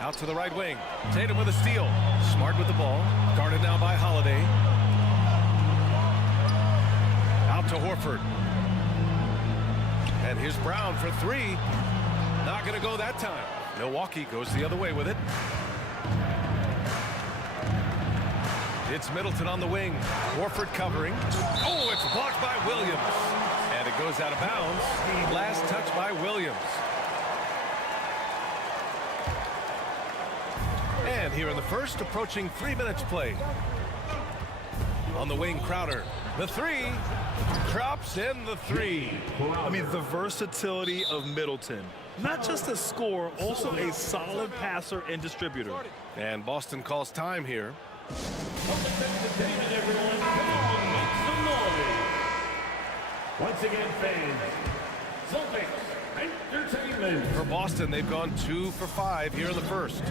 Out to the right wing. Tatum with a steal. Smart with the ball. Guarded now by Holiday. Out to Horford. And here's Brown for 3. Not going to go that time. Milwaukee goes the other way with it. It's Middleton on the wing. Horford covering. Oh, it's blocked by Williams. And it goes out of bounds. Last touch by Williams. And here in the first, approaching 3 minutes play. On the wing, Crowder. The 3. Drops in the 3. I mean, the versatility of Middleton. Not just a scorer, also a solid passer and distributor. And Boston calls time here. Entertainment, everyone. Come on, make some noise. Once again, fans, Celtics Entertainment. For Boston, they've gone 2 for 5 here in the first.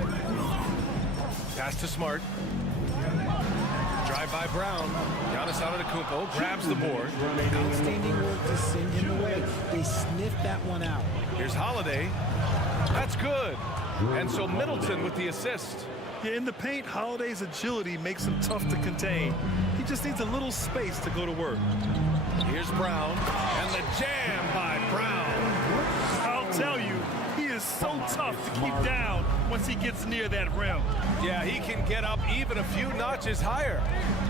Pass to Smart. Drive by Brown. Giannis Antetokounmpo grabs the board. Outstanding work to send him away. They sniffed that one out. Here's Holiday. That's good. And so Middleton with the assist. Yeah, in the paint, Holiday's agility makes him tough to contain. He just needs a little space to go to work. Here's Brown. And the jam by Brown. I'll tell you, he is so tough to keep down once he gets near that rim. Yeah, he can get up even a few notches higher.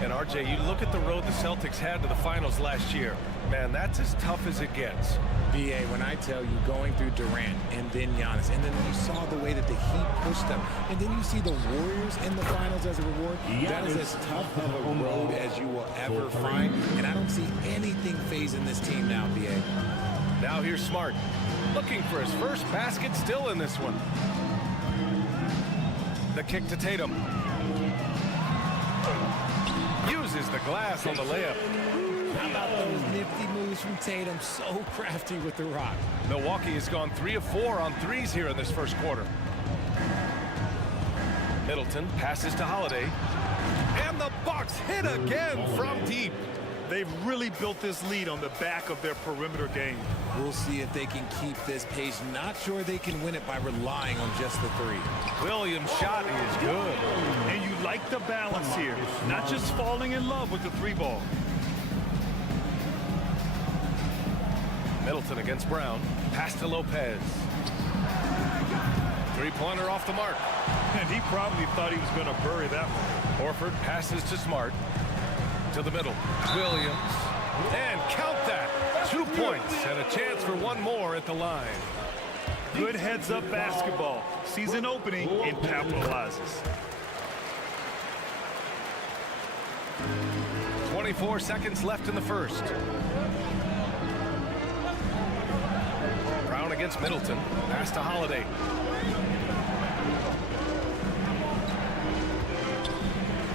And RJ, you look at the road the Celtics had to the finals last year. Man, that's as tough as it gets. BA, when I tell you, going through Durant and then Giannis, and then you saw the way that the Heat pushed them, and then you see the Warriors in the finals as a reward, that is as tough of a road as you will ever find, and I don't see anything phasing this team now, BA. Now here's Smart. Looking for his first basket, still in this one. The kick to Tatum. Uses the glass on the layup. How about those nifty moves from Tatum? So crafty with the rock. Milwaukee has gone 3 of 4 on threes here in this first quarter. Middleton passes to Holiday. And the Bucks hit again from deep. They've really built this lead on the back of their perimeter game. We'll see if they can keep this pace. Not sure they can win it by relying on just the three. Williams' shot is good. And you like the balance here. Not just falling in love with the three ball. Middleton against Brown. Pass to Lopez. Three-pointer off the mark. And he probably thought he was going to bury that one. Horford passes to Smart. To the middle. Williams. And count that. 2 points and a chance for one more at the line. Good heads-up basketball. Sees an opening and capitalizes. 24 seconds left in the first. Brown against Middleton. Pass to Holiday.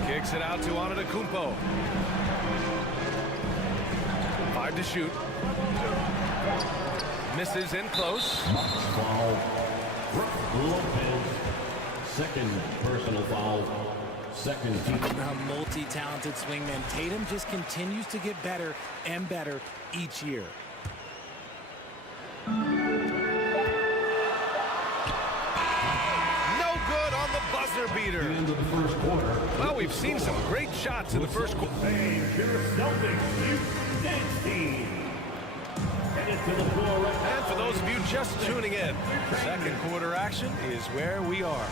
Kicks it out to Antetokounmpo. 5 to shoot. Misses in close. Foul. Lopez. Second personal foul. Second team. A multi-talented swingman. Tatum just continues to get better and better each year. Buzzer beater. End of the first quarter. Well, we've seen some great shots in the first quarter. Your Celtics, Houston team. Headed to the floor right now. And for those of you just tuning in, second quarter action is where we are.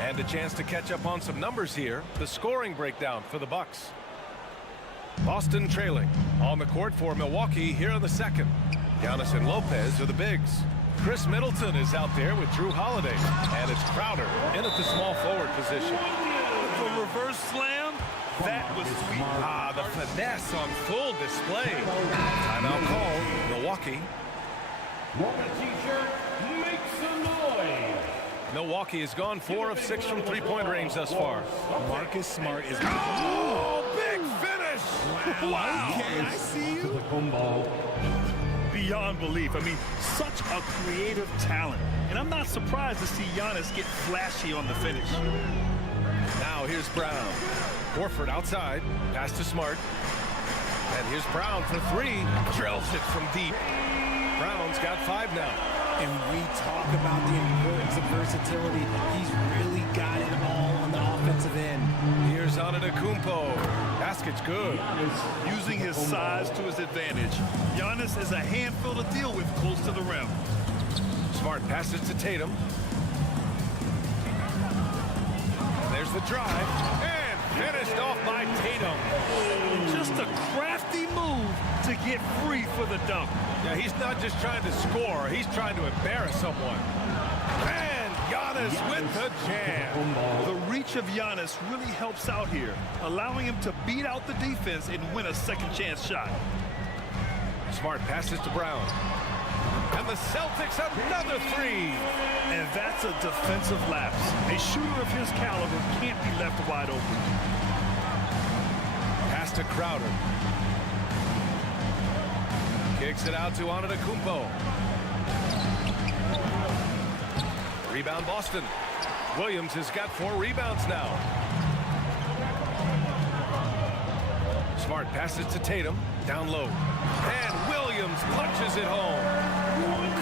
And a chance to catch up on some numbers here. The scoring breakdown for the Bucks. Boston trailing on the court for Milwaukee here in the second. Giannis and Lopez are the bigs. Chris Middleton is out there with Drew Holiday. And it's Crowder in at the small forward position. The reverse slam, that was sweet. Ah, the finesse on full display. Timeout call, Milwaukee. Want a t-shirt? Make some noise. Milwaukee has gone 4 of 6 from three-point range thus far. Marcus Smart is... Oh, big finish! Wow. Okay, I see you. Beyond belief. I mean, such a creative talent. And I'm not surprised to see Giannis get flashy on the finish. Now here's Brown. Horford outside. Pass to Smart. And here's Brown for 3. Drills it from deep. Brown's got 5 now. And we talk about the importance of versatility. He's really got it all on the offensive end. Here's Antetokounmpo. Basket's good. Using his size to his advantage. Giannis is a handful to deal with close to the rim. Smart passes to Tatum. There's the drive. And finished off by Tatum. Just a crafty move to get free for the dunk. Yeah, he's not just trying to score. He's trying to embarrass someone. And Giannis with the jam. The reach of Giannis really helps out here, allowing him to beat out the defense and win a second chance shot. Smart passes to Brown. And the Celtics another 3. And that's a defensive lapse. A shooter of his caliber can't be left wide open. Pass to Crowder. Kicks it out to Antetokounmpo. Rebound Boston. Williams has got 4 rebounds now. Smart passes to Tatum. Down low. And Williams punches it home.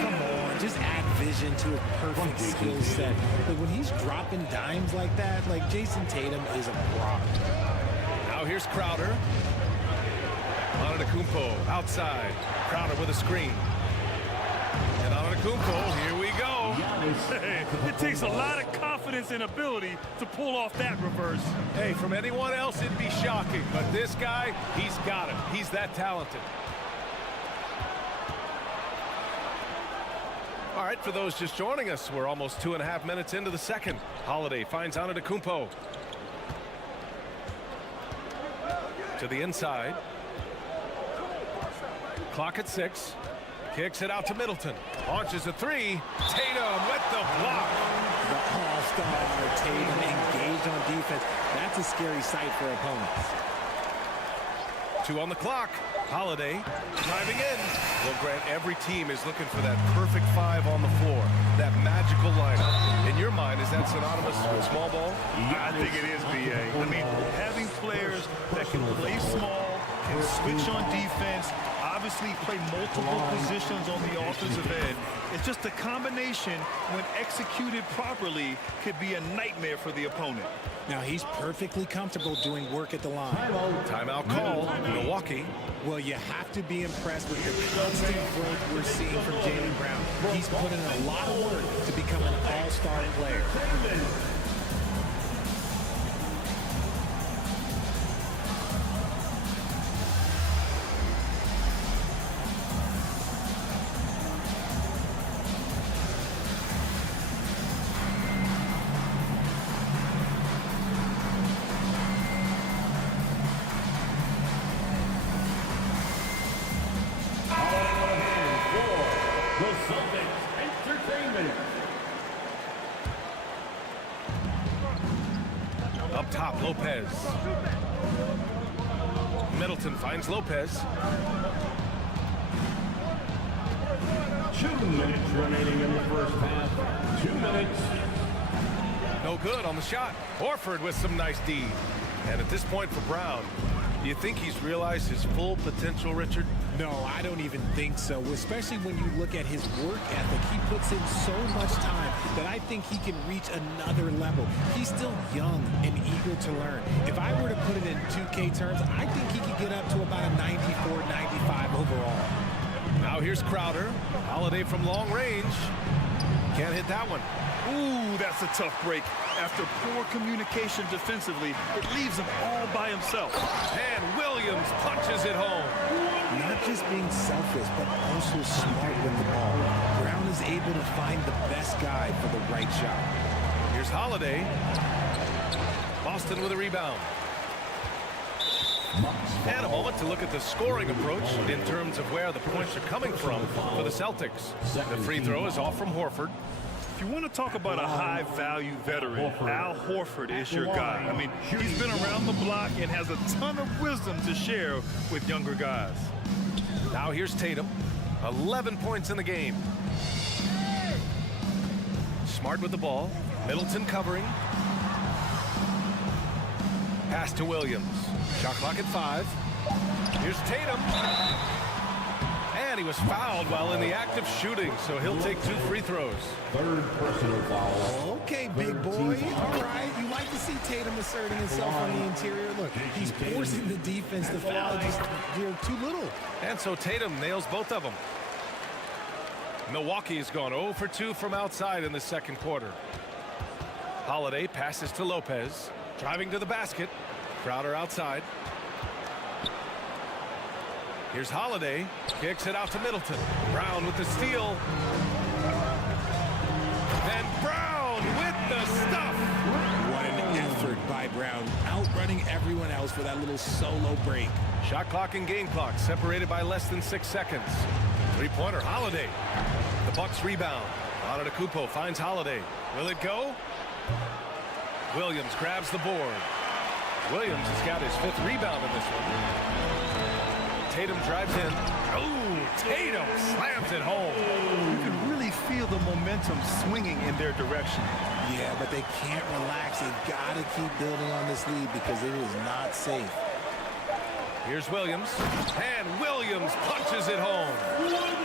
Come on, just add vision to a perfect skill set. Like when he's dropping dimes like that, like Jason Tatum is a rock. Now here's Crowder. Antetokounmpo outside. Crowder with a screen. And Antetokounmpo, here we go. Hey, it takes a lot of confidence and ability to pull off that reverse. Hey, from anyone else, it'd be shocking. But this guy, he's got it. He's that talented. All right, for those just joining us, we're almost 2.5 minutes into the second. Holiday finds Antetokounmpo. To the inside. Clock at 6. Kicks it out to Middleton. Launches a three. Tatum with the block. The all-star Tatum engaged on defense. That's a scary sight for opponents. 2 on the clock. Holiday driving in. Well, Grant, every team is looking for that perfect 5 on the floor. That magical lineup. In your mind, is that synonymous with small ball? I think it is, B.A. I mean, having players that can play small, can switch on defense, obviously play multiple positions on the offensive end. It's just a combination, when executed properly, could be a nightmare for the opponent. Now, he's perfectly comfortable doing work at the line. Timeout call, Milwaukee. Well, you have to be impressed with the constant growth we're seeing from Jaylen Brown. He's put in a lot of work to become an all-star player. Up top, Lopez. Middleton finds Lopez. 2 minutes remaining in the first half. 2 minutes. No good on the shot. Horford with some nice D. And at this point for Brown, do you think he's realized his full potential, Richard? No, I don't even think so, especially when you look at his work ethic. He puts in so much time that I think he can reach another level. He's still young and eager to learn. If I were to put it in 2K terms, I think he could get up to about a 94, 95 overall. Now here's Crowder. Holiday from long range. Can't hit that one. Ooh, that's a tough break. After poor communication defensively, it leaves him all by himself. And Williams punches it home. Not just being selfish, but also smart with the ball. Brown is able to find the best guy for the right shot. Here's Holiday. Boston with a rebound. And a moment to look at the scoring approach in terms of where the points are coming from for the Celtics. The free throw is off from Horford. If you want to talk about a high-value veteran, Al Horford is your guy. I mean, he's been around the block and has a ton of wisdom to share with younger guys. Now here's Tatum. 11 points in the game. Smart with the ball. Middleton covering. Pass to Williams. Shot clock at 5. Here's Tatum. And he was fouled while in the act of shooting, so he'll take 2 free throws. Third personal foul. Okay, big boy. All right. You like to see Tatum asserting himself on the interior. Look, he's forcing the defense to foul. Just, they're too little. And so Tatum nails both of them. Milwaukee has gone 0 for 2 from outside in the second quarter. Holiday passes to Lopez. Driving to the basket. Crowder outside. Here's Holiday. Kicks it out to Middleton. Brown with the steal. And Brown with the stuff. What an effort by Brown. Outrunning everyone else for that little solo break. Shot clock and game clock separated by less than 6 seconds. Three-pointer, Holiday. The Bucks rebound. Antetokounmpo finds Holiday. Will it go? Williams grabs the board. Williams has got his 5th rebound in this one. Tatum drives in. Oh, Tatum slams it home. You can really feel the momentum swinging in their direction. Yeah, but they can't relax. They've got to keep building on this lead because it is not safe. Here's Williams. And Williams punches it home.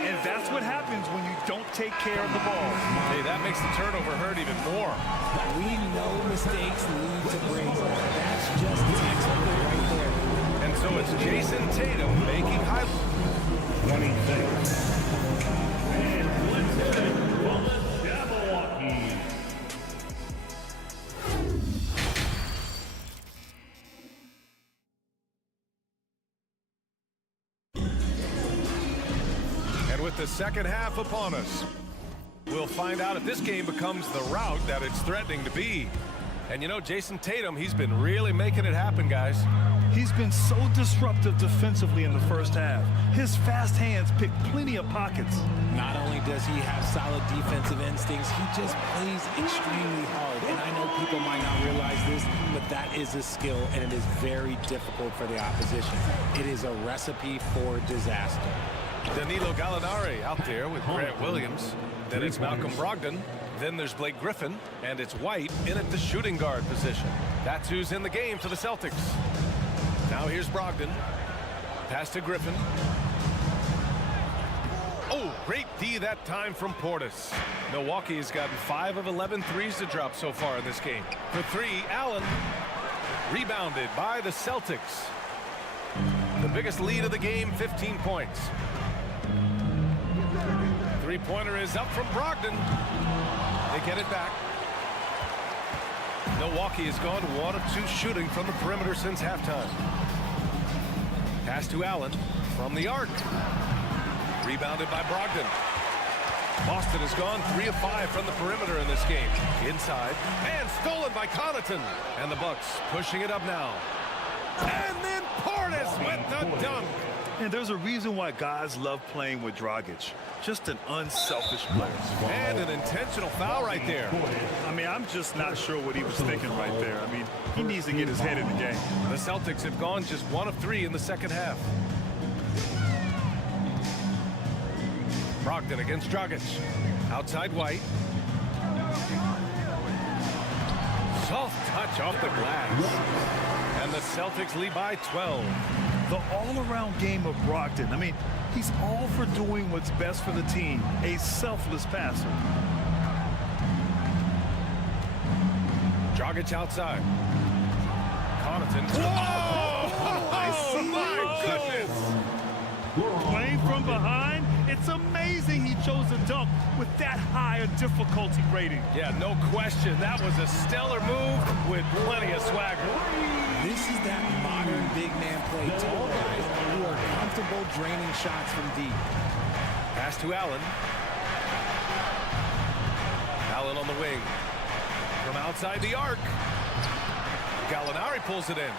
And that's what happens when you don't take care of the ball. Hey, that makes the turnover hurt even more. We know mistakes lead to breaks. That's just textbook right there. And so it's Jason Tatum making high. 26. And Clinton from Milwaukee. And with the second half upon us, we'll find out if this game becomes the rout that it's threatening to be. And you know, Jason Tatum, he's been really making it happen, guys. He's been so disruptive defensively in the first half. His fast hands pick plenty of pockets. Not only does he have solid defensive instincts, he just plays extremely hard. And I know people might not realize this, but that is a skill, and it is very difficult for the opposition. It is a recipe for disaster. Danilo Gallinari out there with Grant Williams. Then it's Malcolm Brogdon. Then there's Blake Griffin. And it's White in at the shooting guard position. That's who's in the game for the Celtics. Now here's Brogdon. Pass to Griffin. Oh, great D that time from Portis. Milwaukee has gotten 5 of 11 threes to drop so far in this game. For 3, Allen. Rebounded by the Celtics. The biggest lead of the game, 15 points. Three-pointer is up from Brogdon. They get it back. Milwaukee has gone 1 of 2 shooting from the perimeter since halftime. Pass to Allen from the arc. Rebounded by Brogdon. Boston has gone 3 of 5 from the perimeter in this game. Inside. And stolen by Connaughton. And the Bucks pushing it up now. And then Portis with the dunk. And there's a reason why guys love playing with Dragic. Just an unselfish player. And an intentional foul right there. I mean, I'm just not sure what he was thinking right there. I mean, he needs to get his head in the game. The Celtics have gone just 1 of 3 in the second half. Brogdon against Dragic. Outside White. Soft touch off the glass. And the Celtics lead by 12. The all-around game of Brogdon. I mean, he's all for doing what's best for the team. A selfless passer. Dragic outside. Connaughton. Whoa! My goodness! Playing from behind, it's amazing he chose a dunk with that high a difficulty rating. Yeah, no question. That was a stellar move with plenty of swagger. This is that modern big man play. Tall guys who are comfortable draining shots from deep. Pass to Allen. Allen on the wing. From outside the arc. Gallinari pulls it in.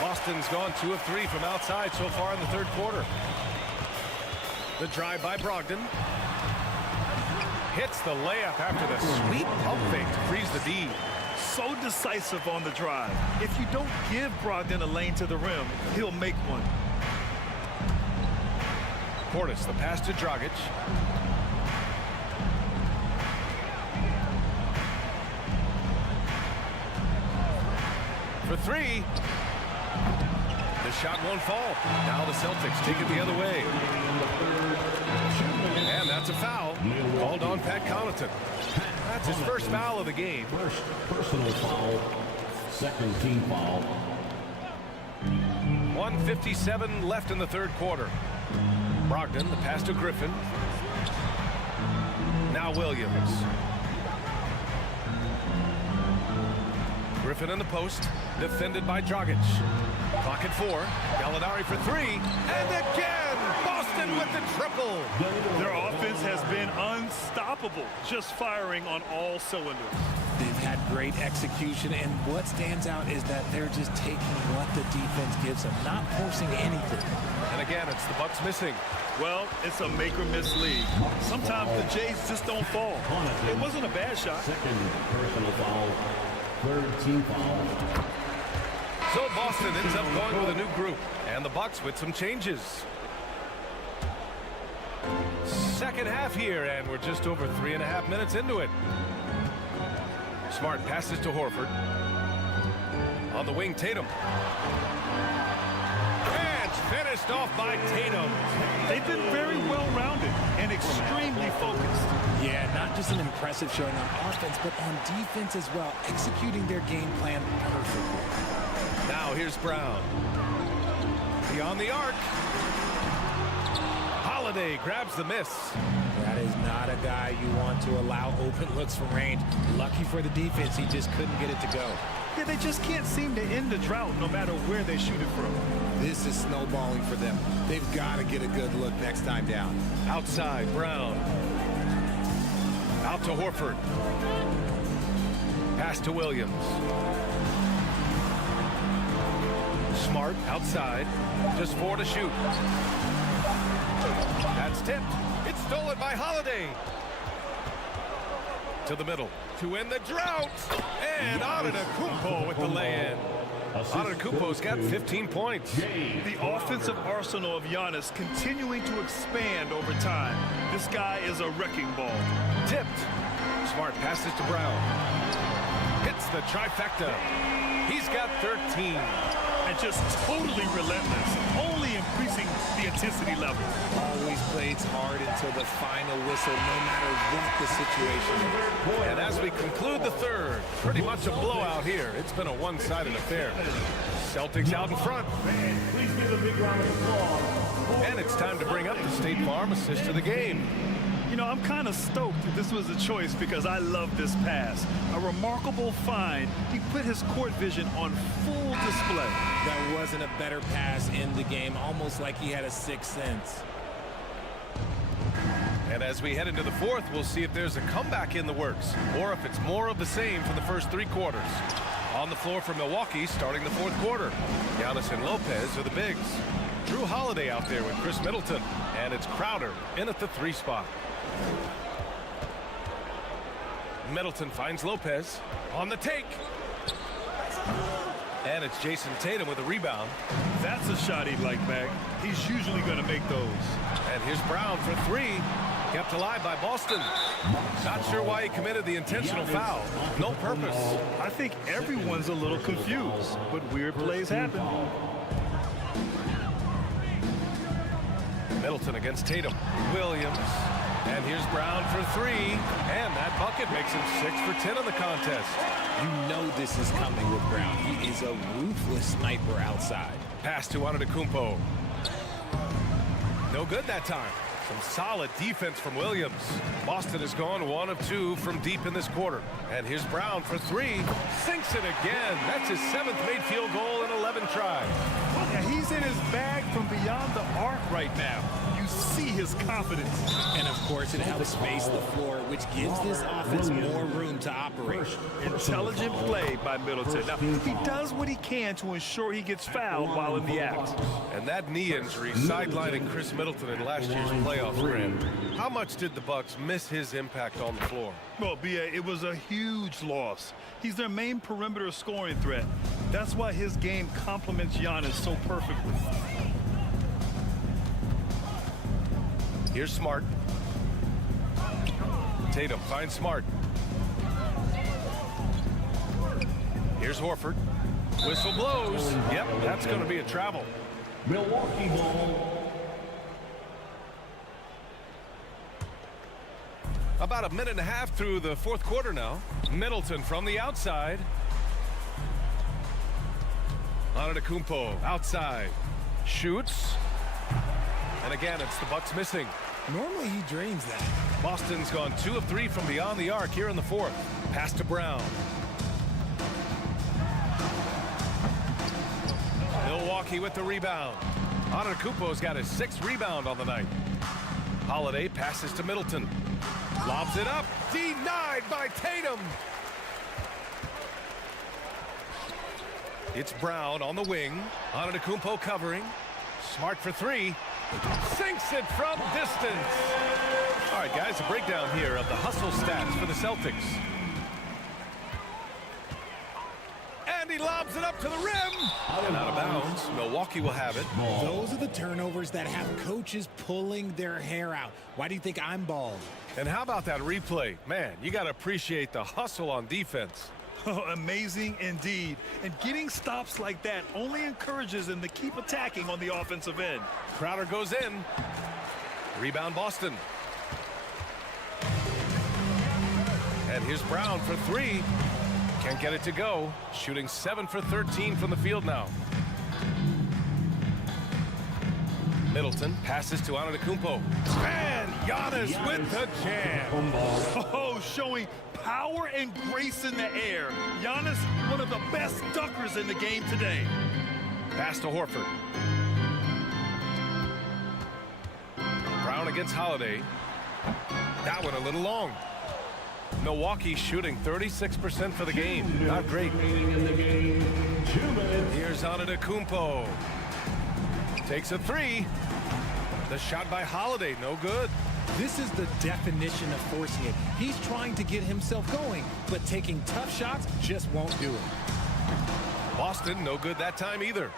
Boston's gone 2 of 3 from outside so far in the third quarter. The drive by Brogdon. Hits the layup after the sweet pump fake to freeze the D. So decisive on the drive. If you don't give Brogdon a lane to the rim, he'll make one. Portis, the pass to Dragic. For 3. The shot won't fall. Now the Celtics take it the other way. And that's a foul called on Pat Connaughton. That's his first foul of the game. First personal foul, second team foul. 1:57 left in the third quarter. Brogdon, the pass to Griffin. Now Williams. Griffin in the post, defended by Dragic. Clock at 4. Gallinari for 3. And again, Boston with the triple. Their offense has been unstoppable, just firing on all cylinders. They've had great execution, and what stands out is that they're just taking what the defense gives them, not forcing anything. And again, it's the Bucks missing. Well, it's a make-or-miss league. Sometimes the Jays just don't fall. It wasn't a bad shot. Second personal foul, third team foul. So Boston ends up going with a new group, and the Bucks with some changes. Second half here, and we're just over 3.5 minutes into it. Smart passes to Horford. On the wing, Tatum. And finished off by Tatum. They've been very well-rounded and extremely focused. Yeah, not just an impressive showing on offense, but on defense as well, executing their game plan perfectly. Now here's Brown. Beyond the arc. Holiday grabs the miss. That is not a guy you want to allow open looks from range. Lucky for the defense, he just couldn't get it to go. Yeah, they just can't seem to end the drought no matter where they shoot it from. This is snowballing for them. They've got to get a good look next time down. Outside, Brown. Out to Horford. Pass to Williams. Smart outside. Just 4 to shoot. That's tipped. It's stolen by Holiday. To the middle to end the drought. And Antetokounmpo with the lay-in. Antetokounmpo's got 15 points. The offensive arsenal of Giannis continuing to expand over time. This guy is a wrecking ball. Tipped. Smart passes to Brown. Hits the trifecta. He's got 13. And just totally relentless, only increasing the intensity level. Always plays hard until the final whistle, no matter what the situation is. And as we conclude the third, pretty much a blowout here. It's been a one-sided affair. Celtics out in front. Please give a big round of applause. And it's time to bring up the State Farm assist of the game. You know, I'm kind of stoked that this was a choice because I love this pass. A remarkable find. He put his court vision on full display. There wasn't a better pass in the game, almost like he had a sixth sense. And as we head into the fourth, we'll see if there's a comeback in the works or if it's more of the same for the first 3 quarters. On the floor for Milwaukee starting the fourth quarter. Giannis and Lopez are the bigs. Drew Holiday out there with Chris Middleton. And it's Crowder in at the 3 spot. Middleton finds Lopez on the take. And it's Jason Tatum with a rebound. That's a shot he'd like back. He's usually going to make those. And here's Brown for 3. Kept alive by Boston. Not sure why he committed the intentional foul. No purpose. I think everyone's a little confused, but weird plays happen. Middleton against Tatum. Williams. And here's Brown for 3. And that bucket makes him 6 for 10 in the contest. You know this is coming with Brown. He is a ruthless sniper outside. Pass to Antetokounmpo. No good that time. Some solid defense from Williams. Boston has gone 1 of 2 from deep in this quarter. And here's Brown for 3. Sinks it again. That's his 7th made field goal in 11 tries. Yeah, he's in his bag from beyond the arc right now. You see his confidence. And of course, it helps space the floor, which gives this offense more room to operate. Intelligent play by Middleton. Now, he does what he can to ensure he gets fouled while in the act. And that knee injury sidelining Chris Middleton in last year's playoff run. How much did the Bucks miss his impact on the floor? Well, B.A., it was a huge loss. He's their main perimeter scoring threat. That's why his game complements Giannis so perfectly. Here's Smart. Tatum finds Smart. Here's Horford. Whistle blows. Yep, that's going to be a travel. Milwaukee ball. About a minute and a half through the fourth quarter now. Middleton from the outside. Antetokounmpo outside. Shoots. And again, it's the Bucks missing. Normally he drains that. Boston's gone 2 of 3 from beyond the arc here in the fourth. Pass to Brown. Milwaukee with the rebound. Antetokounmpo's got his 6th rebound on the night. Holiday passes to Middleton. Lobs it up. Denied by Tatum. It's Brown on the wing. Antetokounmpo covering. Smart for 3. Sinks it from distance. All right, guys, a breakdown here of the hustle stats for the Celtics. And he lobs it up to the rim. And out of bounds. Milwaukee will have it. Those are the turnovers that have coaches pulling their hair out. Why do you think I'm bald? And how about that replay? Man, you got to appreciate the hustle on defense. Oh, amazing indeed. And getting stops like that only encourages them to keep attacking on the offensive end. Crowder goes in. Rebound Boston. And here's Brown for 3. Can't get it to go. Shooting 7 for 13 from the field now. Middleton passes to Antetokounmpo. And Giannis with the jam. Oh, showing power and grace in the air. Giannis, one of the best dunkers in the game today. Pass to Horford. Brown against Holiday. That one a little long. Milwaukee shooting 36% for the game. Not great. Here's Antetokounmpo. Takes a three. The shot by Holiday, no good. This is the definition of forcing it. He's trying to get himself going, but taking tough shots just won't do it. Boston, no good that time either.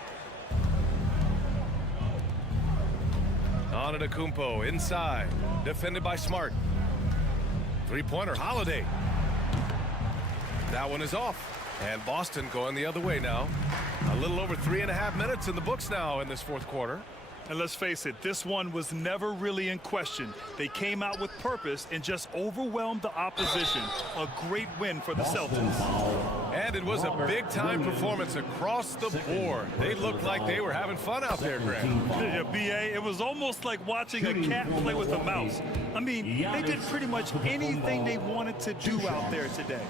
Antetokounmpo inside, defended by Smart. Three-pointer, Holiday. That one is off. And Boston going the other way now. A little over 3.5 minutes in the books now in this fourth quarter. And let's face it, this one was never really in question. They came out with purpose and just overwhelmed the opposition. A great win for the Celtics. And it was a big-time performance across the board. They looked like they were having fun out there, Grant. Yeah, B.A., it was almost like watching a cat play with a mouse. I mean, they did pretty much anything they wanted to do out there today.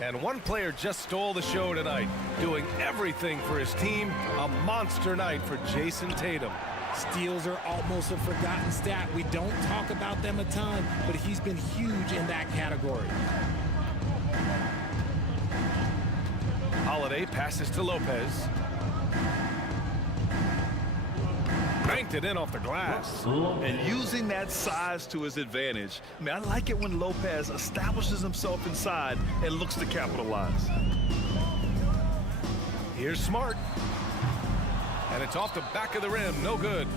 And one player just stole the show tonight, doing everything for his team. A monster night for Jason Tatum. Steals are almost a forgotten stat. We don't talk about them a ton, but he's been huge in that category. Holiday passes to Lopez. Banked it in off the glass. And using that size to his advantage. I mean, I like it when Lopez establishes himself inside and looks to capitalize. Here's Smart. And it's off the back of the rim, no good.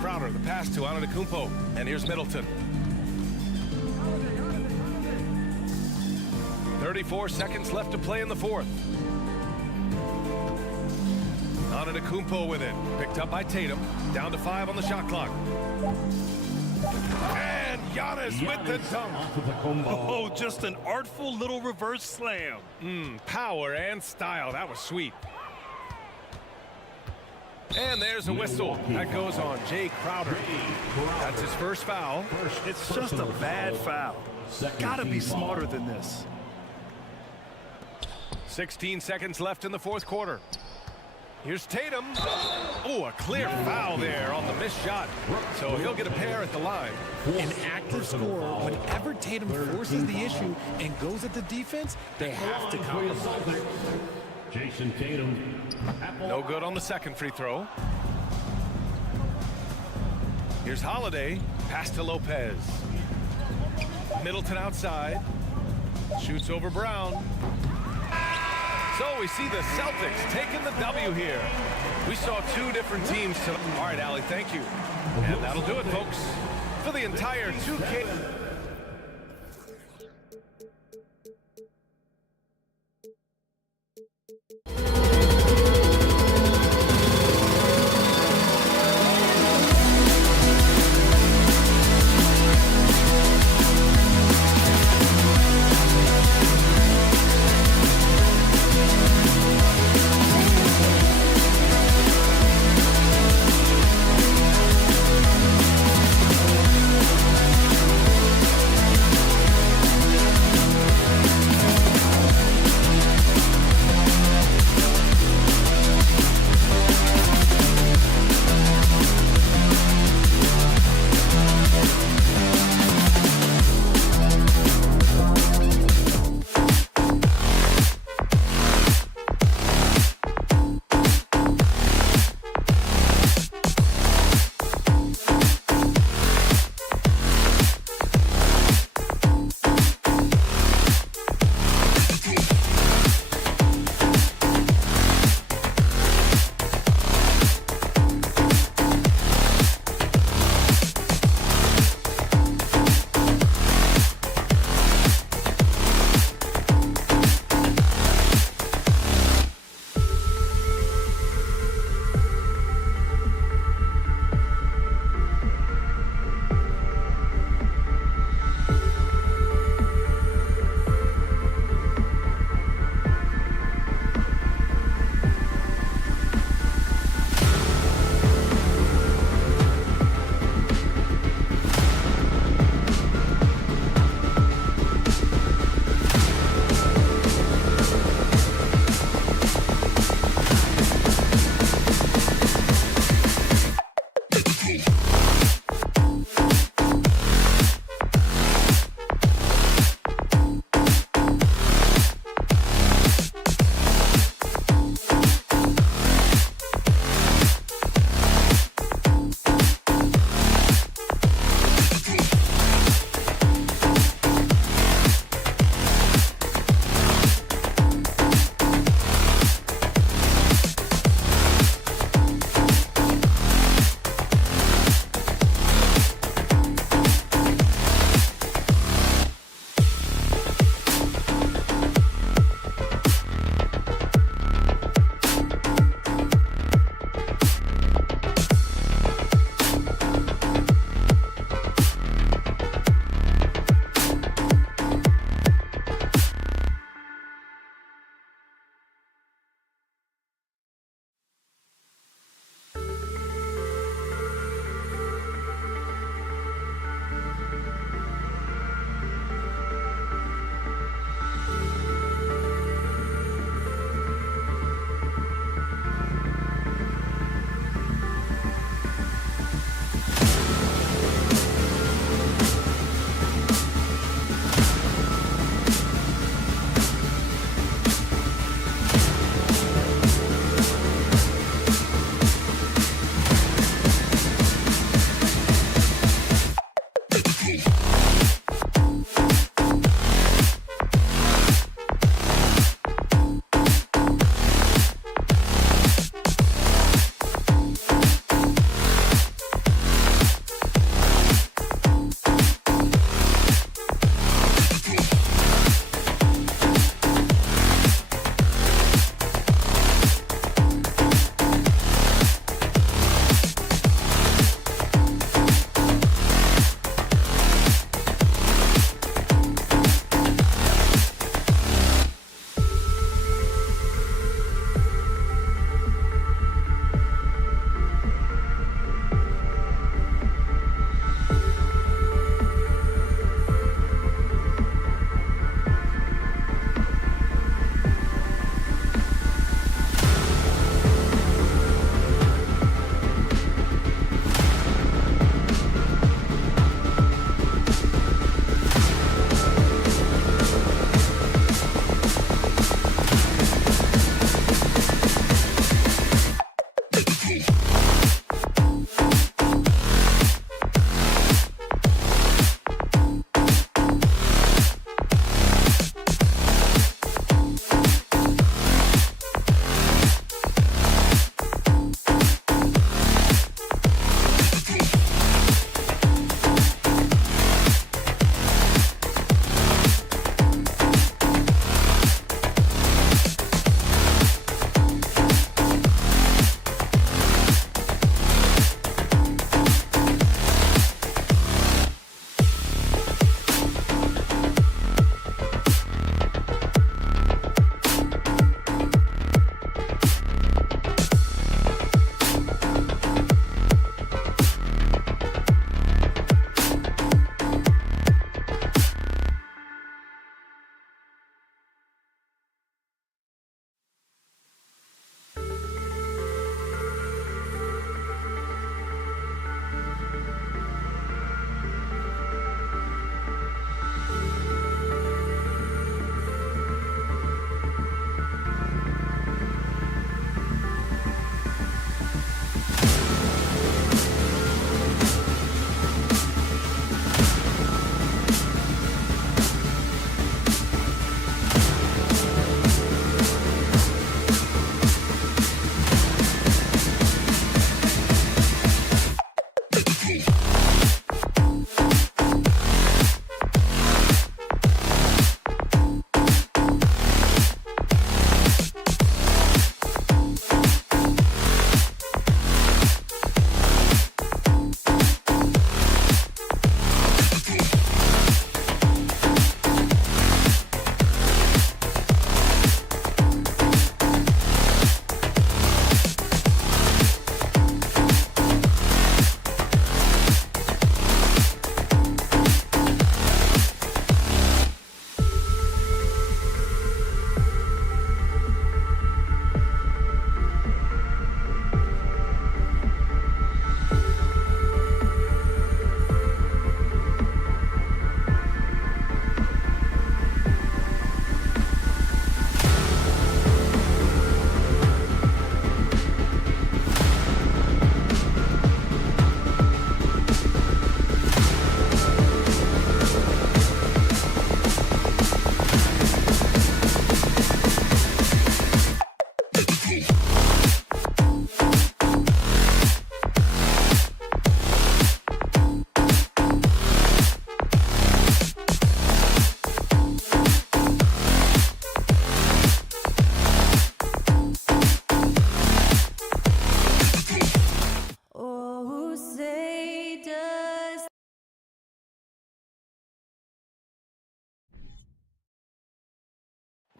Crowder, the pass to Antetokounmpo. And here's Middleton. 34 seconds left to play in the fourth. Antetokounmpo with it. Picked up by Tatum. Down to 5 on the shot clock. And Giannis with the dunk. Oh, just an artful little reverse slam. Power and style. That was sweet. And there's a whistle. That goes on Jay Crowder. That's his first foul. It's just a bad foul. Gotta be smarter than this. 16 seconds left in the fourth quarter. Here's Tatum. Oh, a clear foul there on the missed shot. So he'll get a pair at the line. An active scorer, whenever Tatum forces the issue and goes at the defense, they have to compromise. Jason Tatum. No good on the second free throw. Here's Holiday. Pass to Lopez. Middleton outside. Shoots over Brown. So we see the Celtics taking the W here. We saw two different teams tonight. All right, Allie, thank you. And that'll do it, folks, for the entire 2K.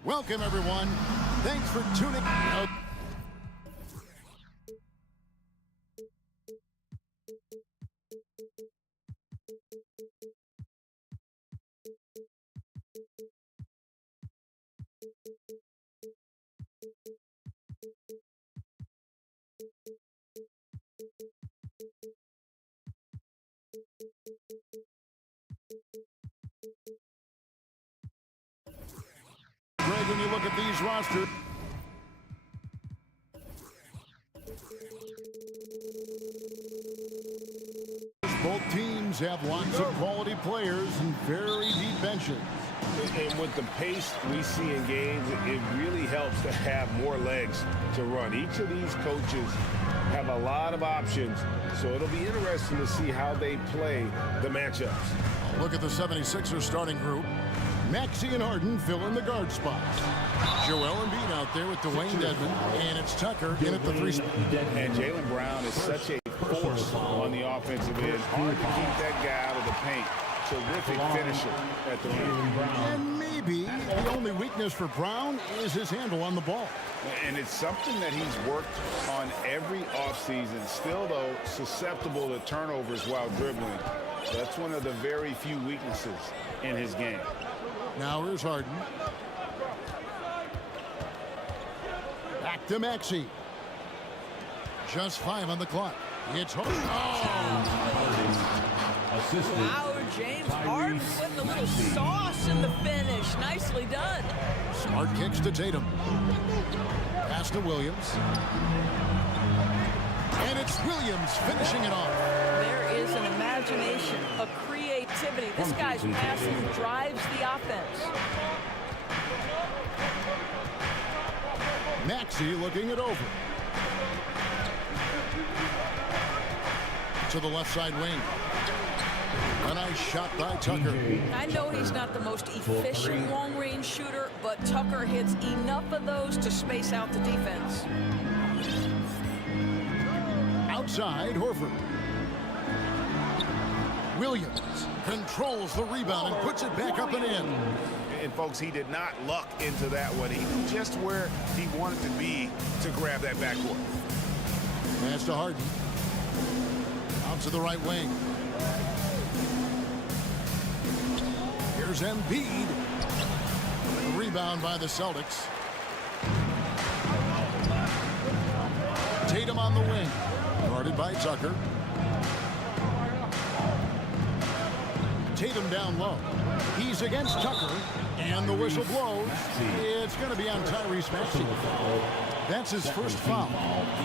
Welcome, everyone. Thanks for tuning out. Greg, when you look at these rosters, both teams have lots of quality players and very deep benches. And with the pace we see in games, it really helps to have more legs to run. Each of these coaches have a lot of options, so it'll be interesting to see how they play the matchups. Look at the 76ers starting group. Maxey and Harden fill in the guard spots. Joel Embiid out there with Dwayne Dedmon, and it's Tucker in at the 3 spot. And Jaylen Brown is such a force on the offensive end. Hard to keep that guy out of the paint. Terrific finisher at the rim. And maybe the only weakness for Brown is his handle on the ball. And it's something that he's worked on every offseason. Still, though, susceptible to turnovers while dribbling. That's one of the very few weaknesses in his game. Now here's Harden. Back to Maxey. Just 5 on the clock. It's Harden. Wow, James Harden with a little sauce in the finish. Nicely done. Smart kicks to Tatum. Pass to Williams. And it's Williams finishing it off. There is an imagination, a creativity. This guy's passing drives the offense. Maxey looking it over. To the left side wing. A nice shot by Tucker. I know he's not the most efficient long-range shooter, but Tucker hits enough of those to space out the defense. Outside, Horford. Williams controls the rebound and puts it back up and in. And, folks, he did not luck into that one. He knew just where he wanted to be to grab that backcourt. Pass to Harden. Out to the right wing. Here's Embiid. Rebound by the Celtics. Tatum on the wing. Guarded by Tucker. Tatum down low. He's against Tucker. And the whistle blows. It's going to be on Tyrese Maxey. That's his first foul.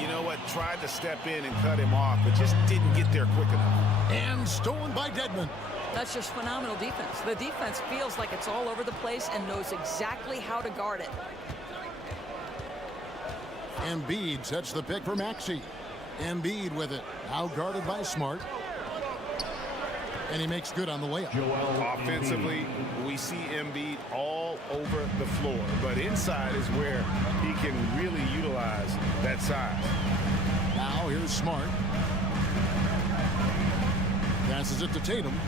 You know what? Tried to step in and cut him off, but just didn't get there quick enough. And stolen by Dedmon. That's just phenomenal defense. The defense feels like it's all over the place and knows exactly how to guard it. Embiid sets the pick for Maxey. Embiid with it. Now guarded by Smart. And he makes good on the layup. Offensively, we see Embiid all over the floor, but inside is where he can really utilize that size. Now here's Smart. Passes it to Tatum.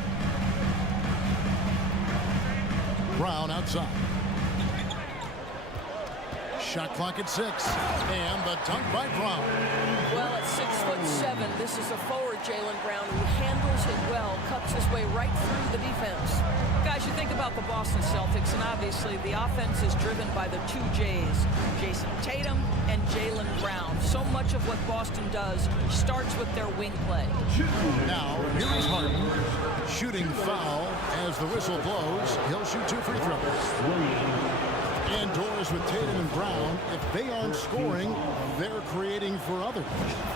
Brown outside. Shot clock at 6. And the dunk by Brown. Well, at 6'7", this is a forward Jaylen Brown who handles it well, cuts his way right through the defense. Guys, you think about the Boston Celtics, and obviously the offense is driven by the two J's, Jason Tatum and Jaylen Brown. So much of what Boston does starts with their wing play. Now, here is Harden. Shooting foul as the whistle blows. He'll shoot 2 free throws. Indoors with Tatum and Brown, if they aren't scoring, they're creating for others.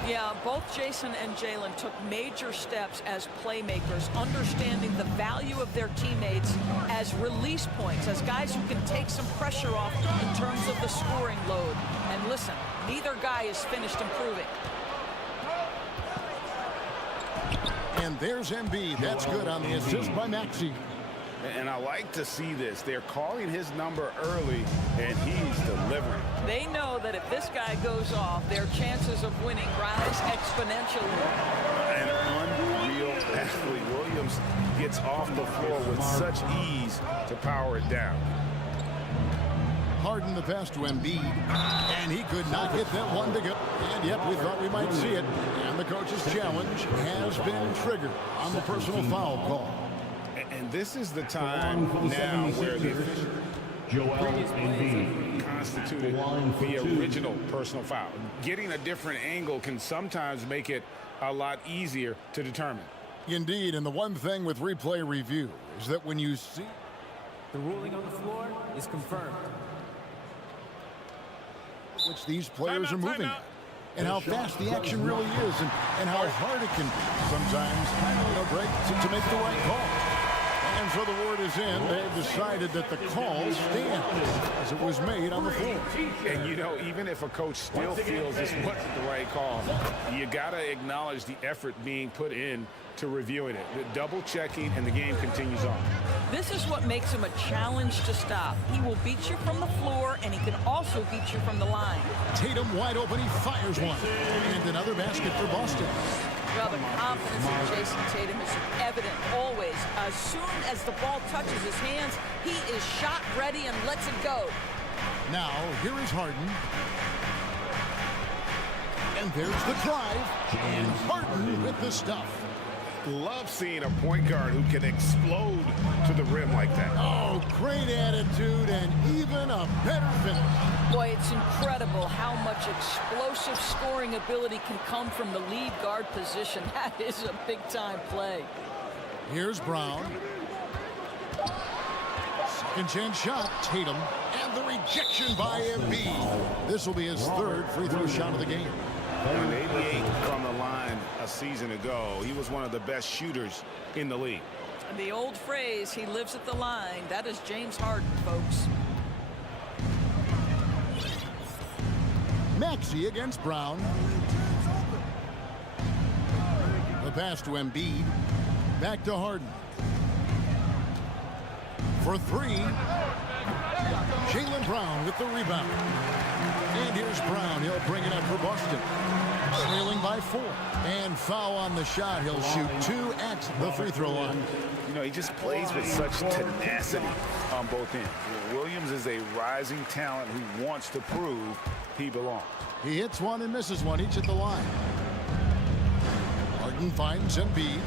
Yeah, both Jason and Jaylen took major steps as playmakers, understanding the value of their teammates as release points, as guys who can take some pressure off in terms of the scoring load. And listen, neither guy is finished improving. And there's Embiid. That's good on the assist by Maxey. And I like to see this. They're calling his number early, and he's delivering. They know that if this guy goes off, their chances of winning rise exponentially. An unreal athlete. Williams gets off the floor with such ease to power it down. Harden the pass to Embiid, and he could not get that one to go. And yet we thought we might see it. And the coach's challenge has been triggered on the personal foul call. And this is the time now where the previous plays constituted the original personal foul. Getting a different angle can sometimes make it a lot easier to determine. Indeed, and the one thing with replay review is that when you see... The ruling on the floor is confirmed. Which these players are moving at, and how fast the action really is, and how hard it can sometimes break to make the right call. And so the word is in. They've decided that the call stands as it was made on the floor. And, you know, even if a coach still feels this wasn't the right call, you got to acknowledge the effort being put in to reviewing it. The double-checking, and the game continues on. This is what makes him a challenge to stop. He will beat you from the floor, and he can also beat you from the line. Tatum wide open. He fires one. And another basket for Boston. Well, the confidence of Jason Tatum is evident always. As soon as the ball touches his hands, he is shot ready and lets it go. Now, here is Harden. And there's the drive. And Harden with the stuff. Love seeing a point guard who can explode to the rim like that. Oh, great attitude and even a better finish. Boy, it's incredible how much explosive scoring ability can come from the lead guard position. That is a big-time play. Here's Brown. Second chance shot, Tatum. And the rejection by Embiid. This will be his third free throw shot of the game. 88 from the line a season ago. He was one of the best shooters in the league. And the old phrase, he lives at the line, that is James Harden, folks. Maxey against Brown. The pass to Embiid. Back to Harden. For three. Jaylen Brown with the rebound. And here's Brown. He'll bring it up for Boston. Trailing by 4. And foul on the shot. He'll shoot 2 at the free throw line. You know, he just plays with such tenacity on both ends. Williams is a rising talent who wants to prove he belongs. He hits one and misses one, each at the line. Harden finds Embiid.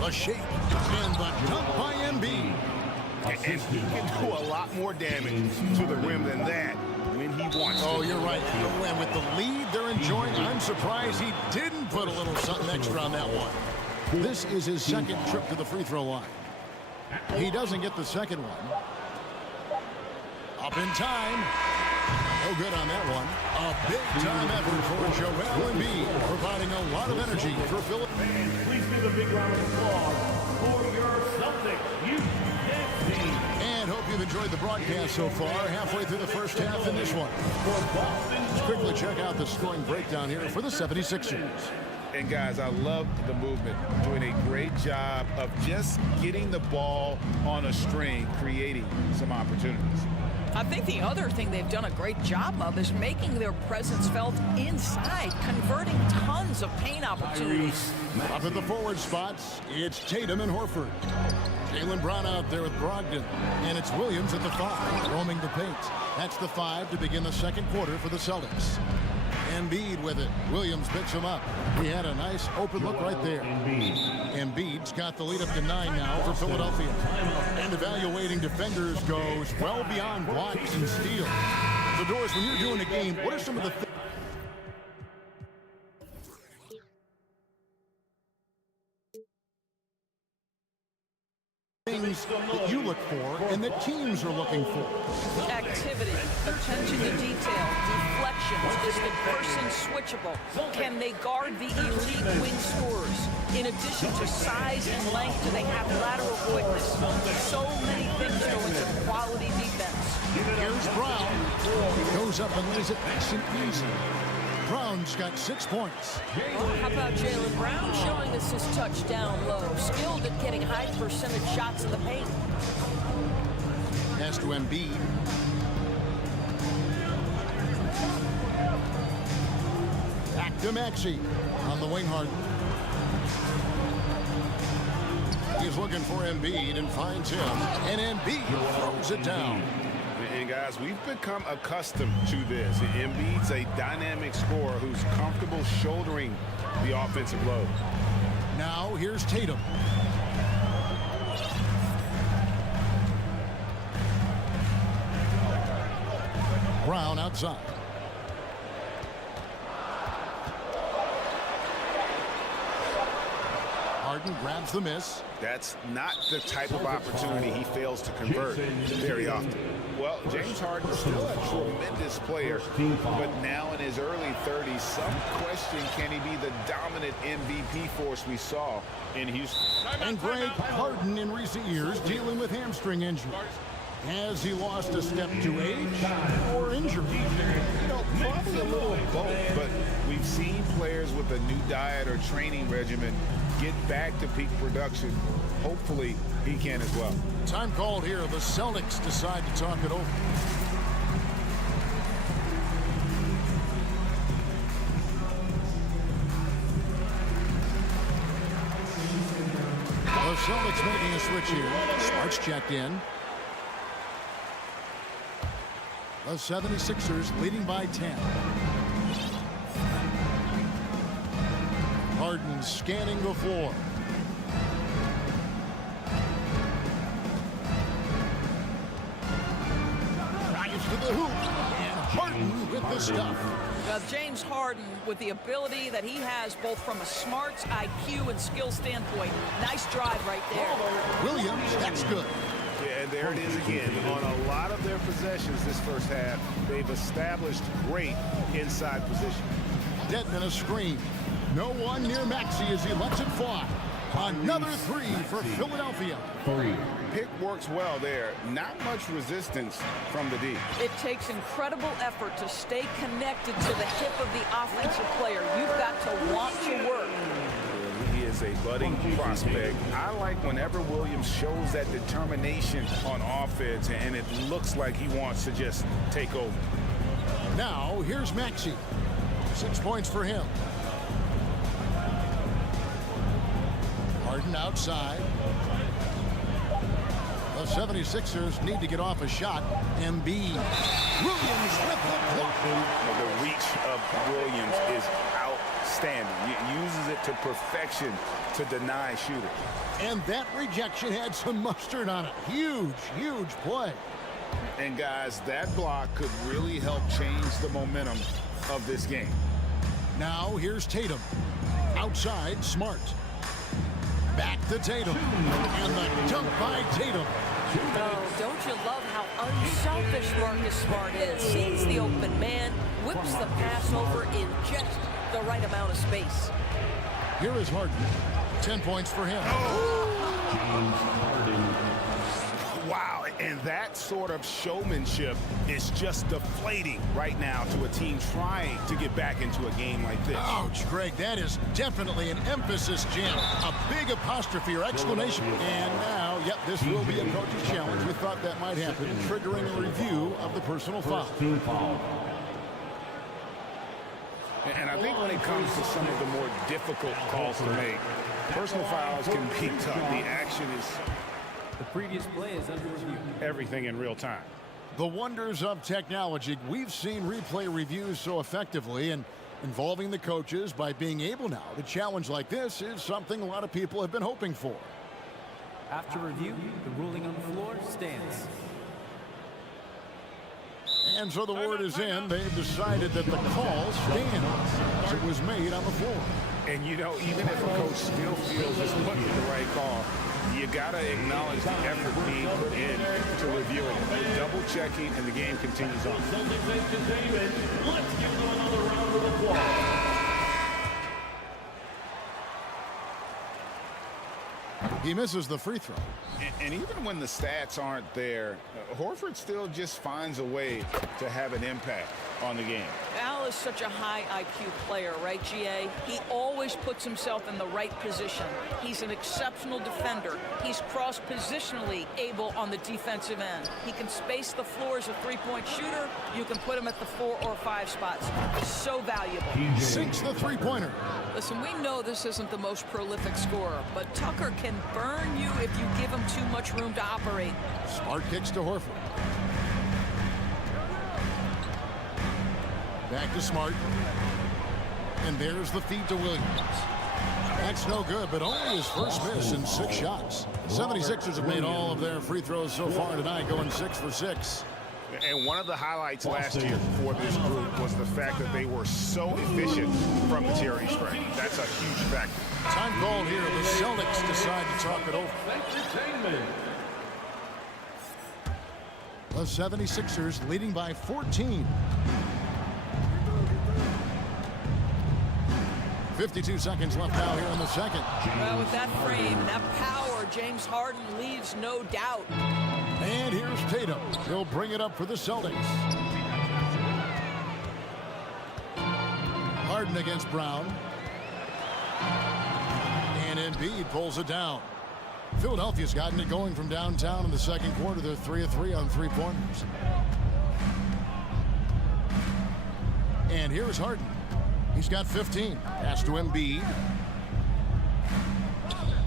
The shake. And the dunk by Embiid. And he can do a lot more damage to the rim than that when he wants to. Oh, you're right. And with the lead they're enjoying, I'm surprised he didn't put a little something extra on that one. This is his second trip to the free throw line. He doesn't get the second one. Up in time. No good on that one. A big-time effort for Joel Embiid, providing a lot of energy for Philadelphia. Please give a big round of applause for your Celtics. And hope you've enjoyed the broadcast so far. Halfway through the first half in this one. Let's quickly check out the scoring breakdown here for the 76ers. And guys, I love the movement, doing a great job of just getting the ball on a string, creating some opportunities. I think the other thing they've done a great job of is making their presence felt inside, converting tons of paint opportunities. Up at the forward spots, it's Tatum and Horford. Jaylen Brown out there with Brogdon. And it's Williams at the 5, roaming the paint. That's the 5 to begin the second quarter for the Celtics. Embiid with it. Williams picks him up. He had a nice open look right there. Embiid's got the lead up to 9 now for Philadelphia. And evaluating defenders goes well beyond blocks and steals. So, Doris, when you're doing a game, what are some of the things that you look for and that teams are looking for? Activity, attention to detail, deflections. Is the person switchable? Can they guard the elite wing scorers? In addition to size and length, do they have lateral quickness? So many things go into quality defense. Here's Brown. Goes up and lays it nice and easy. Brown's got 6 points. Well, how about Jaylen Brown showing us his touchdown low? Skilled at getting high percentage shots in the paint. Pass to Embiid. Back to Maxey on the wing. Harden. He's looking for Embiid and finds him. And Embiid throws it down. And guys, we've become accustomed to this. Embiid's a dynamic scorer who's comfortable shouldering the offensive load. Now here's Tatum. Brown outside. Harden grabs the miss. That's not the type of opportunity he fails to convert very often. Well, James Harden is still a tremendous player, but now in his early 30s, some question, can he be the dominant MVP force we saw in Houston? And Greg, Harden in recent years dealing with hamstring injury. Has he lost a step to age or injury? You know, probably a little of both, but we've seen players with a new diet or training regimen get back to peak production. Hopefully, he can as well. Time called here. The Celtics decide to talk it over. The Celtics making a switch here. Smart's checked in. The 76ers leading by 10. Harden scanning the floor. Drives to the hoop. And Harden with the stuff. James Harden, with the ability that he has both from a smarts, IQ, and skill standpoint. Nice drive right there. Williams, that's good. Yeah, and there it is again. On a lot of their possessions this first half, they've established great inside position. Dedmon a screen. No one near Maxey as he lets it fly. Another 3 for Philadelphia. Pick works well there. Not much resistance from the D. It takes incredible effort to stay connected to the hip of the offensive player. You've got to want to work. He is a budding prospect. I like whenever Williams shows that determination on offense, and it looks like he wants to just take over. Now, here's Maxey. 6 points for him. Harden outside. The 76ers need to get off a shot. Embiid. Williams with the block. The reach of Williams is outstanding. He uses it to perfection to deny shooters. And that rejection had some mustard on it. Huge, huge play. And guys, that block could really help change the momentum of this game. Now here's Tatum. Outside, Smart. Back to Tatum. And the dunk by Tatum. Oh, don't you love how unselfish Marcus Smart is? Sees the open man, whips the pass over in just the right amount of space. Here is Harden. 10 points for him. Wow, and that sort of showmanship is just deflating right now to a team trying to get back into a game like this. Ouch, Greg, that is definitely an emphasis jam. A big apostrophe or exclamation. And now, yep, this will be a coach's challenge. We thought that might happen, triggering a review of the personal foul. And I think when it comes to some of the more difficult calls to make, personal fouls can be tough. The action is... The previous play is under review. Everything in real time. The wonders of technology. We've seen replay reviews so effectively, and involving the coaches by being able now to challenge like this is something a lot of people have been hoping for. After review, the ruling on the floor stands. And so the word is in. They've decided that the call stands as it was made on the floor. And, you know, even if a coach still feels this wasn't the right call, you got to acknowledge the effort being put in to reviewing it. Double checking, and the game continues on. Let's give them another round of applause. He misses the free throw. And even when the stats aren't there, Horford still just finds a way to have an impact on the game. Al is such a high IQ player, right, GA? He always puts himself in the right position. He's an exceptional defender. He's cross-positionally able on the defensive end. He can space the floor as a three-point shooter. You can put him at the 4 or 5 spots. He's so valuable. Sinks the three-pointer. Listen, we know this isn't the most prolific scorer, but Tucker can burn you if you give him too much room to operate. Smart kicks to Horford. Back to Smart. And there's the feed to Williams. That's no good, but only his first miss in 6 shots. 76ers have made all of their free throws so far tonight, going 6 for 6. And one of the highlights last year for this group was the fact that they were so efficient from the charity stripe. That's a huge factor. Time called here. The Celtics decide to talk it over. The 76ers leading by 14. 52 seconds left now here in the second. Well, with that frame, that power, James Harden leaves no doubt. And here's Tatum. He'll bring it up for the Celtics. Harden against Brown. And Embiid pulls it down. Philadelphia's gotten it going from downtown in the second quarter. They're 3 of 3 on three-pointers. And here's Harden. He's got 15. Pass to Embiid.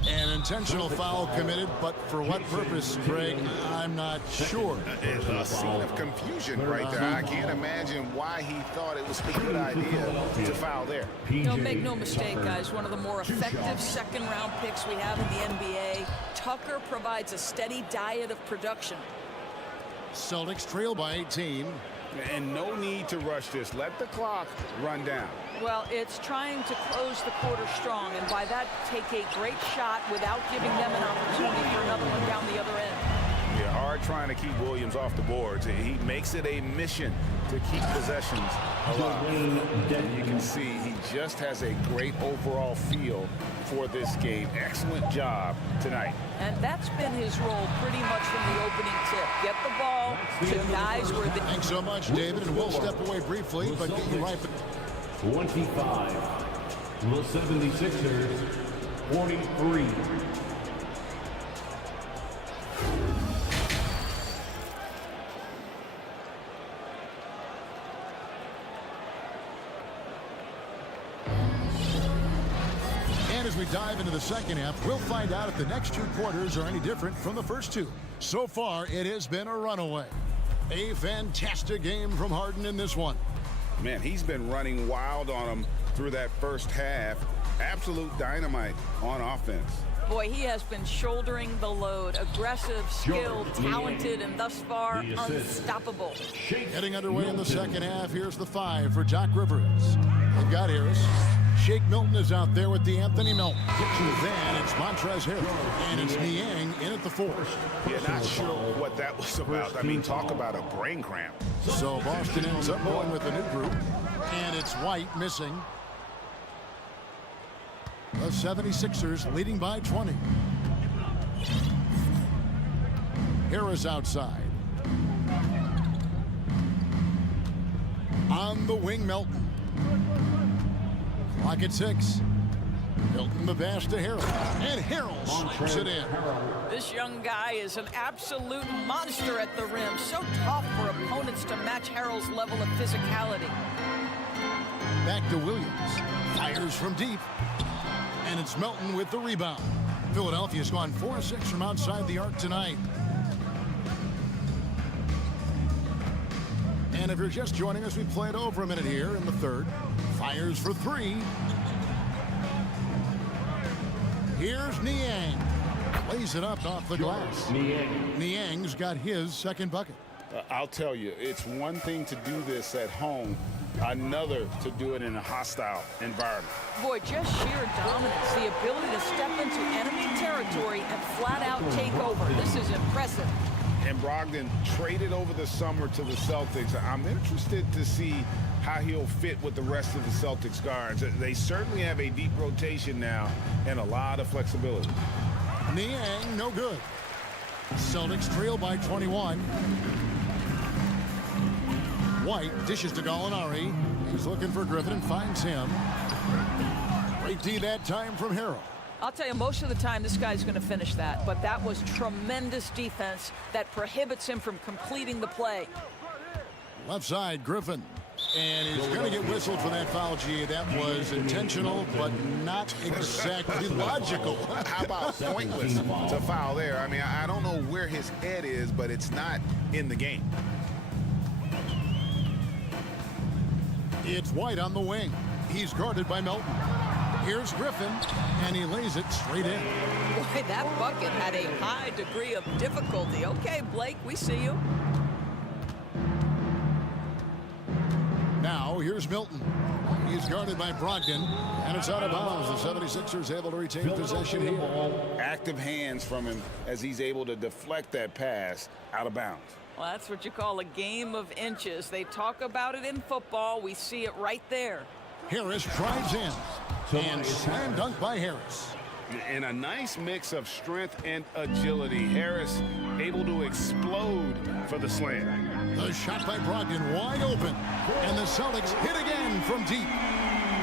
An intentional foul committed, but for what purpose, Greg? I'm not sure. It's a scene of confusion right there. I can't imagine why he thought it was a good idea to foul there. No, make no mistake, guys. One of the more effective second-round picks we have in the NBA. Tucker provides a steady diet of production. Celtics trail by 18. And no need to rush this. Let the clock run down. Well, it's trying to close the quarter strong, and by that, take a great shot without giving them an opportunity for another one down the other end. Yeah, hard trying to keep Williams off the boards. He makes it a mission to keep possessions alive. You can see he just has a great overall feel for this game. Excellent job tonight. And that's been his role pretty much from the opening tip. Get the ball to guys where the... Thanks so much, David, and we'll step away briefly, but get you right... 25. The 76ers, 43. And as we dive into the second half, we'll find out if the next 2 quarters are any different from the first 2. So far, it has been a runaway. A fantastic game from Harden in this one. Man, he's been running wild on him through that first half. Absolute dynamite on offense. Boy, he has been shouldering the load. Aggressive, skilled, talented, and thus far, unstoppable. Getting underway in the second half. Here's the 5 for Doc Rivers. They've got Harris. Shake Milton is out there with the Anthony Milton. Then it's Montrezl Harrell. And it's Niang in at the 4. Yeah, not sure what that was about. I mean, talk about a brain cramp. So Boston ends up going with a new group. And it's White missing. The 76ers leading by 20. Harris outside. On the wing, Melton. Clock at 6. Milton the pass to Harrell. And Harrell slams it in. This young guy is an absolute monster at the rim. So tough for opponents to match Harrell's level of physicality. Back to Williams. Fires from deep. And it's Melton with the rebound. Philadelphia's gone 4-6 from outside the arc tonight. And if you're just joining us, we played over a minute here in the third. Fires for 3. Here's Niang. Lays it up off the glass. Niang's got his second bucket. I'll tell you, it's one thing to do this at home, another to do it in a hostile environment. Boy, just sheer dominance, the ability to step into enemy territory and flat out take over. This is impressive. And Brogdon traded over the summer to the Celtics. I'm interested to see how he'll fit with the rest of the Celtics guards. They certainly have a deep rotation now and a lot of flexibility. Niang, no good. Celtics trail by 21. White dishes to Gallinari. He's looking for Griffin and finds him. Great D that time from Harrell. I'll tell you, most of the time this guy's going to finish that, but that was tremendous defense that prohibits him from completing the play. Left side, Griffin. And he's going to get whistled for that foul, G. That was intentional, but not exactly logical. How about pointless to foul there? I mean, I don't know where his head is, but it's not in the game. It's White on the wing. He's guarded by Melton. Here's Griffin, and he lays it straight in. Boy, that bucket had a high degree of difficulty. Okay, Blake, we see you. Now, here's Milton. He's guarded by Brogdon, and it's out of bounds. The 76ers able to retain possession here. Active hands from him as he's able to deflect that pass out of bounds. Well, that's what you call a game of inches. They talk about it in football. We see it right there. Harris drives in. And slam dunk by Harris. And a nice mix of strength and agility. Harris able to explode for the slam. The shot by Brogdon wide open. And the Celtics hit again from deep.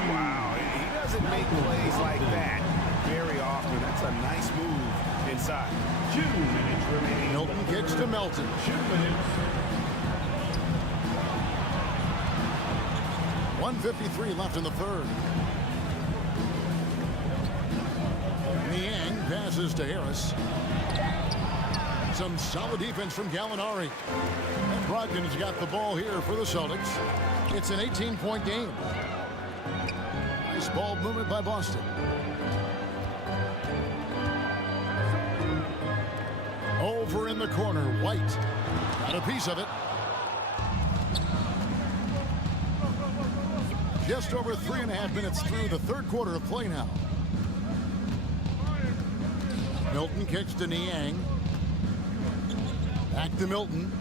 Wow, he doesn't make plays like that very often. That's a nice move inside. 2 minutes remaining. Milton kicks to Melton. 2 minutes. 1:53 left in the third. Niang passes to Harris. Some solid defense from Gallinari. And Brogdon's got the ball here for the Celtics. It's an 18-point game. Nice ball movement by Boston. Over in the corner, White. Got a piece of it. Just over 3.5 minutes through the third quarter of play now. Milton kicks to Niang. Back to Milton.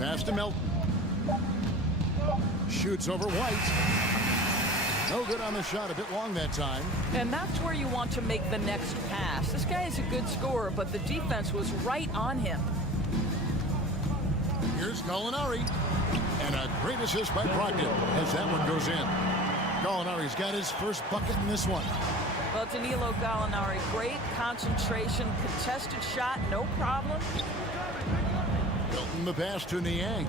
Pass to Milton. Shoots over White. No good on the shot, a bit long that time. And that's where you want to make the next pass. This guy is a good scorer, but the defense was right on him. Here's Gallinari. And a great assist by Brogdon as that one goes in. Gallinari's got his first bucket in this one. Well, Danilo Gallinari, great concentration, contested shot, no problem. Milton the pass to Niang.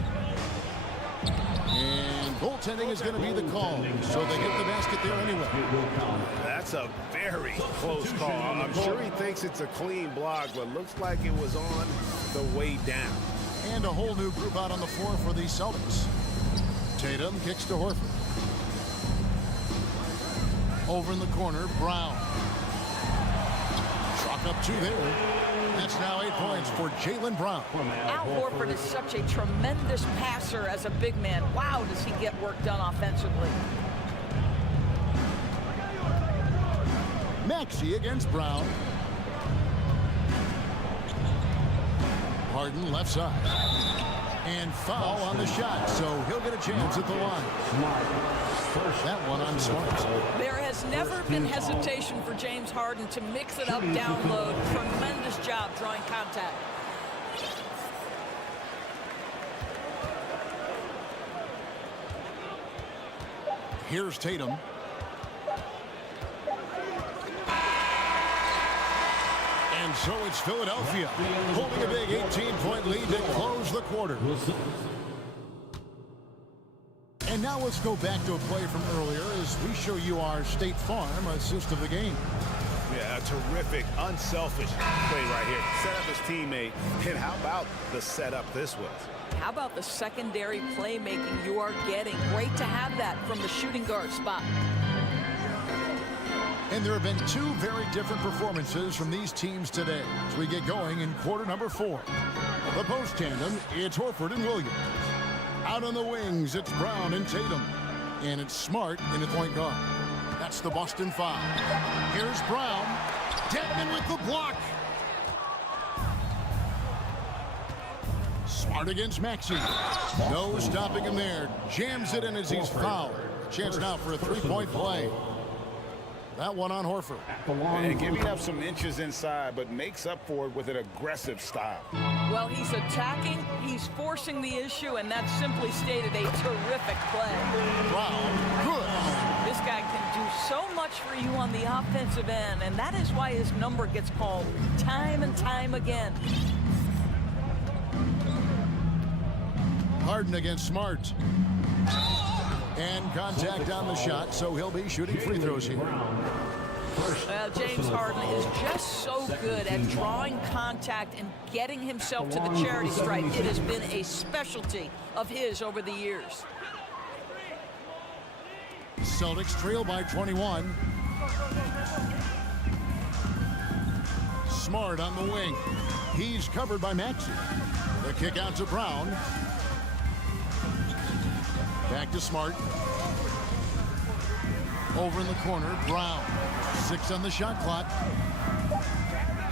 And goaltending is going to be the call, so they get the basket there anyway. That's a very close call. I'm sure he thinks it's a clean block, but looks like it was on the way down. And a whole new group out on the floor for the Celtics. Tatum kicks to Horford. Over in the corner, Brown. Chalk up 2 there. That's now 8 points for Jaylen Brown. Al Horford is such a tremendous passer as a big man. Wow, does he get work done offensively. Maxey against Brown. Harden left side. And foul on the shot, so he'll get a chance at the line. That one on Smart. There has never been hesitation for James Harden to mix it up down low. Tremendous job drawing contact. Here's Tatum. And so it's Philadelphia holding a big 18-point lead to close the quarter. And now let's go back to a play from earlier as we show you our State Farm assist of the game. Yeah, a terrific, unselfish play right here. Set up his teammate. And how about the setup this was? How about the secondary playmaking you are getting? Great to have that from the shooting guard spot. And there have been two very different performances from these teams today as we get going in quarter number 4. The post tandem, it's Horford and Williams. Out on the wings, it's Brown and Tatum. And it's Smart in the point guard. That's the Boston foul. Here's Brown. Dedman with the block. Smart against Maxey. No stopping him there. Jams it in as he's fouled. Chance now for a three-point play. That one on Horford. And giving up some inches inside, but makes up for it with an aggressive style. Well, he's attacking, he's forcing the issue, and that simply stated a terrific play. Brown, good. This guy can do so much for you on the offensive end, and that is why his number gets called time and time again. Harden against Smart. And contact on the shot, so he'll be shooting free throws here. Well, James Harden is just so good at drawing contact and getting himself to the charity stripe. It has been a specialty of his over the years. Celtics trail by 21. Smart on the wing. He's covered by Maxey. The kick out to Brown. Back to Smart. Over in the corner, Brown. 6 on the shot clock.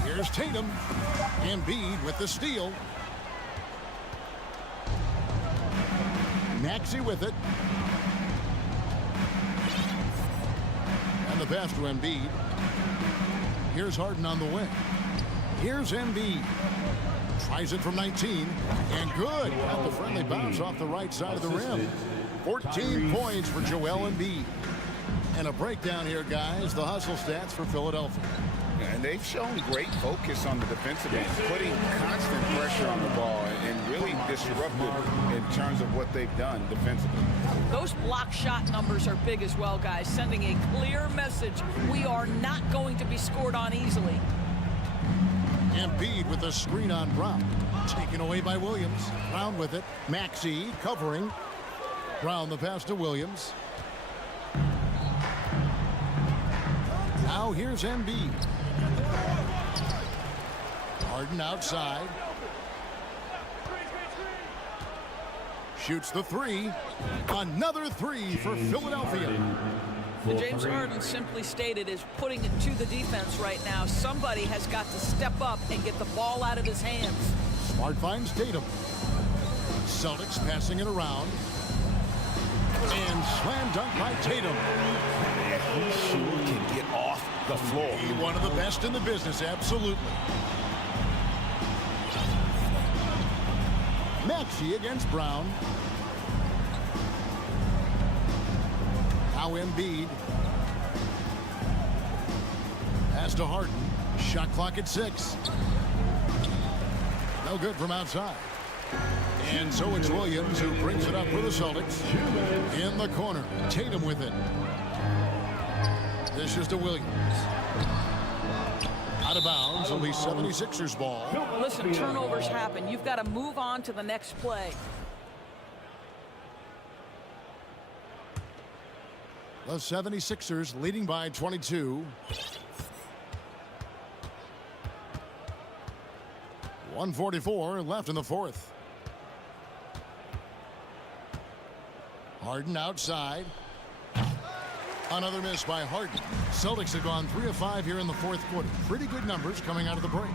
Here's Tatum. Embiid with the steal. Maxey with it. And the pass to Embiid. Here's Harden on the wing. Here's Embiid. Tries it from 19. And good. Got the friendly bounce off the right side of the rim. 14 points for Joel Embiid. And a breakdown here, guys. The hustle stats for Philadelphia. And they've shown great focus on the defensive end, putting constant pressure on the ball and really disruptive in terms of what they've done defensively. Those block shot numbers are big as well, guys, sending a clear message. We are not going to be scored on easily. Embiid with a screen on Brown. Taken away by Williams. Brown with it. Maxey covering. Brown the pass to Williams. Now here's Embiid. Harden outside. Shoots the three. Another three for Philadelphia. James Harden simply stated is putting it to the defense right now. Somebody has got to step up and get the ball out of his hands. Smart finds Tatum. Celtics passing it around. And slam dunk by Tatum. He sure can get off the floor. One of the best in the business, absolutely. Maxey against Brown. Now Embiid. Pass to Harden. Shot clock at 6. No good from outside. And so it's Williams who brings it up for the Celtics. In the corner. Tatum with it. This is to Williams. Out of bounds. It'll be 76ers ball. Listen, turnovers happen. You've got to move on to the next play. The 76ers leading by 22. 1:44 left in the fourth. Harden outside. Another miss by Harden. Celtics have gone 3 of 5 here in the fourth quarter. Pretty good numbers coming out of the break.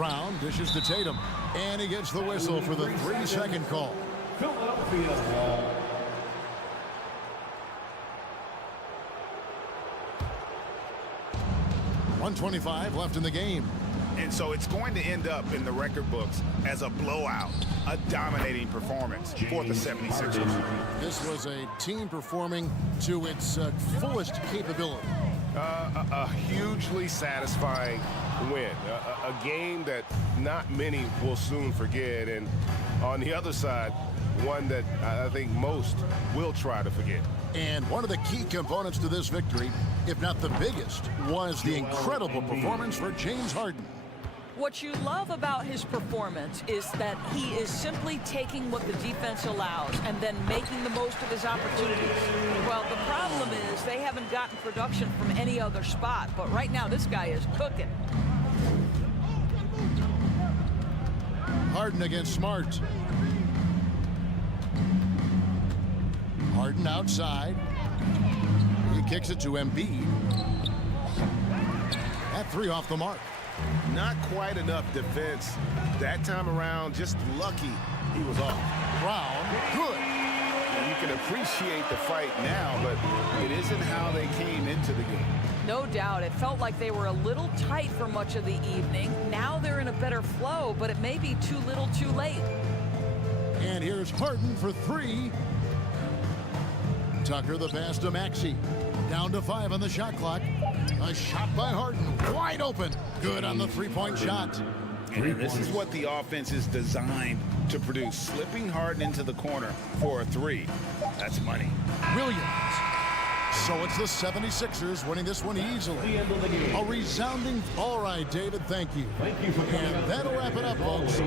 Brown dishes to Tatum, and he gets the whistle for the 3-second call. Philadelphia ball. .125 left in the game. And so it's going to end up in the record books as a blowout, a dominating performance for the 76ers. This was a team performing to its fullest capability. A hugely satisfying win. A game that not many will soon forget. And on the other side, one that I think most will try to forget. And one of the key components to this victory, if not the biggest, was the incredible performance for James Harden. What you love about his performance is that he is simply taking what the defense allows and then making the most of his opportunities. Well, the problem is they haven't gotten production from any other spot, but right now this guy is cooking. Harden against Smart. Harden outside. He kicks it to Embiid. That three off the mark. Not quite enough defense that time around. Just lucky he was off. Brown, good. And you can appreciate the fight now, but it isn't how they came into the game. No doubt. It felt like they were a little tight for much of the evening. Now they're in a better flow, but it may be too little too late. And here's Harden for three. Tucker the pass to Maxey. Down to 5 on the shot clock. A shot by Harden, wide open. Good on the three-point shot. And this is what the offense is designed to produce. Slipping Harden into the corner for a three. That's money. Williams. So it's the 76ers winning this one easily. A resounding, all right, David, thank you. Thank you for coming. And that'll wrap it up, folks.